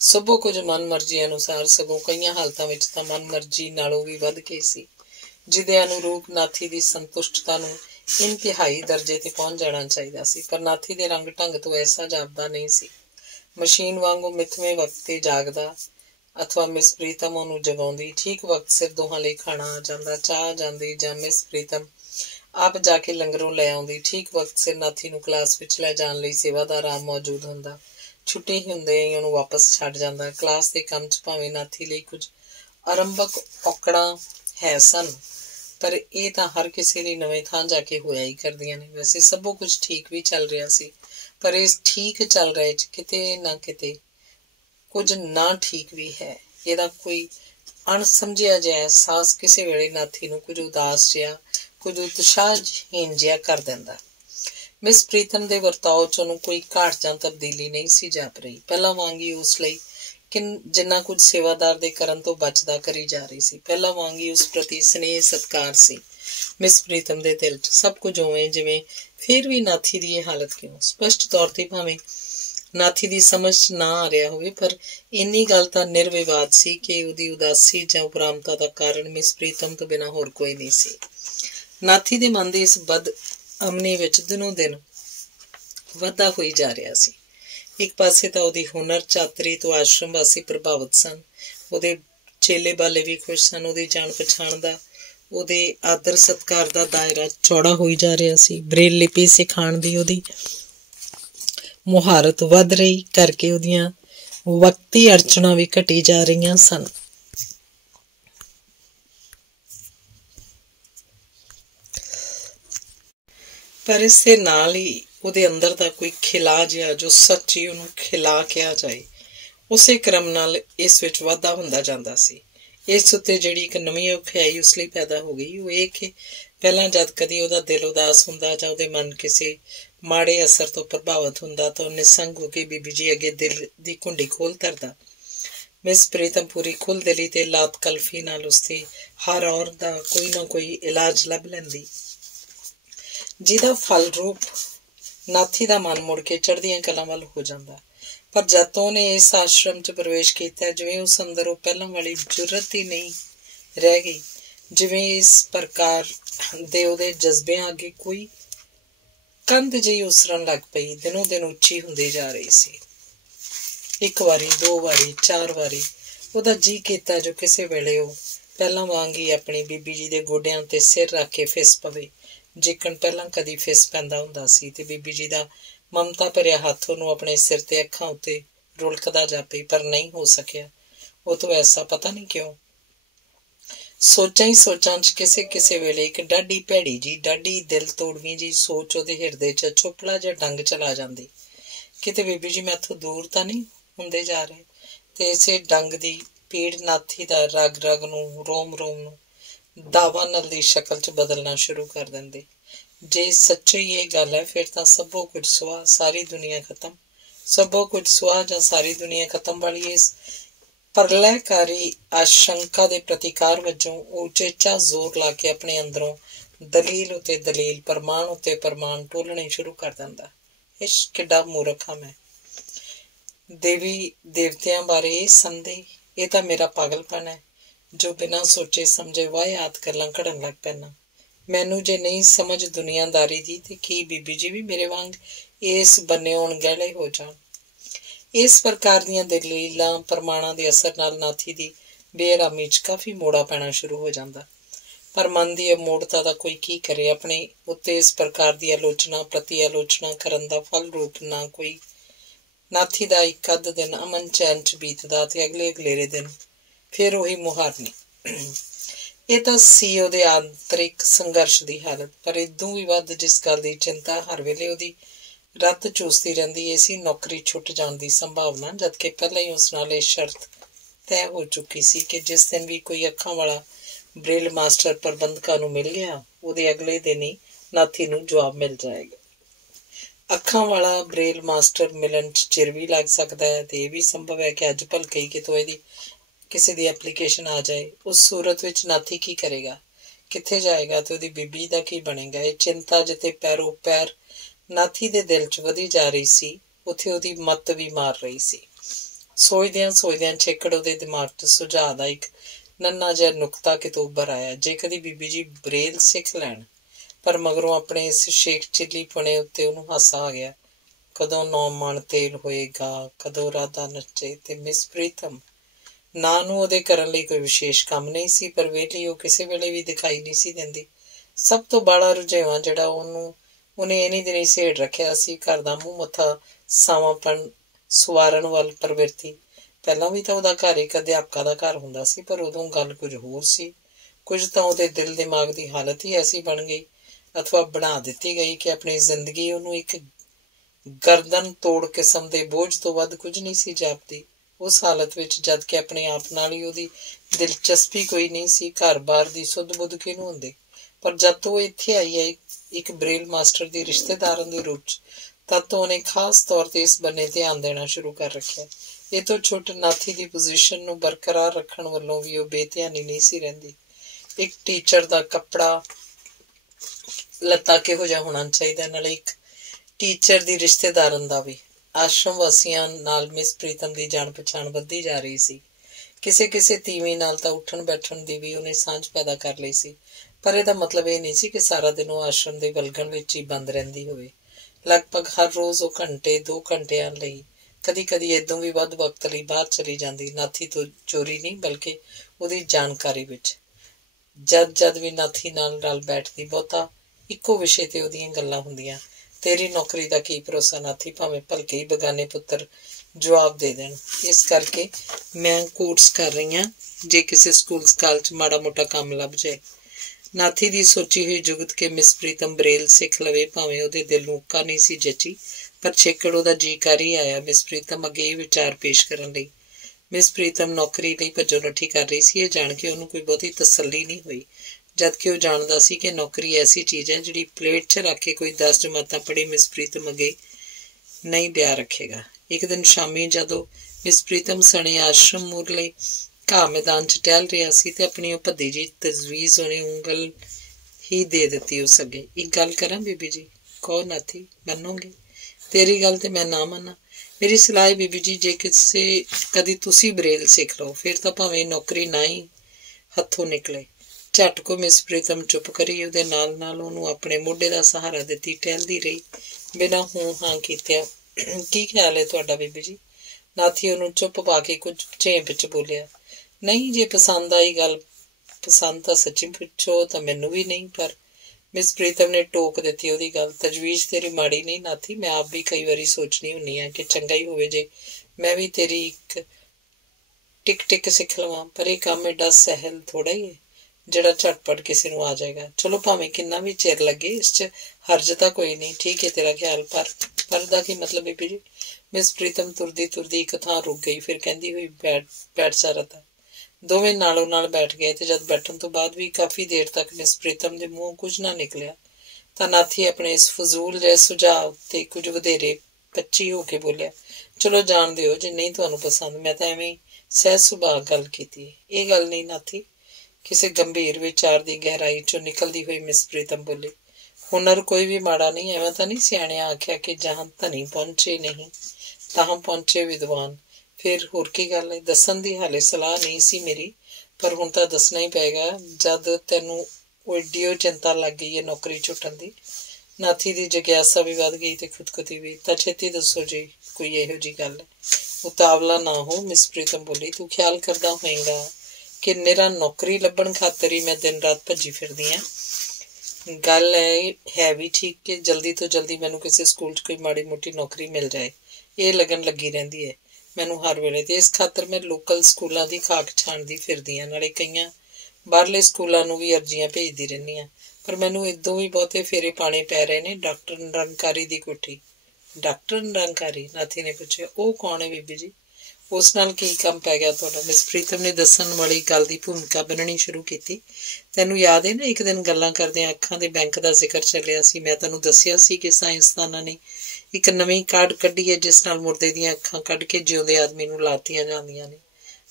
ਸਭੋ ਕੁਝ ਮਨ ਮਰਜ਼ੀ ਅਨੁਸਾਰ, ਸਗੋਂ ਕਈਆਂ ਹਾਲਤਾਂ ਵਿੱਚ ਤਾਂ ਮਨ ਮਰਜ਼ੀ ਨਾਲੋਂ ਵੀ ਵੱਧ ਕੇ ਸੀ, ਜਿਹਦੇ ਅਨੁਰੂਪ ਨਾਥੀ ਦੀ ਸੰਤੁਸ਼ਟਤਾ ਨੂੰ ਇੰਤਹਾਈ ਦਰਜੇ ਤੇ ਪਹੁੰਚ ਜਾਣਾ ਚਾਹੀਦਾ ਸੀ। ਪਰ ਨਾਥੀ ਦੇ ਰੰਗ ਢੰਗ ਤੋਂ ਐਸਾ ਜਾਪਦਾ ਨਹੀਂ ਸੀ। ਮਸ਼ੀਨ ਵਾਂਗੂ ਮਿੱਥਵੇਂ ਵਕਤ ਤੇ ਜਾਗਦਾ ਅਥਵਾ ਮਿਸ ਪ੍ਰੀਤਮ ਉਹਨੂੰ ਜਗਾਉਂਦੀ। ਠੀਕ ਵਕਤ ਸਿਰ ਦੋਹਾਂ ਲਈ ਖਾਣਾ ਆ ਜਾਂਦਾ, ਚਾਹ ਆ ਜਾਂਦੀ ਜਾਂ ਮਿਸ ਪ੍ਰੀਤਮ ਆਪ ਜਾ ਕੇ ਲੰਗਰੋਂ ਲੈ ਆਉਂਦੀ। ਠੀਕ ਵਕਤ ਸਿਰ ਨਾਥੀ ਨੂੰ ਕਲਾਸ ਵਿੱਚ ਲੈ ਜਾਣ ਲਈ ਸੇਵਾਦਾਰ ਆਪ ਮੌਜੂਦ ਹੁੰਦਾ। ਛੁੱਟੀ ਹੁੰਦੇ ਹੀ ਉਹਨੂੰ ਵਾਪਸ ਛੱਡ ਜਾਂਦਾ। ਕਲਾਸ ਦੇ ਕੰਮ 'ਚ ਭਾਵੇਂ ਨਾਥੀ ਲਈ ਕੁਝ ਆਰੰਭਕ ਔਕੜਾਂ ਹੈ ਸਨ, ਪਰ ਇਹ ਤਾਂ ਹਰ ਕਿਸੇ ਲਈ ਨਵੇਂ ਥਾਂ ਜਾ ਕੇ ਹੋਇਆ ਹੀ ਕਰਦੀਆਂ ਨੇ। ਵੈਸੇ ਸਭੋ ਕੁਝ ਠੀਕ ਵੀ ਚੱਲ ਰਿਹਾ ਸੀ, ਪਰ ਇਸ ਠੀਕ ਚੱਲ ਰਹੇ 'ਚ ਕਿਤੇ ਨਾ ਕਿਤੇ ਕੁਝ ਨਾ ਠੀਕ ਵੀ ਹੈ। ਇਹਦਾ ਕੋਈ ਅਣਸਮਝਿਆ ਜਿਹਾ ਅਹਿਸਾਸ ਕਿਸੇ ਵੇਲੇ ਨਾਥੀ ਨੂੰ ਕੁਝ ਉਦਾਸ ਜਿਹਾ, ਕੁਝ ਉਤਸ਼ਾਹਹੀਣ ਜਿਹਾ ਕਰ ਦਿੰਦਾ। ਮਿਸ ਪ੍ਰੀਤਮ ਦੇ ਵਰਤਾਓ 'ਚ ਉਹਨੂੰ ਕੋਈ ਘਾਟ ਜਾਂ ਤਬਦੀਲੀ ਨਹੀਂ ਸੀ ਜਾਪ ਰਹੀ। ਪਹਿਲਾਂ ਵਾਂਗ ਹੀ ਉਸ ਲਈ ਜਿੰਨਾ ਕੁਝ ਸੇਵਾਦਾਰ ਦੇ ਕਰਨ ਤੋਂ ਬਚਦਾ ਕਰੀ ਜਾ ਰਹੀ ਸੀ। ਪਹਿਲਾਂ ਵਾਂਗ ਹੀ ਉਸ ਪ੍ਰਤੀ ਸਨੇਹ ਸਤਿਕਾਰ ਸੀ। ਮਿਸ ਪ੍ਰੀਤਮ ਦੇ ਦਿਲ 'ਚ ਸਭ ਕੁਝ ਉਵੇਂ ਜਿਵੇਂ। ਫਿਰ ਵੀ ਨਾਥੀ ਦੀ ਇਹ ਹਾਲਤ ਕਿਉਂ? ਸਪਸ਼ਟ ਤੌਰ ਤੇ ਭਾਵੇਂ ਨਾਥੀ ਦੀ ਸਮਝ ਨਾ ਆ ਰਿਹਾ ਹੋਵੇ, ਪਰ ਇੰਨੀ ਗੱਲ ਤਾਂ ਨਿਰਵਿਵਾਦ ਸੀ ਕਿ ਉਹਦੀ ਉਦਾਸੀ ਜਾਂ ਉਪਰਾਮਤਾ ਦਾ ਕਾਰਨ ਮਿਸ ਪ੍ਰੀਤਮ ਤੋਂ ਬਿਨਾਂ ਹੋਰ ਕੋਈ ਨਹੀਂ ਸੀ। ਨਾਥੀ ਦੇ ਮਨ ਦੀ ਇਸ ਬਦ ਅਮਨੀ ਵਿੱਚ ਦਿਨੋਂ ਦਿਨ ਵਾਧਾ ਹੋਈ ਜਾ ਰਿਹਾ ਸੀ। ਇੱਕ ਪਾਸੇ ਤਾਂ ਉਹਦੀ ਹੁਨਰ ਚਾਤਰੀ ਤੋਂ ਆਸ਼ਰਮ ਵਾਸੀ ਪ੍ਰਭਾਵਿਤ ਸਨ, ਉਹਦੇ ਚੇਲੇ ਬਾਲੇ ਵੀ ਖੁਸ਼ ਸਨ। ਉਹਦੀ ਜਾਣ ਪਛਾਣ ਦਾ, ਉਹਦੇ ਆਦਰ ਸਤਿਕਾਰ ਦਾ ਦਾਇਰਾ ਚੌੜਾ ਹੋਈ ਜਾ ਰਿਹਾ ਸੀ। ਬ੍ਰੇਲ ਲਿਪੀ ਸਿਖਾਉਣ ਦੀ ਉਹਦੀ ਮੁਹਾਰਤ ਵੱਧ ਰਹੀ ਕਰਕੇ ਉਹਦੀਆਂ ਵਕਤੀ ਅੜਚਣਾਂ ਵੀ ਘਟੀ ਜਾ ਰਹੀਆਂ ਸਨ। ਪਰ ਇਸ ਦੇ ਨਾਲ ਹੀ ਉਹਦੇ ਅੰਦਰ ਦਾ ਕੋਈ ਖਿਲਾ ਜਿਹਾ, ਜੋ ਸੱਚੀ ਉਹਨੂੰ ਖਿਲਾ ਕਿਹਾ ਜਾਏ, ਉਸੇ ਕ੍ਰਮ ਨਾਲ ਇਸ ਵਿੱਚ ਵਾਧਾ ਹੁੰਦਾ ਜਾਂਦਾ ਸੀ। ਇਸ ਉੱਤੇ ਜਿਹੜੀ ਇੱਕ ਨਵੀਂ ਔਖਿਆਈ ਉਸ ਲਈ ਪੈਦਾ ਹੋ ਗਈ, ਉਹ ਇਹ ਕਿ ਪਹਿਲਾਂ ਜਦ ਕਦੀ ਉਹਦਾ ਦਿਲ ਉਦਾਸ ਹੁੰਦਾ ਜਾਂ ਉਹਦੇ ਮਨ ਕਿਸੇ ਮਾੜੇ ਅਸਰ ਤੋਂ ਪ੍ਰਭਾਵਿਤ ਹੁੰਦਾ ਤਾਂ ਉਹ ਨਿਸੰਗ ਹੋ ਕੇ ਬੀਬੀ ਜੀ ਅੱਗੇ ਦਿਲ ਦੀ ਕੁੰਡੀ ਖੋਲ੍ਹ ਧਰਦਾ। ਮਿਸ ਪ੍ਰੀਤਮ ਪੂਰੀ ਖੁੱਲ੍ਹ ਦਿਲੀ ਤੇ ਲਾਤ ਕਲਫੀ ਨਾਲ ਉਸਦੀ ਹਰ ਔਰ ਦਾ ਕੋਈ ਨਾ ਕੋਈ ਇਲਾਜ ਲੱਭ ਲੈਂਦੀ, ਜਿਹਦਾ ਫਲ ਰੂਪ ਨਾਥੀ ਦਾ ਮਨ ਮੁੜ ਕੇ ਚੜ੍ਹਦੀਆਂ ਕਲਾਂ ਵੱਲ ਹੋ ਜਾਂਦਾ। ਪਰ ਜਦ ਤੋਂ ਉਹਨੇ ਇਸ ਆਸ਼ਰਮ 'ਚ ਪ੍ਰਵੇਸ਼ ਕੀਤਾ, ਜਿਵੇਂ ਉਸ ਅੰਦਰ ਉਹ ਪਹਿਲਾਂ ਵਾਲੀ ਜੁਰਤ ਹੀ ਨਹੀਂ ਰਹਿ ਗਈ। ਜਿਵੇਂ ਇਸ ਪ੍ਰਕਾਰ ਦੇ ਉਹਦੇ ਜਜ਼ਬਿਆਂ ਅੱਗੇ ਕੋਈ ਕੰਧ ਜਿਹੀ ਉਸਰਨ ਲੱਗ ਪਈ, ਦਿਨੋਂ ਦਿਨ ਉੱਚੀ ਹੁੰਦੀ ਜਾ ਰਹੀ ਸੀ। ਇੱਕ ਵਾਰੀ, ਦੋ ਵਾਰੀ, ਚਾਰ ਵਾਰੀ ਉਹਦਾ ਜੀਅ ਕੀਤਾ ਜੋ ਕਿਸੇ ਵੇਲੇ ਉਹ ਪਹਿਲਾਂ ਵਾਂਗ ਹੀ ਆਪਣੀ ਬੀਬੀ ਜੀ ਦੇ ਗੋਡਿਆਂ 'ਤੇ ਸਿਰ ਰੱਖ ਕੇ ਫਿਸ ਪਵੇ, ਜਿੱਕਣ ਪਹਿਲਾਂ ਕਦੀ ਫਿਸ ਪੈਂਦਾ ਹੁੰਦਾ ਸੀ, ਤੇ ਬੀਬੀ ਜੀ ਦਾ ਮਮਤਾ ਭਰਿਆ ਹੱਥ ਉਹਨੂੰ ਆਪਣੇ ਸਿਰ ਤੇ ਅੱਖਾਂ ਉੱਤੇ ਰੁਲਕਦਾ ਜਾਪੇ। ਪਰ ਨਹੀਂ ਹੋ ਸਕਿਆ ਉਹ ਤੋਂ ਐਸਾ, ਪਤਾ ਨਹੀਂ ਕਿਉਂ। ਸੋਚਾਂ ਹੀ ਸੋਚਾਂ 'ਚ ਕਿਸੇ ਵੇਲੇ ਇੱਕ ਡਾਢੀ ਭੈੜੀ ਜੀ, ਡਾਢੀ ਦਿਲ ਤੋੜਵੀਂ ਜੀ ਸੋਚ ਉਹਦੇ ਹਿਰਦੇ 'ਚ ਚੁੱਪਲਾ ਜਿਹਾ ਡੰਗ ਚਲਾ ਜਾਂਦੀ। ਕਿਤੇ ਬੀਬੀ ਜੀ ਮੈਥੋਂ ਦੂਰ ਤਾਂ ਨਹੀਂ ਹੁੰਦੇ ਜਾ ਰਹੇ? ਤੇ ਇਸੇ ਡੰਗ ਦੀ ਪੀੜ ਨਾਥੀ ਦਾ ਰਗ ਰਗ ਨੂੰ, ਰੋਮ ਰੋਮ ਨੂੰ ਦਾਵਾ ਨਲ ਦੀ ਸ਼ਕਲ 'ਚ ਬਦਲਣਾ ਸ਼ੁਰੂ ਕਰ ਦਿੰਦੇ। ਜੇ ਸੱਚੀ ਇਹ ਗੱਲ ਹੈ, ਫਿਰ ਤਾਂ ਸਭੋ ਕੁਝ ਸੁਆਹ, ਸਾਰੀ ਦੁਨੀਆ ਖਤਮ। ਸਭੋ ਕੁਝ ਸੁਆਹ ਜਾਂ ਸਾਰੀ ਦੁਨੀਆ ਖਤਮ ਵਾਲੀ ਇਸ ਪ੍ਰਲੈਕਾਰੀ ਆਸ਼ੰਕਾ ਦੇ ਪ੍ਰਤੀਕਾਰ ਵਜੋਂ ਉਹ ਉਚੇਚਾ ਜ਼ੋਰ ਲਾ ਕੇ ਆਪਣੇ ਅੰਦਰੋਂ ਦਲੀਲ ਉੱਤੇ ਦਲੀਲ, ਪ੍ਰਮਾਣ ਉੱਤੇ ਪ੍ਰਮਾਣ ਟੋਲਣੇ ਸ਼ੁਰੂ ਕਰ ਦਿੰਦਾ। ਇਸ਼ਕ ਕਿੱਡਾ ਮੂਰਖ ਹਾਂ ਮੈਂ। ਦੇਵੀ ਦੇਵਤਿਆਂ ਬਾਰੇ ਇਹ ਸੰਦੇਹ, ਇਹ ਤਾਂ ਮੇਰਾ ਪਾਗਲਪਨ ਹੈ ਜੋ ਬਿਨਾਂ ਸੋਚੇ ਸਮਝੇ ਵਾਹਿਆਤ ਗੱਲਾਂ ਘੜਨ ਲੱਗ ਪੈਣਾ। ਮੈਨੂੰ ਜੇ ਨਹੀਂ ਸਮਝ ਦੁਨੀਆਦਾਰੀ ਦੀ, ਤੇ ਕੀ ਬੀਬੀ ਜੀ ਵੀ ਮੇਰੇ ਵਾਂਗ ਇਸ ਬੰਨਿਓ ਅਣਗਹਿਲੇ ਹੋ ਜਾਣ? ਇਸ ਪ੍ਰਕਾਰ ਦੀਆਂ ਦਲੀਲਾਂ, ਪ੍ਰਮਾਣਾਂ ਦੇ ਅਸਰ ਨਾਲ ਨਾਥੀ ਦੀ ਬੇਆਰਾਮੀ 'ਚ ਕਾਫੀ ਮੋੜਾ ਪੈਣਾ ਸ਼ੁਰੂ ਹੋ ਜਾਂਦਾ। पर मन की अमोड़ता का कोई की करे। अपने उत्ते इस प्रकार की आलोचना प्रति आलोचना करन दा फल रूप ना कोई। नाथी का एक अद्ध दिन अमन चैन च बीतदा ते अगले अगलेरे दिन फिर उही मुहारनी। ਇਹ ਤਾਂ ਸੀ ਉਹਦੇ ਆਂਤਰਿਕ ਸੰਘਰਸ਼ ਦੀ ਹਾਲਤ। ਪਰ ਇਦੋਂ ਵੀ ਵੱਧ ਜਿਸ ਗੱਲ ਦੀ ਚਿੰਤਾ ਹਰ ਵੇਲੇ ਉਹਦੀ ਰੱਤ ਚੂਸਦੀ ਰਹਿੰਦੀ ਇਹ ਸੀ ਨੌਕਰੀ ਛੁੱਟ ਜਾਣ ਦੀ ਸੰਭਾਵਨਾ, ਜਦਕਿ ਪਹਿਲਾਂ ਹੀ ਉਸ ਨਾਲ ਇਹ ਸ਼ਰਤ ਤੈਅ ਹੋ ਚੁੱਕੀ ਸੀ ਕਿ ਜਿਸ ਦਿਨ ਵੀ ਕੋਈ ਅੱਖਾਂ ਵਾਲਾ ਬ੍ਰੇਲ ਮਾਸਟਰ ਪ੍ਰਬੰਧਕਾਂ ਨੂੰ ਮਿਲ ਗਿਆ ਉਹਦੇ ਅਗਲੇ ਦਿਨ ਹੀ ਨਾਥੀ ਨੂੰ ਜਵਾਬ ਮਿਲ ਜਾਏਗਾ। ਅੱਖਾਂ ਵਾਲਾ ਬ੍ਰੇਲ ਮਾਸਟਰ ਮਿਲਣ 'ਚ ਚਿਰ ਵੀ ਲੱਗ ਸਕਦਾ ਹੈ ਤੇ ਇਹ ਵੀ ਸੰਭਵ ਹੈ ਕਿ ਅੱਜ ਭਲਕੇ ਹੀ ਕਿਤੋਂ ਇਹਦੀ ਕਿਸੇ ਦੀ ਐਪਲੀਕੇਸ਼ਨ ਆ ਜਾਏ। ਉਸ ਸੂਰਤ ਵਿੱਚ ਨਾਥੀ ਕੀ ਕਰੇਗਾ, ਕਿੱਥੇ ਜਾਏਗਾ ਤੇ ਉਹਦੀ ਬੀਬੀ ਦਾ ਕੀ ਬਣੇਗਾ? ਇਹ ਚਿੰਤਾ ਜਿੱਥੇ ਪੈਰੋਂ ਪੈਰ ਨਾਥੀ ਦੇ ਦਿਲ 'ਚ ਵਧੀ ਜਾ ਰਹੀ ਸੀ ਉੱਥੇ ਉਹਦੀ ਮੱਤ ਵੀ ਮਾਰ ਰਹੀ ਸੀ। ਸੋਚਦਿਆਂ ਛੇਕੜ ਉਹਦੇ ਦਿਮਾਗ 'ਚ ਸੁਝਾਅ ਦਾ ਇੱਕ ਨੰਨਾ ਜਿਹਾ ਨੁਕਤਾ ਕਿਤੋਂ ਉੱਭਰ ਆਇਆ। ਜੇ ਕਦੀ ਬੀਬੀ ਜੀ ਬਰੇਲ ਸਿੱਖ ਲੈਣ। ਪਰ ਮਗਰੋਂ ਆਪਣੇ ਇਸ ਸ਼ੇਖ ਚਿੱਲੀ ਪੁਣੇ ਉੱਤੇ ਉਹਨੂੰ ਹਾਸਾ ਆ ਗਿਆ। ਕਦੋਂ 9 ਮਣ ਤੇਲ ਹੋਏਗਾ, ਕਦੋਂ ਰਾਧਾ ਨੱਚੇ ਤੇ ਮਿਸ ਪ੍ਰੀਤਮ। ਨਾਂ ਨੂੰ ਉਹਦੇ ਕਰਨ ਲਈ ਕੋਈ ਵਿਸ਼ੇਸ਼ ਕੰਮ ਨਹੀਂ ਸੀ, ਪਰ ਵੇਲੀ ਉਹ ਕਿਸੇ ਵੇਲੇ ਵੀ ਦਿਖਾਈ ਨਹੀਂ ਸੀ ਦਿੰਦੀ। ਸਭ ਤੋਂ ਬਾਲਾ ਰੁਝੇਵਾਂ ਜਿਹੜਾ ਉਹਨੇ ਇਨੀ ਦਿਨੀ ਸੇੜ ਰੱਖਿਆ ਸੀ ਘਰ ਦਾ ਮੂੰਹ ਮੱਥਾ ਸਾਵਾਂਪਣ ਸਵਾਰਨ ਵੱਲ ਪ੍ਰਵਿਰਤੀ। ਪਹਿਲਾਂ ਵੀ ਤਾਂ ਉਹਦਾ ਘਰ ਇੱਕ ਅਧਿਆਪਕਾ ਦਾ ਘਰ ਹੁੰਦਾ ਸੀ, ਪਰ ਉਦੋਂ ਗੱਲ ਕੁਝ ਹੋਰ ਸੀ। ਕੁਝ ਤਾਂ ਉਹਦੇ ਦਿਲ ਦਿਮਾਗ ਦੀ ਹਾਲਤ ਹੀ ਐਸੀ ਬਣ ਗਈ ਅਥਵਾ ਬਣਾ ਦਿੱਤੀ ਗਈ ਕਿ ਆਪਣੀ ਜ਼ਿੰਦਗੀ ਉਹਨੂੰ ਇੱਕ ਗਰਦਨ ਤੋੜ ਕਿਸਮ ਦੇ ਬੋਝ ਤੋਂ ਵੱਧ ਕੁਝ ਨਹੀਂ ਸੀ ਜਾਪਦੀ। ਉਸ ਹਾਲਤ ਵਿੱਚ ਜਦ ਕਿ ਆਪਣੇ ਆਪ ਨਾਲ ਹੀ ਉਹਦੀ ਦਿਲਚਸਪੀ ਕੋਈ ਨਹੀਂ ਸੀ, ਘਰ-ਬਾਰ ਦੀ ਸੁੱਧ ਬੁੱਧ ਕਿਹਨੂੰ ਹੁੰਦੀ। ਪਰ ਜਦ ਤੋਂ ਉਹ ਇੱਥੇ ਆਈ ਹੈ ਇੱਕ ਬ੍ਰੇਲ ਮਾਸਟਰ ਦੀ ਰਿਸ਼ਤੇਦਾਰਾਂ ਦੇ ਰੂਪ 'ਚ, ਤਦ ਤੋਂ ਉਹਨੇ ਖਾਸ ਤੌਰ ਤੇ ਇਸ ਬੰਨੇ ਧਿਆਨ ਦੇਣਾ ਸ਼ੁਰੂ ਕਰ ਰੱਖਿਆ। ਇਹ ਤੋਂ ਛੁੱਟ ਨਾਥੀ ਦੀ ਪੋਜੀਸ਼ਨ ਨੂੰ ਬਰਕਰਾਰ ਰੱਖਣ ਵੱਲੋਂ ਵੀ ਉਹ ਬੇਧਿਆਨੀ ਨਹੀਂ ਸੀ ਰਹਿੰਦੀ। ਇੱਕ ਟੀਚਰ ਦਾ ਕੱਪੜਾ ਲੱਤਾ ਕਿਹੋ ਜਿਹਾ ਹੋਣਾ ਚਾਹੀਦਾ, ਨਾਲੇ ਇੱਕ ਟੀਚਰ ਦੀ ਰਿਸ਼ਤੇਦਾਰਾਂ ਦਾ ਵੀ। ਆਸ਼ਰਮ ਵਾਸੀਆਂ ਨਾਲ ਮਿਸ ਪ੍ਰੀਤਮ ਦੀ ਜਾਣ ਪਛਾਣ ਵੱਧਦੀ ਜਾ ਰਹੀ ਸੀ। ਕਿਸੇ ਤੀਵੀਂ ਨਾਲ ਤਾਂ ਉੱਠਣ ਬੈਠਣ ਦੀ ਵੀ ਉਹਨੇ ਸਾਂਝ ਪੈਦਾ ਕਰ ਲਈ ਸੀ। ਪਰ ਇਹਦਾ ਮਤਲਬ ਇਹ ਨਹੀਂ ਸੀ ਕਿ ਸਾਰਾ ਦਿਨ ਉਹ ਆਸ਼ਰਮ ਦੇ ਵਲਗਣ ਵਿੱਚ ਹੀ ਬੰਦ ਰਹਿੰਦੀ ਹੋਵੇ। ਲਗਭਗ ਹਰ ਰੋਜ਼ ਉਹ ਘੰਟੇ 2 ਘੰਟਿਆਂ ਲਈ, ਕਦੀ ਏਦੋਂ ਵੀ ਵੱਧ ਵਕਤ ਲਈ ਬਾਹਰ ਚਲੀ ਜਾਂਦੀ। ਨਾਥੀ ਤੋਂ ਚੋਰੀ ਨਹੀਂ ਬਲਕਿ ਉਹਦੀ ਜਾਣਕਾਰੀ ਵਿੱਚ। ਜਦ ਵੀ ਨਾਥੀ ਨਾਲ ਰਲ ਬੈਠਦੀ ਬਹੁਤਾ ਇੱਕੋ ਵਿਸ਼ੇ ਤੇ ਉਹਦੀਆਂ ਗੱਲਾਂ ਹੁੰਦੀਆਂ। ਤੇਰੀ ਨੌਕਰੀ ਦਾ ਕੀ ਭਰੋਸਾ ਨਾਥੀ, ਭਾਵੇਂ ਭਲਕੇ ਹੀ ਬਗਾਨੇ ਪੁੱਤਰ ਜਵਾਬ ਦੇ ਦੇਣ। ਇਸ ਕਰਕੇ ਮੈਂ ਕੋਰਸ ਕਰ ਰਹੀ ਹਾਂ, ਜੇ ਕਿਸੇ ਸਕੂਲ ਸਕਾਲ 'ਚ ਮਾੜਾ ਮੋਟਾ ਕੰਮ ਲੱਭ ਜਾਏ। ਨਾਥੀ ਦੀ ਸੋਚੀ ਹੋਈ ਜੁਗਤ ਕੇ ਮਿਸ ਪ੍ਰੀਤਮ ਬਰੇਲ ਸਿੱਖ ਲਵੇ, ਭਾਵੇਂ ਉਹਦੇ ਦਿਲ ਨੂੰ ਉੱਕਾ ਨਹੀਂ ਸੀ ਜੱਚੀ, ਪਰ ਛੇਕੜ ਉਹਦਾ ਜੀ ਕਰ ਹੀ ਆਇਆ ਮਿਸ ਪ੍ਰੀਤਮ ਅੱਗੇ ਇਹ ਵਿਚਾਰ ਪੇਸ਼ ਕਰਨ ਲਈ। ਮਿਸ ਪ੍ਰੀਤਮ ਨੌਕਰੀ ਲਈ ਭੱਜੋ ਨੱਠੀ ਕਰ ਰਹੀ ਸੀ। ਇਹ ਜਾਣ ਕੇ ਉਹਨੂੰ ਕੋਈ ਬਹੁਤੀ ਤਸੱਲੀ ਨਹੀਂ ਹੋਈ, ਜਦਕਿ ਉਹ ਜਾਣਦਾ ਸੀ ਕਿ ਨੌਕਰੀ ਐਸੀ ਚੀਜ਼ ਹੈ ਜਿਹੜੀ ਪਲੇਟ 'ਚ ਰੱਖ ਕੇ ਕੋਈ 10 ਜਮਾਤਾਂ ਪੜ੍ਹੀ ਮਿਸ ਪ੍ਰੀਤਮ ਅੱਗੇ ਨਹੀਂ ਲਿਆ ਰੱਖੇਗਾ। ਇੱਕ ਦਿਨ ਸ਼ਾਮੀ ਜਦੋਂ ਮਿਸ ਪ੍ਰੀਤਮ ਸਣੇ ਆਸ਼ਰਮ ਮੁਰਲੇ ਘਾਹ ਮੈਦਾਨ 'ਚ ਟਹਿਲ ਰਿਹਾ ਸੀ ਤੇ ਆਪਣੀ ਉਹ ਭੱਦੀ ਜਿਹੀ ਤਜਵੀਜ਼ ਉਹਨੇ ਉਂਗਲ ਹੀ ਦੇ ਦਿੱਤੀ ਉਸ ਅੱਗੇ। ਇੱਕ ਗੱਲ ਕਰਾਂ ਬੀਬੀ ਜੀ? ਕਹੋ ਨਾਥੀ, ਮੰਨੋਗੇ? ਤੇਰੀ ਗੱਲ ਤੇ ਮੈਂ ਨਾ ਮੰਨਾਂ। ਮੇਰੀ ਸਲਾਹ ਹੈ ਬੀਬੀ ਜੀ, ਜੇ ਕਦੀ ਤੁਸੀਂ ਬਰੇਲ ਸਿੱਖ ਲਓ ਫਿਰ ਤਾਂ ਭਾਵੇਂ ਨੌਕਰੀ ਨਾ ਹੀ ਹੱਥੋਂ ਨਿਕਲੇ। ਝੱਟ ਕੋ ਮਿਸ ਪ੍ਰੀਤਮ ਚੁੱਪ ਕਰੀ। ਉਹਦੇ ਨਾਲ ਉਹਨੂੰ ਆਪਣੇ ਮੋਢੇ ਦਾ ਸਹਾਰਾ ਦਿੱਤੀ ਟਹਿਲਦੀ ਰਹੀ, ਬਿਨਾਂ ਹੂੰ ਹਾਂ ਕੀਤਿਆਂ। ਕੀ ਖਿਆਲ ਹੈ ਤੁਹਾਡਾ ਬੀਬੀ ਜੀ? ਨਾਥੀ ਉਹਨੂੰ ਚੁੱਪ ਪਾ ਕੇ ਕੁਝ ਝੇਪ 'ਚ ਬੋਲਿਆ। ਨਹੀਂ, ਜੇ ਪਸੰਦ ਆਈ ਗੱਲ, ਪਸੰਦ ਤਾਂ ਸੱਚੀ ਪੁੱਛੋ ਤਾਂ ਮੈਨੂੰ ਵੀ ਨਹੀਂ। ਪਰ ਮਿਸ ਪ੍ਰੀਤਮ ਨੇ ਟੋਕ ਦਿੱਤੀ ਉਹਦੀ ਗੱਲ। ਤਜਵੀਜ਼ ਤੇਰੀ ਮਾੜੀ ਨਹੀਂ ਨਾਥੀ, ਮੈਂ ਆਪ ਵੀ ਕਈ ਵਾਰੀ ਸੋਚਣੀ ਹੁੰਦੀ ਹਾਂ ਕਿ ਚੰਗਾ ਹੀ ਹੋਵੇ ਜੇ ਮੈਂ ਵੀ ਤੇਰੀ ਇੱਕ ਟਿਕ ਸਿੱਖ ਲਵਾਂ। ਪਰ ਇਹ ਕੰਮ ਐਡਾ ਸਹਿਲ ਥੋੜਾ ਹੀ ਹੈ ਜਿਹੜਾ ਝਟਪਟ ਕਿਸੇ ਨੂੰ ਆ ਜਾਏਗਾ। ਚਲੋ ਭਾਵੇਂ ਕਿੰਨਾ ਵੀ ਚਿਰ ਲੱਗੇ, ਇਸ 'ਚ ਹਰਜ ਤਾਂ ਕੋਈ ਨਹੀਂ। ਠੀਕ ਹੈ ਤੇਰਾ ਖਿਆਲ, ਪਰ ਦਾ ਕੀ ਮਤਲਬ ਬੀਬੀ ਜੀ? ਮਿਸ ਪ੍ਰੀਤਮ ਤੁਰਦੀ ਇੱਕ ਥਾਂ ਰੁਕ ਗਈ, ਫਿਰ ਕਹਿੰਦੀ ਹੋਈ ਬੈਠ ਜਾ ਰਤਾ। ਦੋਵੇਂ ਨਾਲੋਂ ਨਾਲ ਬੈਠ ਗਏ ਤੇ ਜਦ ਬੈਠਣ ਤੋਂ ਬਾਅਦ ਵੀ ਕਾਫੀ ਦੇਰ ਤੱਕ ਮਿਸ ਪ੍ਰੀਤਮ ਦੇ ਮੂੰਹੋਂ ਕੁਝ ਨਾ ਨਿਕਲਿਆ ਤਾਂ ਨਾਥੀ ਆਪਣੇ ਇਸ ਫਜ਼ੂਲ ਜਿਹੇ ਸੁਝਾਅ ਉੱਤੇ ਕੁਝ ਵਧੇਰੇ ਪੱਚੀ ਹੋ ਕੇ ਬੋਲਿਆ। ਚਲੋ ਜਾਣ ਦਿਓ, ਜੇ ਨਹੀਂ ਤੁਹਾਨੂੰ ਪਸੰਦ। ਮੈਂ ਤਾਂ ਐਵੇਂ ਸਹਿਜ ਸੁਭਾਅ ਗੱਲ ਕੀਤੀ। ਇਹ ਗੱਲ ਨਹੀਂ ਨਾਥੀ, ਕਿਸੇ ਗੰਭੀਰ ਵਿਚਾਰ ਦੀ ਗਹਿਰਾਈ 'ਚੋਂ ਨਿਕਲਦੀ ਹੋਈ ਮਿਸ ਪ੍ਰੀਤਮ ਬੋਲੀ। ਹੁਨਰ ਕੋਈ ਵੀ ਮਾੜਾ ਨਹੀਂ। ਐਵੇਂ ਤਾਂ ਨਹੀਂ ਸਿਆਣਿਆਂ ਆਖਿਆ ਕਿ ਜਹਾਂ ਧਨੀ ਪਹੁੰਚੇ ਨਹੀਂ ਤਹਾਂ ਪਹੁੰਚੇ ਵਿਦਵਾਨ। ਫਿਰ ਹੋਰ ਕੀ ਗੱਲ ਹੈ? ਦੱਸਣ ਦੀ ਹਾਲੇ ਸਲਾਹ ਨਹੀਂ ਸੀ ਮੇਰੀ, ਪਰ ਹੁਣ ਤਾਂ ਦੱਸਣਾ ਹੀ ਪਏਗਾ ਜਦ ਤੈਨੂੰ ਏਡੀਓ ਚਿੰਤਾ ਲੱਗ ਗਈ ਹੈ ਨੌਕਰੀ ਛੁੱਟਣ ਦੀ। ਨਾਥੀ ਦੀ ਜਗਿਆਸਾ ਵੀ ਵੱਧ ਗਈ ਤੇ ਖੁਦਕੁਤੀ ਵੀ। ਤਾਂ ਛੇਤੀ ਦੱਸੋ ਜੀ, ਕੋਈ ਇਹੋ ਜਿਹੀ ਗੱਲ ਹੈ? ਉਤਾਵਲਾ ਨਾ ਹੋ, ਮਿਸ ਪ੍ਰੀਤਮ ਬੋਲੀ। ਤੂੰ ਖਿਆਲ ਕਰਦਾ ਹੋਏਗਾ कि निरा नौकरी लभण खातर ही मैं दिन रात भजी फिरदी हाँ। गल है भी ठीक कि जल्दी तो जल्दी मैनू किसी स्कूल च कोई माड़ी मोटी नौकरी मिल जाए, ये लगन लगी रहिंदी है मैनू हर वेले। ते इस खातर मैं लोकल स्कूलों की खाक छाणदी फिरदी हाँ, नाले कई बाहरले स्कूलों नूं भी अर्जियां भेजदी रहनी हाँ। पर मैनू इदों भी बहुते फेरे पाने पै रहे ने। डॉक्टर निरंकारी दी कोठी। डॉक्टर निरंकारी? नाथी ने पूछा। वो कौन है बीबी जी? उस नाल की काम पै गया तुहाडा? मिस प्रीतम ने दसन वाली गल दी भूमिका बननी शुरू की। तैनू याद है ना, एक दिन गल्लां करदियां अखां दे बैंक दा जिक्र चलिया सी। मैं तैनू दस्सिया सी कि साइंसदानां ने एक नवीं काढ़ कड्ढी है जिस नाल मुर्दे दीयां अखां कढ के जिउंदे आदमी नूं लातियां जांदियां ने।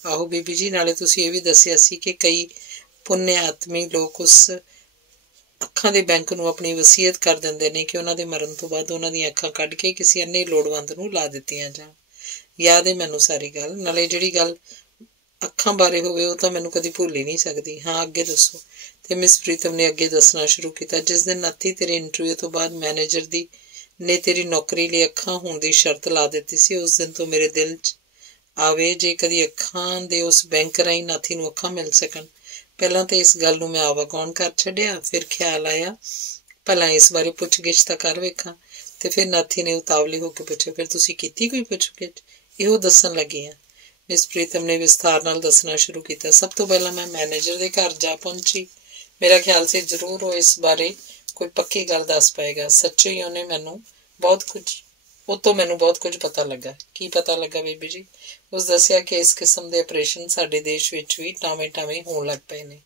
आहो बीबी जी, नाले तुसीं ये भी दस्सिया सी कि कई पुण्य आत्मी लोग उस अखां दे बैंक नूं अपनी वसीयत कर दिंदे ने कि उन्हां दे मरण तो बाद उन्हां दीयां अखां कढ के किसी अन्ने लोड़वंद नूं ला दित्तियां जाण। याद है मैनू सारी गल। नाले जिहड़ी गल अखां बारे होवे वो तां मैनू कदी भुल ही नहीं सकदी। हाँ अगे दसो। ते मिस प्रीतम ने अगे दसना शुरू किया। जिस दिन नाथी तेरे इंटरव्यू तो बाद मैनेजर दी ने तेरी नौकरी लिए अखां होण दी शर्त ला दित्ती सी, उस दिन तो मेरे दिल च आवे जे कदी अखां दे उस बैंक राहीं नाथी नूं अखां मिल सकण। पहलां तो इस गल नूं मैं आवागौण कर छड्डिया, फिर ख्याल आया भला इस बारे पुछ गिछ तां कर वेखां। ते फिर नाथी ने उतावली होकर पुछया, फिर तुसीं कीती कोई पुछ गिछ? इहो दसन लगी हाँ। मिस प्रीतम ने विस्तार नाल दसना शुरू किया। सब तो पहला मैं मैनेजर के घर जा पहुंची। मेरा ख्याल से जरूर वो इस बारे कोई पक्की गल दस पाएगा। सच्चे ही उन्हें मैनू बहुत कुछ उतो मैनू बहुत कुछ पता लगा। की पता लगा बीबी जी? उस दसिया कि इस किस्म के ऑपरेशन साडे देश विच भी टावें टावें होण लग पए ने।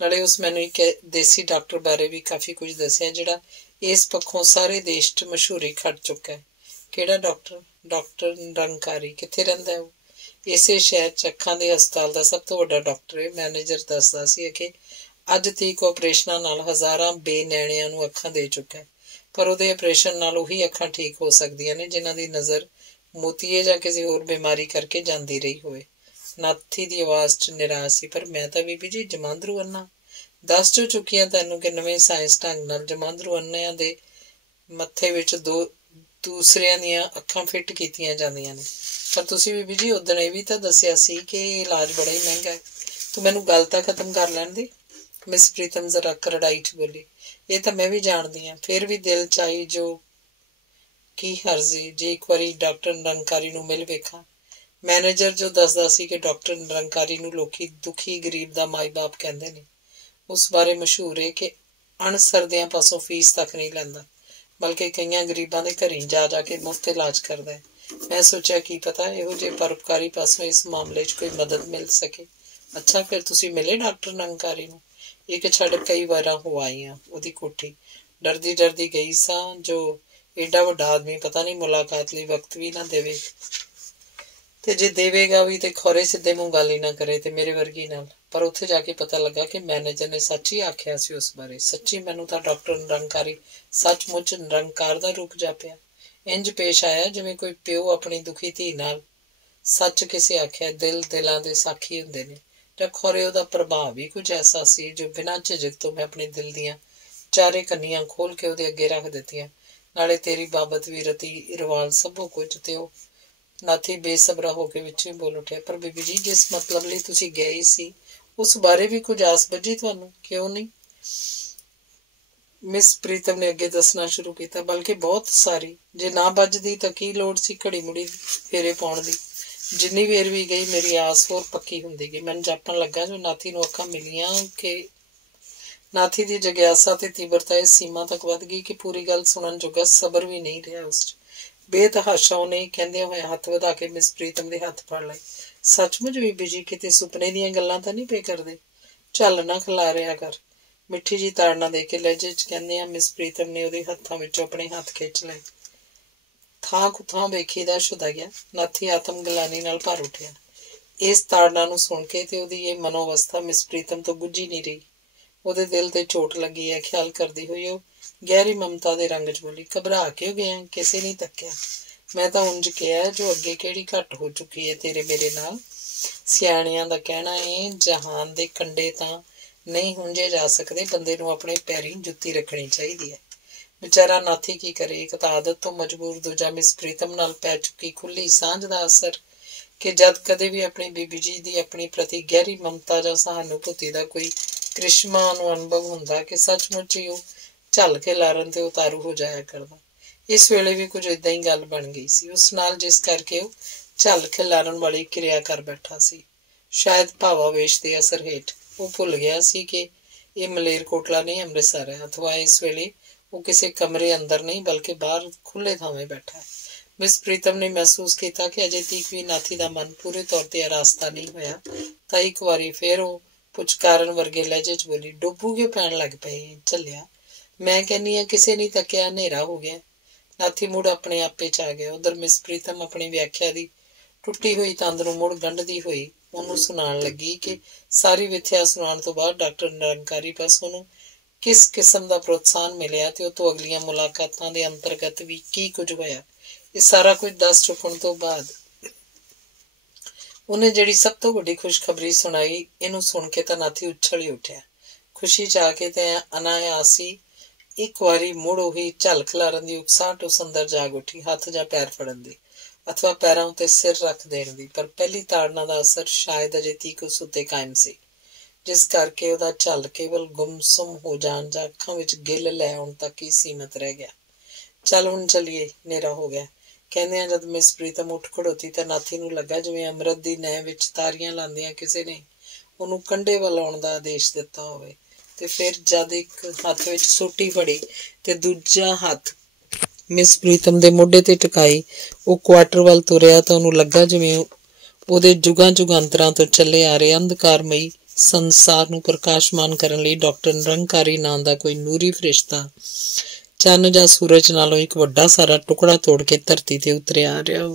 नाले उस मैनू एक देसी डॉक्टर बारे भी काफ़ी कुछ दसिया जिहड़ा इस पक्षों सारे देश च मशहूरी खट चुका है। किहड़ा डॉक्टर? डॉक्टर निरंकारी। कित्थे रहिंदा है वो? इसे शहर च अखां दे हस्पताल का सब तो वड्डा डॉक्टर है। मैनेजर दसदा सी कि अज तक ऑपरेशनां नाल हज़ारां बेनैणियां नूं अखां दे चुका है, पर उहदे ऑपरेशन नाल उही अखां ठीक हो सकदियां ने जिन्हां दी नज़र मोतीए जां किसी होर बीमारी करके जांदी रही होए। नाथी दी आवाज़ च निराश सी। पर मैं तां बीबी जी जमांदरू अन्ना दस जो चुकी तैनू कि नवें साइंस ढंग नाल जमांदरू अन्निਆਂ दे मत्थे विच दूसरिਆਂ ਦੀਆਂ ਅੱਖਾਂ ਫਿੱਟ ਕੀਤੀਆਂ ਜਾਂਦੀਆਂ ਨੇ। ਪਰ ਤੁਸੀਂ ਬੀਬੀ ਜੀ ਉਦਣ ਇਹ ਵੀ ਤਾਂ ਦੱਸਿਆ ਸੀ ਕਿ ਇਲਾਜ ਬੜਾ ਹੀ ਮਹਿੰਗਾ ਹੈ। ਤੂੰ ਮੈਨੂੰ ਗੱਲ ਤਾਂ ਖਤਮ ਕਰ ਲੈਣ ਦੇ। ਮਿਸ ਪ੍ਰੀਤਮ ਜ਼ਰਾ ਕਰੜਾਈ 'ਚ ਬੋਲੀ। ਇਹ ਤਾਂ ਮੈਂ ਵੀ ਜਾਣਦੀ ਹਾਂ, ਫਿਰ ਵੀ ਦਿਲ 'ਚ ਆਈ ਜੋ ਕੀ ਹਰਜ਼ੀ ਜੇ ਇੱਕ ਵਾਰੀ ਡਾਕਟਰ ਨਿਰੰਕਾਰੀ ਨੂੰ ਮਿਲ ਵੇਖਾਂ। ਮੈਨੇਜਰ ਜੋ ਦੱਸਦਾ ਸੀ ਕਿ ਡਾਕਟਰ ਨਿਰੰਕਾਰੀ ਨੂੰ ਲੋਕੀ ਦੁਖੀ ਗਰੀਬ ਦਾ ਮਾਈ ਬਾਪ ਕਹਿੰਦੇ ਨੇ। ਉਸ ਬਾਰੇ ਮਸ਼ਹੂਰ ਹੈ ਕਿ ਅਣਸਰਦਿਆਂ ਪਾਸੋਂ ਫੀਸ ਤੱਕ ਨਹੀਂ ਲੈਂਦਾ, बल्कि कई गरीबों के घर जा जाके मुफ्त इलाज करता है। मैं सोचा की पता इहो जे परोपकारी पासों इस मामले च कोई मदद मिल सके। अच्छा फिर तुसी मिले डॉक्टर निरंकारी नूं? एक छड़ कई बार हो आई हाँ उहदी कोठी। डरदी डरदी गई सा जो एडा वड्डा आदमी पता नहीं मुलाकात लई वक्त भी ना देवे, ते जे देवेगा भी ते खौरे सीधे मूंह गल ही ना करे ते मेरे वर्गी नाल। पर उत्थे जाके पता लगा कि मैनेजर ने सच ही आख्या सी उस बारे। सच्ची मैनू तां डॉक्टर निरंकारी सचमुच निरंकार दा रूप जापिया। इंज पेश आया जिवें कोई प्यो अपनी दुखी धी नाल सच किसे आख्या। दिल दिलां दे साखी हुंदे ने, जां खौरे उहदा प्रभाव भी कुछ ऐसा सी जो बिना झिझक तो मैं अपने दिल दियां चारे कन्नियां खोल के उहदे अगे रख दित्तियां। नाले तेरी बाबत भी रती रवाल सबो कुछ ते ओह। नाथी बेसबरा होके विच ही बोल उठिया। पर बीबी जी जिस मतलब लई तुसीं गए सी उस बारे भी कुछ आस बझी तुहानू? क्यों नहीं? मिस प्रीतम ने अगे दसना शुरू किया। बल्कि बहुत सारी। जे ना बजदी तां की लोड़ सी घड़ी मुड़ी फेरे पाउण दी। जिन्नी वेर भी गई मेरी आस होर पक्की हुंदी गई। मैनूं जापण लगा जो नाथी नूं अखां मिलियां कि नाथी दी जग्यासा ते तीव्रता इस सीमा तक वध गई कि पूरी गल सुणन जोगा सबर भी नहीं रहा उस च। बेतहाशा उन्हें कहंदे होए हथ वधा के मिस प्रीतम दे हथ फड़ लए। सचमुच बीबी जी किते सुपने दीयां गल्लां तां नहीं पे करदे? झल ना खिलारिया कर। मिठी जी ताड़ना दे के लहजे च कहंदियां मिस प्रीतम ने उहदे हत्थां विचों अपने हथ खिच लए। थां कुथां वेखीदा छुदा गया। नाथी आत्म गलानी नाल भर उठिया। इस ताड़ना नूं सुण के ते उहदी ये मनोवस्था मिस प्रीतम तो गुझी नहीं रही। ਉਹਦੇ दिल ते चोट लगी है ख्याल करती हुई ਉਹ गहरी ममता ਦੇ रंग च बोली। घबरा क्यों गया? किसी नहीं तक्या। मैं तो उंज कहा जो अगे किहड़ी घट हो चुकी है तेरे मेरे नाल। सियाणियां दा कहना है जहान दे कंडे तां नहीं हुंजे जा सकते, बंदे नूं अपने पैरीं जुत्ती रखनी चाहिदी है। बेचारा नाथी की करे। एक तां आदत तो मजबूर, दूजा मिस प्रीतम नाल पै चुकी खुली सांझ दा असर। कि जद कदे भी अपनी बीबी जी की अपनी प्रति गहरी ममता या सहानुभूति का कोई करिश्मा अनुभव हुंदा कि सचमुच ही वह झल के लारन ते उतारू हो जाया करदा। इस वेले भी कुछ इदां ही गल बन गई सी उस नाल, जिस करके वह झल के लारन वाली क्रिया कर बैठा सी। शायद भावावेश के असर हेठ वो भुल गया सी कि यह मलेरकोटला नहीं अमृतसर है, अथवा इस वेले वो किसी कमरे अंदर नहीं बल्कि बाहर खुले थावे बैठा है। मिस प्रीतम ने महसूस किया कि अजे तक भी नाथी का मन पूरे तौर पर आरास्ता नहीं होया। तो एक बारी फिर वो पुचकारण वर्गे लहजे च बोली, डुब्बू क्यों पैन लग पे झलिया? मैं कहनी हाँ किसी ने तकिया, हनेरा हो गया। नाथी मुड़ अपने आपे च आ गया। उधर मिस प्रीतम अपनी व्याख्या की टुटी हुई तंद नूं मुड़ गंढदी हुई उन्होंने सुनाण लगी कि सारी विथ्या सुनाण तो बाद डॉक्टर निरंकारी पास उन्होंने किस किस्म का प्रोत्साहन मिलिया ते तो अगलियां मुलाकातां दे अंतर्गत भी की कुछ होया। ये सारा कुछ दस चुकण तो बाद उन्हें जिहड़ी सब तो वड्डी खुशखबरी सुनाई, इनू सुन के तो नाथी उछल ही उठिया। खुशी जाके ते अनायासी एक बारी मुड़ उही झल खलारन दी उकसाहट उस अंदर जाग उठी, हथ जां पैर फड़न दी अथवा पैरां उत्ते सिर रख देण दी। पर पहली ताड़ना का असर शायद अजे तक उस उत्ते कायम सी, जिस करके उहदा झल केवल गुमसुम हो जाण जां अखां विच गिल लै आउण तक ही सीमित रह गया। चल हुण चलीए, नेरा हो गया। कहंदियां जद मिस प्रीतम उठ खड़ोती तो नाथी नूं लगा जिवें अमृत दी नैं विच तारियां लांदियां किसी ने उहनूं कंढे वल आउण दा आदेश दिता होवे। ते फिर जद एक हथ विच सोटी फड़ी ते दूजा हथ मिस प्रीतम दे मोढे ते टिकाई वो क्वार्टर वल तुरिया तो उहनूं लगा जिवें ਉਹਦੇ जुगां जुगांतरां तो चले आ रहे अंधकारमई संसार नूं प्रकाशमान करन लई डॉक्टर निरंकारी नां दा कोई नूरी फरिश्ता चंद जां सूरज नालों एक वड्डा सारा टुकड़ा तोड़ के धरती ते उतरिया आ रहा।